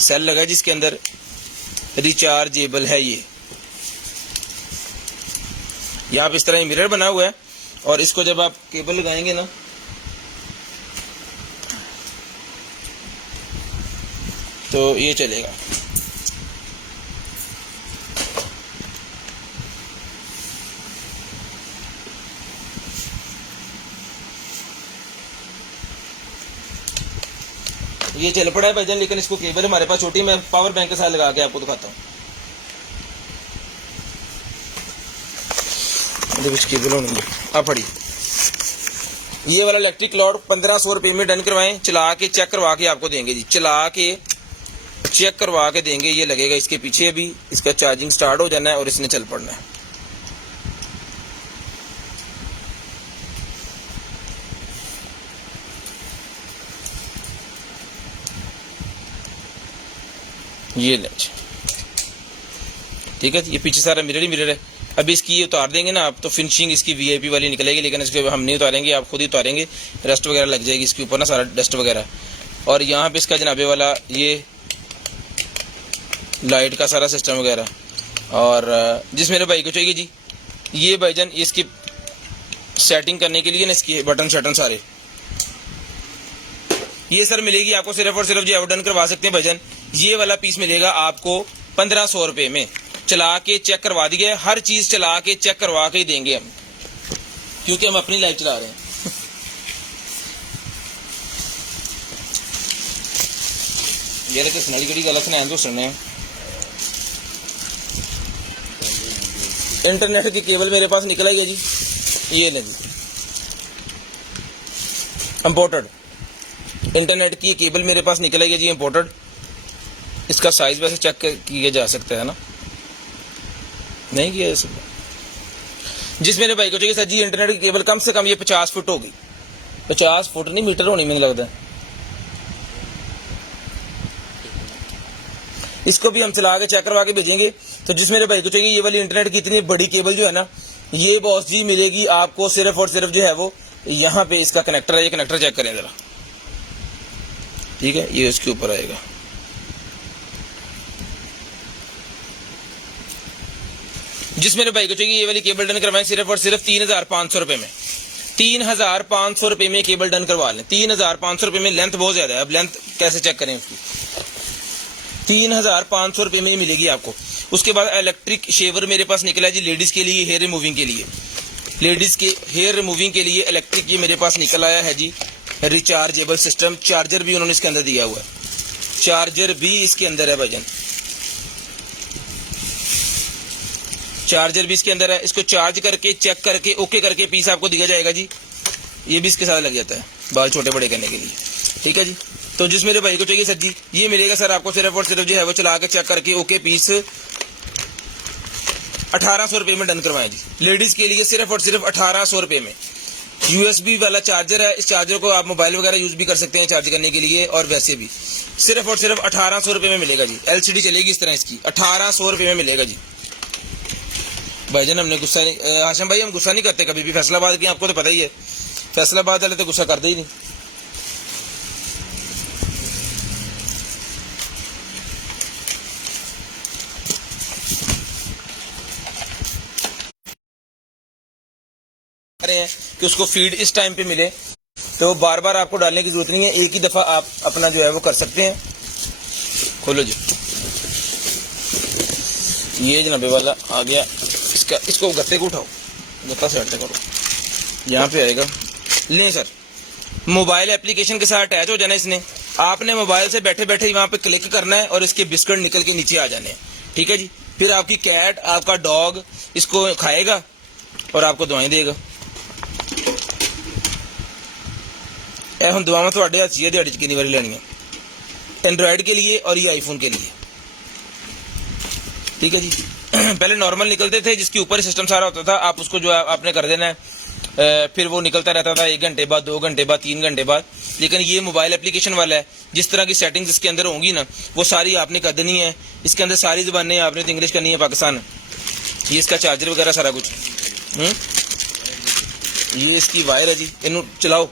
सेल लगा जिसके अंदर, रिचार्जेबल है ये। यहाँ पे इस तरह मिरर बना हुआ है और इसको जब आप केबल लगाएंगे ना तो ये चलेगा। ये चल पड़ा है भाईजान, लेकिन इसको केबल हमारे पास छोटी, मैं पावर बैंक के साथ लगा के आपको दिखाता हूँ। केबल होनी आप पड़ी। ये वाला इलेक्ट्रिक क्लॉक 1500 रुपये में डन करवाएं। चला के चेक करवा के आपको देंगे जी, चला के चेक करवा के देंगे। ये लगेगा इसके पीछे, अभी इसका चार्जिंग स्टार्ट हो जाना है और इसने चल पड़ना है। ये ले, ठीक है। ये पीछे सारा मिरर ही मिरर है। अभी इसकी ये उतार देंगे ना आप तो फिनिशिंग इसकी वीआईपी वाली निकलेगी, लेकिन इसके हम नहीं उतारेंगे, आप खुद ही उतारेंगे। रस्ट वगैरह लग जाएगी इसके ऊपर ना, सारा डस्ट वगैरह। और यहाँ पे इसका जनाबे वाला ये लाइट का सारा सिस्टम वगैरह। और जिस मेरे भाई को चाहिए जी, ये भाईजान इसकी सेटिंग करने के लिए ना इसकी बटन शटन सारे ये सर मिलेगी आपको सिर्फ और सिर्फ जो डन करवा सकते हैं भाईजान। ये वाला पीस मिलेगा आपको 1500 रुपये में। चला के चेक करवा दिए, हर चीज चला के चेक करवा के ही देंगे हम, क्योंकि हम अपनी लाइफ चला रहे हैं। ये रखे सुनाली कड़ी गलत नहीं तो सुनने। इंटरनेट की केबल मेरे पास निकल आई है जी, ये ले जी, इंपोर्टेड इंटरनेट की केबल मेरे पास निकल आई है जी, इंपोर्टेड। इसका साइज वैसे चेक किया जा सकता है ना, नहीं किया जा सकता। जिस मेरे भाई को चाहिए सर जी इंटरनेट की केबल कम से कम ये 50 फुट होगी। 50 फुट नहीं, मीटर होनी मुझे लगता है। इसको भी हम चला के चेक करवा के भेजेंगे। तो जिस मेरे भाई को चाहिए ये वाली इंटरनेट की इतनी बड़ी केबल जो है ना, ये बॉस जी मिलेगी आपको सिर्फ और सिर्फ जो है वो यहाँ पे इसका कनेक्टर है। ये कनेक्टर चेक करें जरा, ठीक है, ये उसके ऊपर आएगा। जिस मेरे भाई को चाहिए ये वाली केबल डन करवाएं सिर्फ और सिर्फ 3500 रुपये में। 3500 रुपये में केबल डन करवा लें। 3500 रुपये में लेंथ बहुत ज्यादा है, अब लेंथ कैसे चेक करें उसकी। 3500 रुपये में मिलेगी आपको। उसके बाद इलेक्ट्रिक शेवर मेरे पास निकला है जी, लेडीज के लिए हेयर रिमूविंग के लिए। लेडीज के हेयर रिमूविंग के लिए इलेक्ट्रिक ये मेरे पास निकल आया है जी, रिचार्जेबल सिस्टम। चार्जर भी उन्होंने इसके अंदर दिया हुआ है, चार्जर भी इसके अंदर है भाईजान, चार्जर भी इसके अंदर है। इसको चार्ज करके चेक करके ओके करके पीस आपको दिया जाएगा जी। ये भी इसके साथ लग जाता है बाल छोटे बड़े करने के लिए, ठीक है जी। तो जिस मेरे भाई को चाहिए सर जी ये मिलेगा सर आपको सिर्फ और सिर्फ जो है वो चला के चेक करके ओके पीस 1800 रुपये में डन करवाएं जी। लेडीज के लिए सिर्फ और सिर्फ 1800 रुपये में। यूएसबी वाला चार्जर है, इस चार्जर को आप मोबाइल वगैरह यूज भी कर सकते हैं चार्ज करने के लिए, और वैसे भी सिर्फ और सिर्फ 1800 रुपये में मिलेगा जी। एलसीडी चलेगी इस तरह, इसकी 1800 रुपये में मिलेगा जी। भाईजान हमने गुस्सा नहीं, हाशिम भाई हम गुस्सा नहीं करते कभी भी। फैसलाबाद की आपको तो पता ही है, फैसलाबाद वाले तो गुस्सा करते ही नहीं। हैं कि उसको फीड इस टाइम पे मिले, तो बार बार आपको डालने की जरूरत नहीं है, एक ही दफा आप अपना जो है वो कर सकते हैं। खोलो जी, ये जनाबे वाला आ गया इसका, इसको गत्ते को उठाओ, गत्ता से हटते करो, यहाँ पे आएगा। लें सर, मोबाइल एप्लीकेशन के साथ अटैच हो जाना इसने। आपने मोबाइल से बैठे बैठे ही वहां पे क्लिक करना है और इसके बिस्किट निकल के नीचे आ जाने हैं, ठीक है जी। फिर आपकी कैट, आपका डॉग इसको खाएगा और आपको दुआएं देगा। ਇਹ ਹੁਣ ਦੁਆਵਾਂ ਤੁਹਾਡੇ ਹੱਥ 'ਚ ਹੈ, ਦਿਹਾੜੀ 'ਚ ਕਿੰਨੀ ਵਾਰੀ ਲੈਣੀਆਂ, एंड्रॉयड के लिए और ये आईफोन के लिए, ठीक है जी। पहले नॉर्मल निकलते थे जिसके ऊपर सिस्टम सारा होता था, आप उसको जो आपने कर देना है, फिर वो निकलता रहता था 1 घंटे बाद, 2 घंटे बाद, 3 घंटे बाद। लेकिन ये मोबाइल एप्लीकेशन वाला है, जिस तरह की सेटिंग्स इसके अंदर होंगी ना वो सारी आपने कर देनी है। इसके अंदर सारी ज़बानें आपने तो इंग्लिश करनी है, पाकिस्तान, ये इसका चार्जर वगैरह सारा कुछ। ये इसकी वायर है जी, इनू चलाओ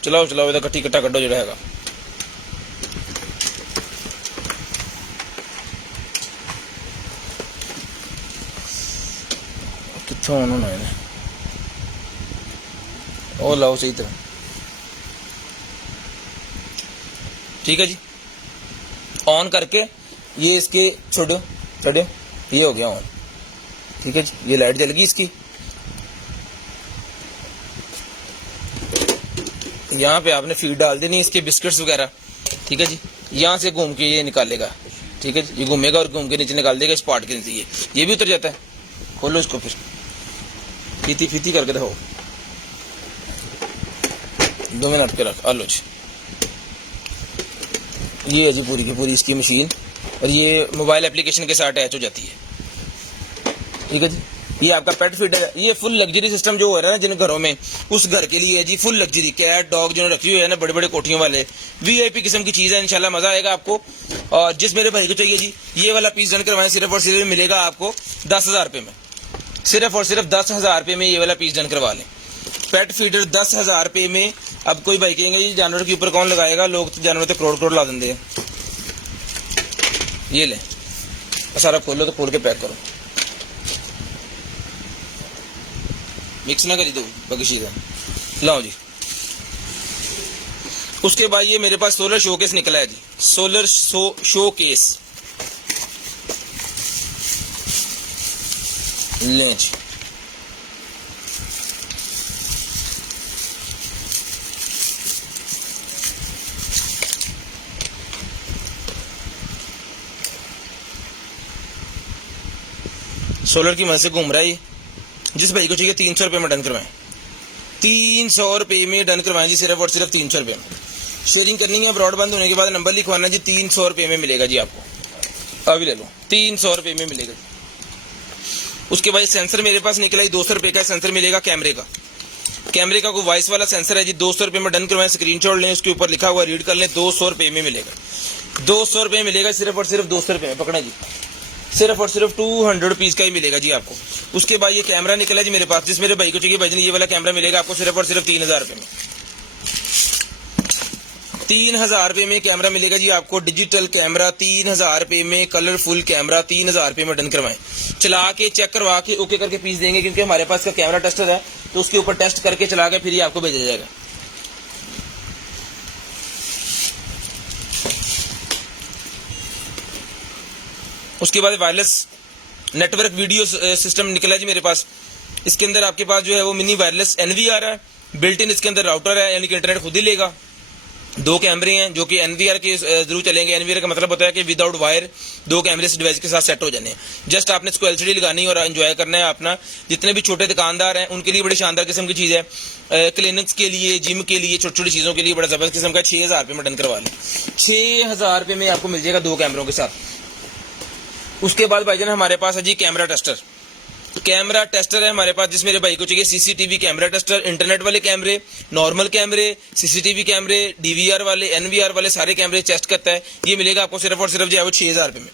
चलाओ चलाओ, इहदा कट्टी कट्टा कड्डो जिहड़ा हैगा। कित्थों ऑन होना है, और लाओ सही तरह, ठीक है जी। ऑन करके ये इसके छोड़ो छोड़ो, ये हो गया ऑन, ठीक है जी। ये लाइट जल गई इसकी, यहाँ पे आपने फीड डाल देनी इसके बिस्किट्स वगैरह, ठीक है जी। यहाँ से घूम के ये निकालेगा, ठीक है जी। ये घूमेगा और घूम के नीचे निकाल देगा इस पार्ट के नीचे, ये भी उतर जाता है। खोलो इसको, फिर फीती फीती करके दिखाओ, 2 मिनट के रख, आलो जी। ये है जी पूरी की पूरी इसकी मशीन, और ये मोबाइल एप्लीकेशन के साथ अटैच हो जाती है, ठीक है जी। ये आपका पेट फीडर है, ये फुल लग्जरी सिस्टम जो हो रहा है ना जिन घरों में, उस घर के लिए है जी फुल लग्जरी। कैट डॉग जो रखी हुई है ना बड़े बड़े कोठियों वाले, वीआईपी किस्म की चीज़ है, इंशाल्लाह मजा आएगा आपको। और जिस मेरे भाई को चाहिए जी ये वाला पीस डन करवाएं, सिर्फ और सिर्फ मिलेगा आपको 10,000 रुपये में, सिर्फ और सिर्फ 10,000 रुपये में ये वाला पीस डन करवा लें। पेट फीडर 10,000 रुपये में। अब कोई भाई कहेंगे जी जानवर के ऊपर कौन लगाएगा, लोग तो जानवर तो करोड़ करोड़ ला देंगे। ये ले सारा खोलो तो खोल के पैक करो, मिक्स ना करी दो बगीशी का, लाओ जी। उसके बाद ये मेरे पास सोलर शोकेस निकला है जी, सोलर शोकेस लें जी। सोलर की मदद से घूम रहा है ये। जिस भाई को चाहिए 300 रुपये में डन करवाएं, 300 रुपये में डन करवाएं जी, सिर्फ और सिर्फ 300 रुपये में। शेयरिंग करनी है, ब्रॉडबैंड होने के बाद नंबर लिखवाना जी, 300 रुपये में मिलेगा जी आपको। अभी ले लो, 300 रुपये में मिलेगा जी। उसके बाद सेंसर मेरे पास निकला ही 200 रुपये का सेंसर मिलेगा, कैमरे का। कैमरे का कोई वॉइस वाला सेंसर है जी, 200 रुपये में डन करवाएं, स्क्रीनशॉट लें, उसके ऊपर लिखा हुआ रीड कर लें, 200 रुपये में मिलेगा, 200 रुपये मिलेगा, सिर्फ और सिर्फ 200 रुपये में। पकड़ा जी, सिर्फ और सिर्फ 200 रुपीज़ का ही मिलेगा जी आपको। उसके बाद ये कैमरा निकला जी मेरे पास, जिस मेरे भाई को चाहिए भाईजान ये वाला कैमरा मिलेगा आपको सिर्फ और सिर्फ 3,000 रुपये में। 3,000 रुपये में कैमरा मिलेगा जी आपको, डिजिटल कैमरा 3,000 रुपये में, कलरफुल कैमरा 3,000 रुपये में डन करवाएं। चला के चेक करवा के ओके करके पीस देंगे, क्योंकि हमारे पास का कैमरा टेस्टर है, तो उसके ऊपर टेस्ट करके चला के फिर ये आपको भेजा जाएगा। उसके बाद वायरलेस नेटवर्क वीडियो सिस्टम निकला जी मेरे पास। इसके अंदर आपके पास जो है वो मिनी वायरलेस एनवीआर है, बिल्ट इन इसके अंदर राउटर है, यानी कि इंटरनेट खुद ही लेगा। 2 कैमरे हैं जो कि एनवीआर के जरूर चलेंगे। एनवीआर का मतलब होता है कि विदाउट वायर 2 कैमरे इस डिवाइस के साथ सेट हो जाने हैं। जस्ट आपने इसको एलसीडी लगानी और एंजॉय करना है अपना। जितने भी छोटे दुकानदार हैं उनके लिए बड़ी शानदार किस्म की चीज़ है। क्लिनिक्स के लिए, जिम के लिए, छोटी छोटी चीज़ों के लिए बड़ा जबरदस्त किस्म का 6,000 रुपये में डन करवा लें। 6,000 रुपये में आपको मिल जाएगा 2 कैमरों के साथ। उसके बाद भाईजान हमारे पास है जी कैमरा टेस्टर। कैमरा टेस्टर है हमारे पास, जिस मेरे भाई को चाहिए सीसीटीवी कैमरा टेस्टर, इंटरनेट वाले कैमरे, नॉर्मल कैमरे, सीसीटीवी कैमरे, डीवीआर वाले, एनवीआर वाले सारे कैमरे टेस्ट करता है। ये मिलेगा आपको सिर्फ और सिर्फ जो है वो 6,000 रुपये में।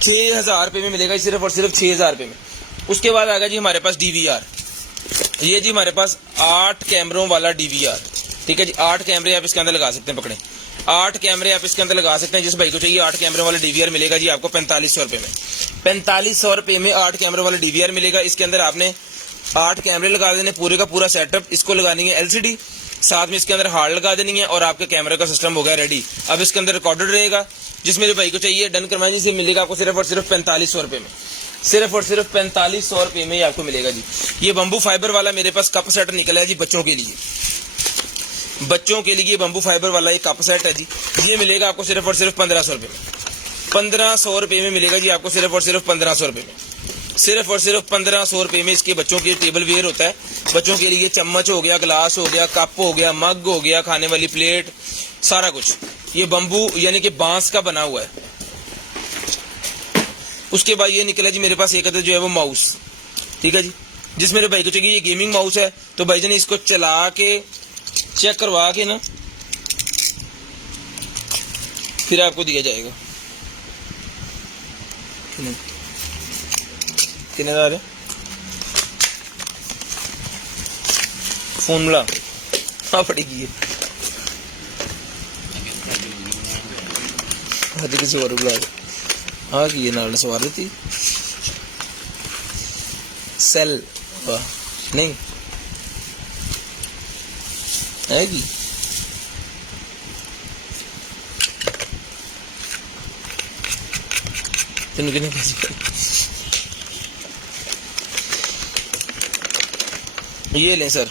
6,000 रुपये में मिलेगा सिर्फ और सिर्फ 6,000 रुपये में। उसके बाद आ गया जी हमारे पास डीवीआर। ये जी हमारे पास 8 कैमरों वाला डीवीआर, ठीक है जी। 8 कैमरे आप इसके अंदर लगा सकते हैं, पकड़े 8 कैमरे आप इसके अंदर लगा सकते हैं। जिस भाई को चाहिए 8 कैमरे वाला डीवीआर मिलेगा जी आपको 4500 रुपये में। 4500 रुपये में 8 कैमरे वाला डीवीआर मिलेगा। इसके अंदर आपने 8 कैमरे लगा देने, पूरे का पूरा सेटअप। इसको लगानी है एलसीडी, साथ में इसके अंदर हार्ड लगा देनी है और आपके कैमरे का सिस्टम हो गया रेडी। अब इसके अंदर रिकॉर्डेड रहेगा। जिस मेरे भाई को चाहिए डन करवाएं जी, मिलेगा आपको सिर्फ और सिर्फ 4500 रुपये में। सिर्फ और सिर्फ 4500 रुपये में आपको मिलेगा जी। ये बम्बू फाइबर वाला मेरे पास कप सेट निकला है जी बच्चों के लिए। बच्चों के लिए बम्बू फाइबर वाला ये कप सेट है जी, ये मिलेगा आपको सिर्फ और सिर्फ 1500 रुपये में। 1500 रुपये में मिलेगा जी आपको सिर्फ और सिर्फ 1500 रुपये में। सिर्फ और सिर्फ 1500 रुपये में इसके बच्चों के टेबल वेयर होता है। बच्चों के लिए चम्मच हो गया, गिलास हो गया, कप हो गया, मग हो गया, खाने वाली प्लेट, सारा कुछ ये बम्बू यानी कि बांस का बना हुआ है। उसके बाद ये निकला जी मेरे पास एक जो है वो माउस, ठीक है जी। जिस मेरे भाई को चाहिए ये गेमिंग माउस है, तो भाईजान इसको चला के चेक करवा के ना फिर आपको दिया जाएगा। कितने का है फोन मिला? हाँ पड़ेगी ये, किसी और बुला हाँ कि ये नाल ने सवार थी सेल वाह नहीं है कि तेन कितने पैसे ये लें सर,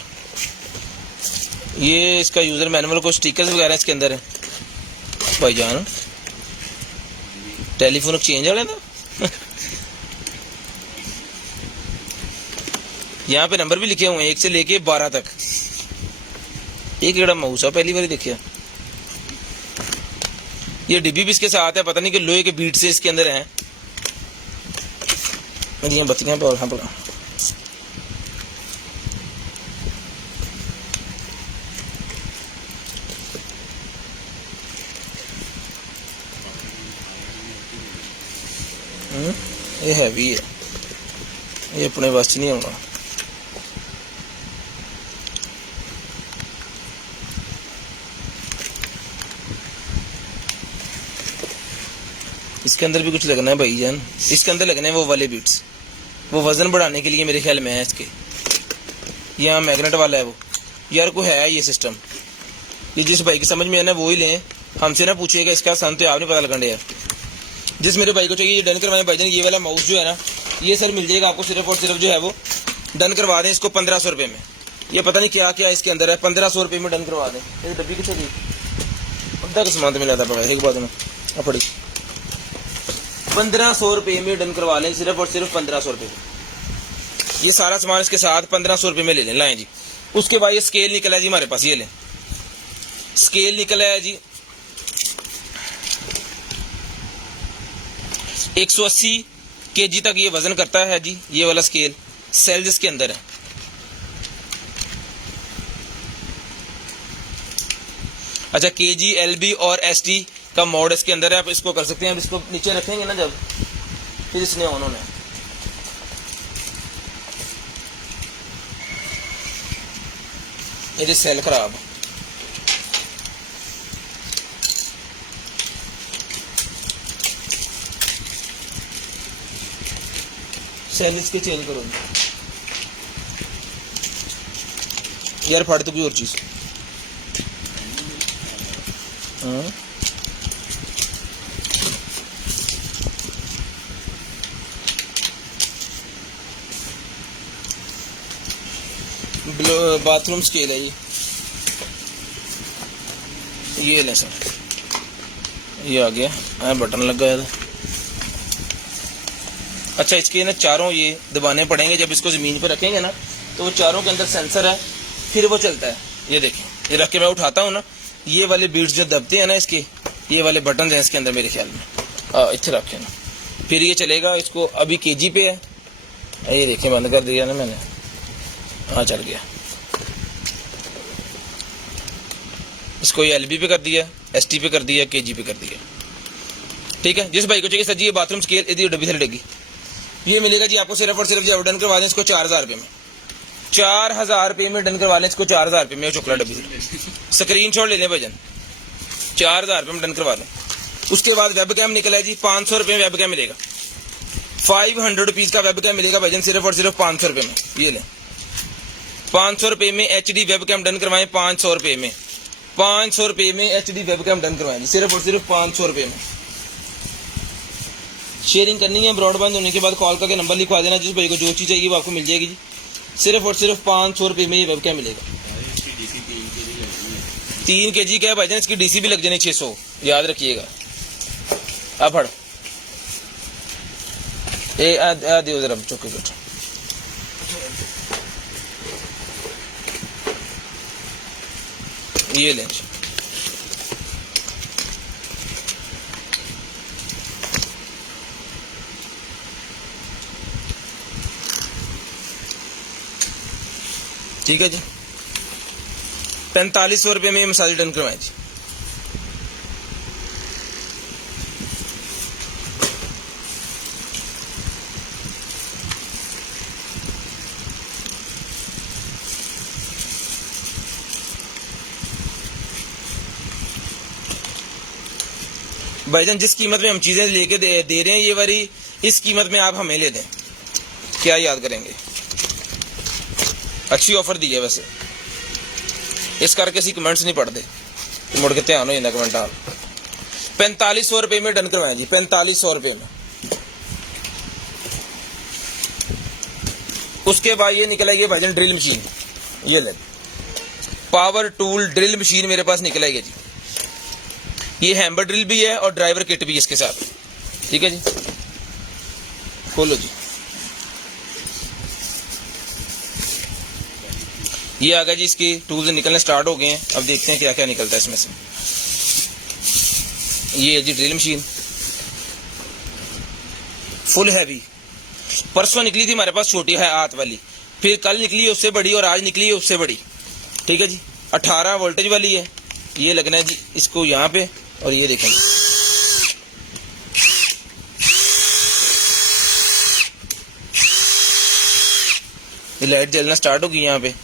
ये इसका यूजर मैनुअल को स्टिकर्स वगैरह इसके अंदर है भाईजान। टेलीफोन एक्सचेंज वाले ना यहाँ पे नंबर भी लिखे हुए हैं 1 से लेके 12 तक। एक जड़ा माउस है पहली बार देखिए। ये डिब्बी भी इसके साथ है, पता नहीं कि लोहे के बीट से इसके अंदर हैं। ये बत्तियां पे हाँ पड़ा ये हैवी है, ये अपने बस च नहीं आना। इसके अंदर भी कुछ लगना है भाईजान, इसके अंदर लगने हैं वो वाले बीट्स, वो वजन बढ़ाने के लिए मेरे ख्याल में है इसके। यहाँ मैग्नेट वाला है वो यार को है ये सिस्टम। ये जिस भाई की समझ में है ना वो ही लें, हमसे ना पूछिएगा इसका सन तो आप नहीं पता लगने यार। जिस मेरे भाई को चाहिए ये डन करवाएं भाईजान। ये वाला माउस जो है ना ये सर मिल जाएगा आपको सिर्फ और सिर्फ जो है वो डन करवा दें इसको 1500 रुपये में। ये पता नहीं क्या क्या इसके अंदर है, 1500 रुपये में डन करवा दें। एक डब्बी कितने की अद्धा का सामान तो मिला था पड़ा एक बात में पड़ी 1500 रुपये में डन करवा लें सिर्फ और सिर्फ 1500 रुपये में। ये सारा सामान इसके साथ 1500 रुपये में ले लें लाएं जी। उसके बाद ये स्केल निकला है जी हमारे पास, ये लें स्केल निकला है जी 180 kg तक ये वजन करता है जी। ये वाला स्केल सेल्स इसके अंदर है। अच्छा kg, LB और ST का मोड इसके अंदर है, आप इसको कर सकते हैं। अब इसको नीचे रखेंगे ना जब फिर इसने ऑन होना है। ये सेल खराब सेल इसके चेंज करो यार, फाड़ तो कोई और चीज। हाँ बाथरूम स्केल है ये लें सर। ये आ गया बटन लगा है। अच्छा इसके ना चारों ये दबाने पड़ेंगे, जब इसको ज़मीन पर रखेंगे ना तो वो चारों के अंदर सेंसर है फिर वो चलता है। ये देखें ये रख के मैं उठाता हूँ ना, ये वाले बीट्स जो दबते हैं ना इसके, ये वाले बटन हैं इसके अंदर मेरे ख्याल में। इच्छा रखें ना फिर ये चलेगा। इसको अभी kg पे है, ये देखें बंद कर दिया ना मैंने, हाँ चल गया। इसको ये LB पे कर दिया, ST पे कर दिया, kg पे कर दिया। ठीक है, जिस भाई को चाहिए सर जी ये बाथरूम स्केल यदि डब्बी से लटेगी ये मिलेगा जी आपको सिर्फ और सिर्फ जब डन करवा दें इसको 4000 रुपये में। 4000 रुपये में डन करवा लें इसको 4000 रुपये में। चॉकलेट डब्बी से स्क्रीन शॉट ले लें भजन, 4000 रुपये में डन करवा लें। उसके बाद वेब कैम निकला है जी 500 रुपये में वेब कैम मिलेगा। 500 रुपीज़ का वेब कैम मिलेगा भजन सिर्फ और सिर्फ 500 रुपये में। ये लें 500 रुपये में HD वेब कैम डन करवाएं। 500 रुपये में 500 रुपये में HD वेब कैम डन करवाएं सिर्फ और सिर्फ 500 रुपये में। शेयरिंग करनी है, ब्रॉडबैंड होने के बाद कॉल करके नंबर लिखवा देना। जिस भाई को जो चीज़ चाहिए वो आपको मिल जाएगी जी। सिर्फ और सिर्फ 500 रुपये में ये वेब कैम मिलेगा। 3 kg का है भाईजान, इसकी डीसी भी लग जानी 600, याद रखिएगा। अब फड़ ए आ दियो जरा चौके बैठ। ये लें ठीक है जी। 4500 रुपये में ये मसाज डन करवाएं जी। भाईजान जिस कीमत में हम चीजें लेके दे रहे हैं ये वाली, इस कीमत में आप हमें ले दें, क्या याद करेंगे? अच्छी ऑफर दी है वैसे, इस करके असी कमेंट्स नहीं पढ़ते, मुड़ के ध्यान हो जाता कमेंट आप। 4500 रुपये में डन करवाएं जी, 4500 रुपये में। उसके बाद ये निकल आएगी भाईजान ड्रिल मशीन, ये ले पावर टूल ड्रिल मशीन मेरे पास निकल आएगी जी। ये हैमर ड्रिल भी है और ड्राइवर किट भी इसके साथ, ठीक है जी। खोलो जी, ये आ गया जी, इसके टूल्स निकलने स्टार्ट हो गए हैं। अब देखते हैं क्या क्या निकलता है इसमें से। ये है जी ड्रिल मशीन, फुल हैवी। परसों निकली थी हमारे पास छोटी है हाथ वाली, फिर कल निकली है उससे बड़ी और आज निकली है उससे बड़ी, ठीक है जी। 18 वोल्टेज वाली है। ये लगना है जी इसको यहाँ पे, और ये देखें ये लाइट जलना स्टार्ट होगी यहाँ पे,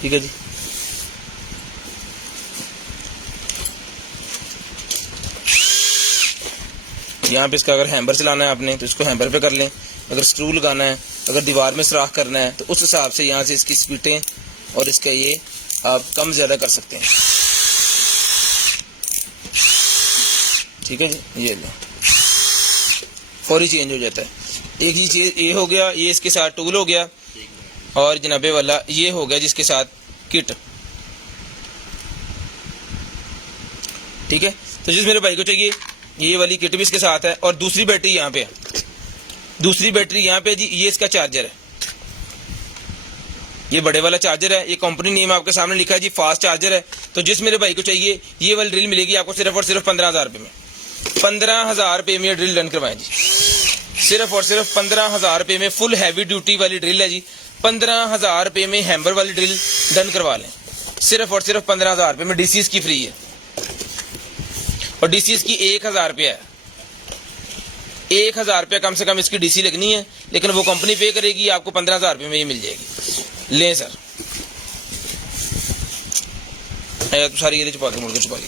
ठीक है जी। यहाँ पे इसका अगर हैमर चलाना है आपने तो इसको हैमर पे कर लें, अगर स्क्रू लगाना है, अगर दीवार में सुराख करना है तो उस हिसाब से यहाँ से इसकी स्पीटें और इसका ये आप कम ज़्यादा कर सकते हैं, ठीक है जी। ये लो फौरी चेंज हो जाता है। एक ही चीज़ ये हो गया, ये इसके साथ टूल हो गया, और जनाबे वाला ये हो गया जिसके साथ किट, ठीक है। तो जिस मेरे भाई को चाहिए ये वाली किट भी इसके साथ है, और दूसरी बैटरी यहाँ पे है, दूसरी बैटरी यहाँ पे जी। ये इसका चार्जर है, ये बड़े वाला चार्जर है, ये कंपनी नेम आपके सामने लिखा है जी, फास्ट चार्जर है। तो जिस मेरे भाई को चाहिए ये वाली ड्रिल मिलेगी आपको सिर्फ और सिर्फ 15,000 रुपये में। 15,000 रुपये में ये ड्रिल डन करवाएं जी, सिर्फ और सिर्फ 15,000 रुपये में। फुल हैवी ड्यूटी वाली ड्रिल है जी। 15,000 रुपये में हैमर वाली ड्रिल डन करवा लें, सिर्फ और सिर्फ 15,000 रुपये में। डीसीएस की फ्री है, और डीसीएस की 1,000 रुपया है। 1,000 रुपया कम से कम इसकी डीसी लगनी है, लेकिन वो कंपनी पे करेगी, आपको 15,000 रुपये में ये मिल जाएगी। लें सर, तो सारी ये छुपा दे, मुड़ के छुपा ली,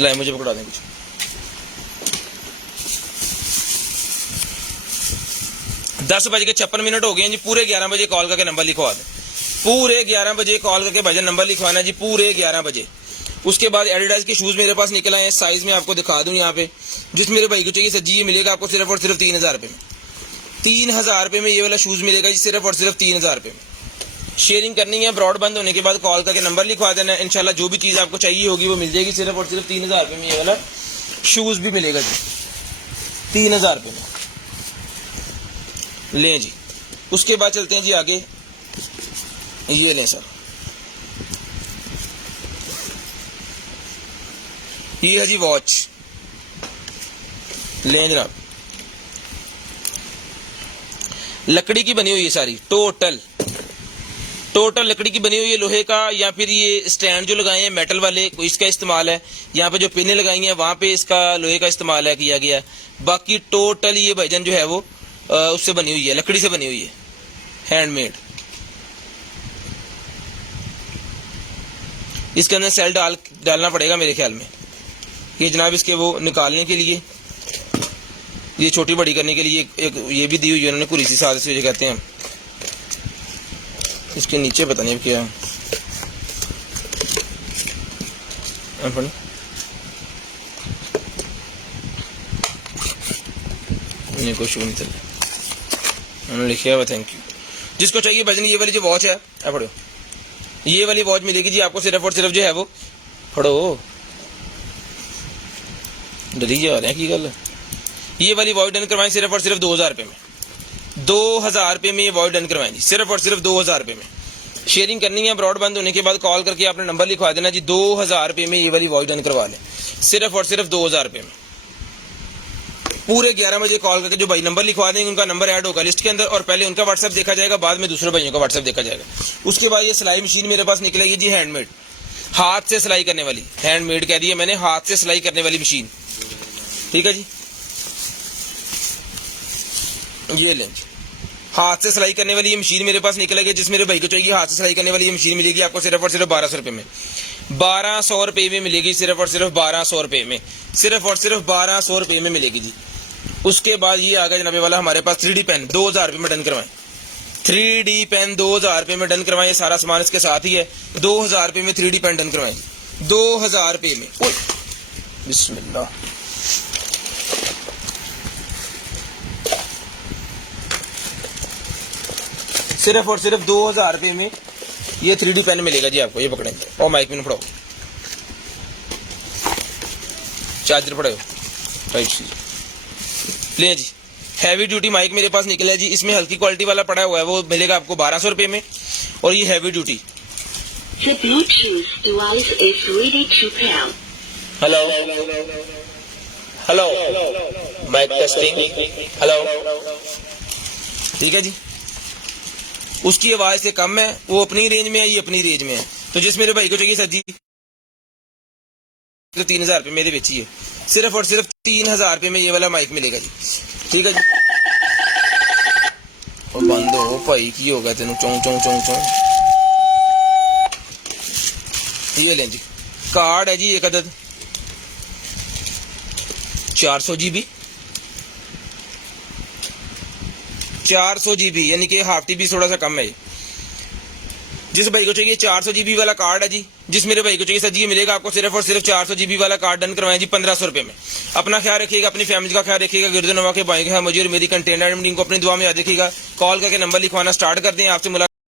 लाए मुझे पकड़ा दें कुछ। दस बज के 56 मिनट हो गए हैं जी। पूरे 11 बजे कॉल करके नंबर लिखवा दें, पूरे 11 बजे कॉल करके भजन नंबर लिखवाना है जी, पूरे 11 बजे। उसके बाद एडिडास के शूज मेरे पास निकल आए हैं, साइज में आपको दिखा दूं यहाँ पे। जिस मेरे भाई को चाहिए सर जी, ये मिलेगा आपको सिर्फ और सिर्फ 3,000 रुपये में। 3,000 रुपये में ये वाला शूज मिलेगा जी, सिर्फ और सिर्फ 3,000 रुपये में। शेयरिंग करनी है, ब्रॉड बंद होने के बाद कॉल करके नंबर लिखवा देना है। इंशाल्लाह जो भी चीज़ आपको चाहिए होगी वो मिल जाएगी। सिर्फ और सिर्फ 3,000 रुपये में ये वाला शूज भी मिलेगा जी, 3,000 रुपये में। लें जी। उसके बाद चलते हैं जी आगे, ये लें सर, ये है जी वॉच, लें जनाब। लकड़ी की बनी हुई है सारी, टोटल लकड़ी की बनी हुई है, लोहे का, या फिर ये स्टैंड जो लगाए हैं मेटल वाले इसका इस्तेमाल है। यहाँ पे जो पिनें लगाई हैं वहां पे इसका लोहे का इस्तेमाल है किया गया है। बाकी टोटल ये भाईजान जो है वो उससे बनी हुई है, लकड़ी से बनी हुई है, हैंडमेड। इसके अंदर सेल डालना पड़ेगा मेरे ख्याल में। ये जनाब इसके वो निकालने के लिए, ये छोटी बड़ी करने के लिए एक ये भी दी हुई है उन्होंने, कुरी सी साथ से कहते हैं। इसके नीचे पता नहीं क्या कुछ नहीं चल, उन्होंने लिखा हुआ थैंक यू। जिसको चाहिए भजन ये वाली जो वॉच है पढ़ो, ये वाली वॉच मिलेगी जी आपको सिर्फ और सिर्फ जो है वो, पढ़ो, डरी जा रहे हैं की गल। ये वाली वॉच डन करवाएं सिर्फ और सिर्फ 2000 रुपये में, 2000 रुपये में ये वॉच डन करवाएं जी, सिर्फ और सिर्फ 2000 रुपये में। शेयरिंग करनी है, ब्रॉडबैंड होने के बाद कॉल करके आपने नंबर लिखवा देना जी, 2000 रुपये में ये वाली वॉच डन करवा लें, सिर्फ और सिर्फ 2000 रुपये में। पूरे 11 बजे कॉल करके जो भाई नंबर लिखवा देंगे उनका नंबर ऐड होगा लिस्ट के अंदर, और पहले उनका व्हाट्सएप देखा जाएगा, बाद में दूसरे भाइयों का व्हाट्सएप देखा जाएगा। उसके बाद ये सिलाई मशीन मेरे पास निकलेगी जी, हैंडमेड, हाथ से सिलाई करने वाली, हैंडमेड कह दिया मैंने, हाथ से सिलाई करने वाली मशीन, ठीक है जी। ये लें जी, हाथ से सिलाई करने वाली ये मशीन मेरे पास निकलेगी। जिस मेरे भाई को चाहिए हाथ से सिलाई करने वाली ये मशीन मिलेगी आपको सिर्फ और सिर्फ 1200 रुपये में, 1200 रुपये में मिलेगी, सिर्फ और सिर्फ 1200 रुपये में, सिर्फ और सिर्फ 1200 रुपये में मिलेगी जी। उसके बाद ये आ गया जनाबे वाला हमारे पास 3D पेन, 2000 रुपये में डन करवाएं, 3D पेन 2000 रुपये में डन करवाएं, ये सारा सामान इसके साथ ही है, 2000 रुपये में 3D पेन डन करवाएं, 2000 रुपये में। बिस्मिल्लाह, सिर्फ और सिर्फ 2000 रुपये में ये 3D पेन मिलेगा जी आपको। ये पकड़ें और माइक में पढ़ाओ, चार्जर पढ़ाओ, राइट ले जी। हैवी ड्यूटी माइक मेरे पास निकला है जी, इसमें हल्की क्वालिटी वाला पड़ा हुआ है, वो मिलेगा आपको 1200 रुपये में, और ये heavy duty. The Bluetooth device is ready to pair. Hello hello, mike testing, hello, ठीक है जी। उसकी आवाज से कम है, वो अपनी रेंज में है, ये अपनी रेंज में है। तो जिस मेरे भाई को चाहिए सर जी तो 3000 रुपये मेरे बेचिए, सिर्फ और सिर्फ 3000 रुपये में ये वाला माइक मिलेगा जी, ठीक है जी। और बंद हो भाई, की होगा तेन चौं चौं चौं चौं। ये लें जी, कार्ड है जी एक अदद 400 GB, 400 GB, यानी कि हाफ टीबी थोड़ा सा कम है। जिस भाई को चाहिए 400 GB वाला कार्ड है जी, जिस मेरे भाई को चाहिए सर जी, ये मिलेगा आपको सिर्फ और सिर्फ 400 GB वाला कार्ड डन करवाएं जी 1500 रुपये में। अपना ख्याल रखिएगा, अपनी फैमिली का ख्याल रखिएगा, गिरदनवा के भाई का मुझे और मेरी कंटेनर मीटिंग को अपनी दुआ में याद रखिएगा। कॉल करके नंबर लिखवाना स्टार्ट कर दें, आपसे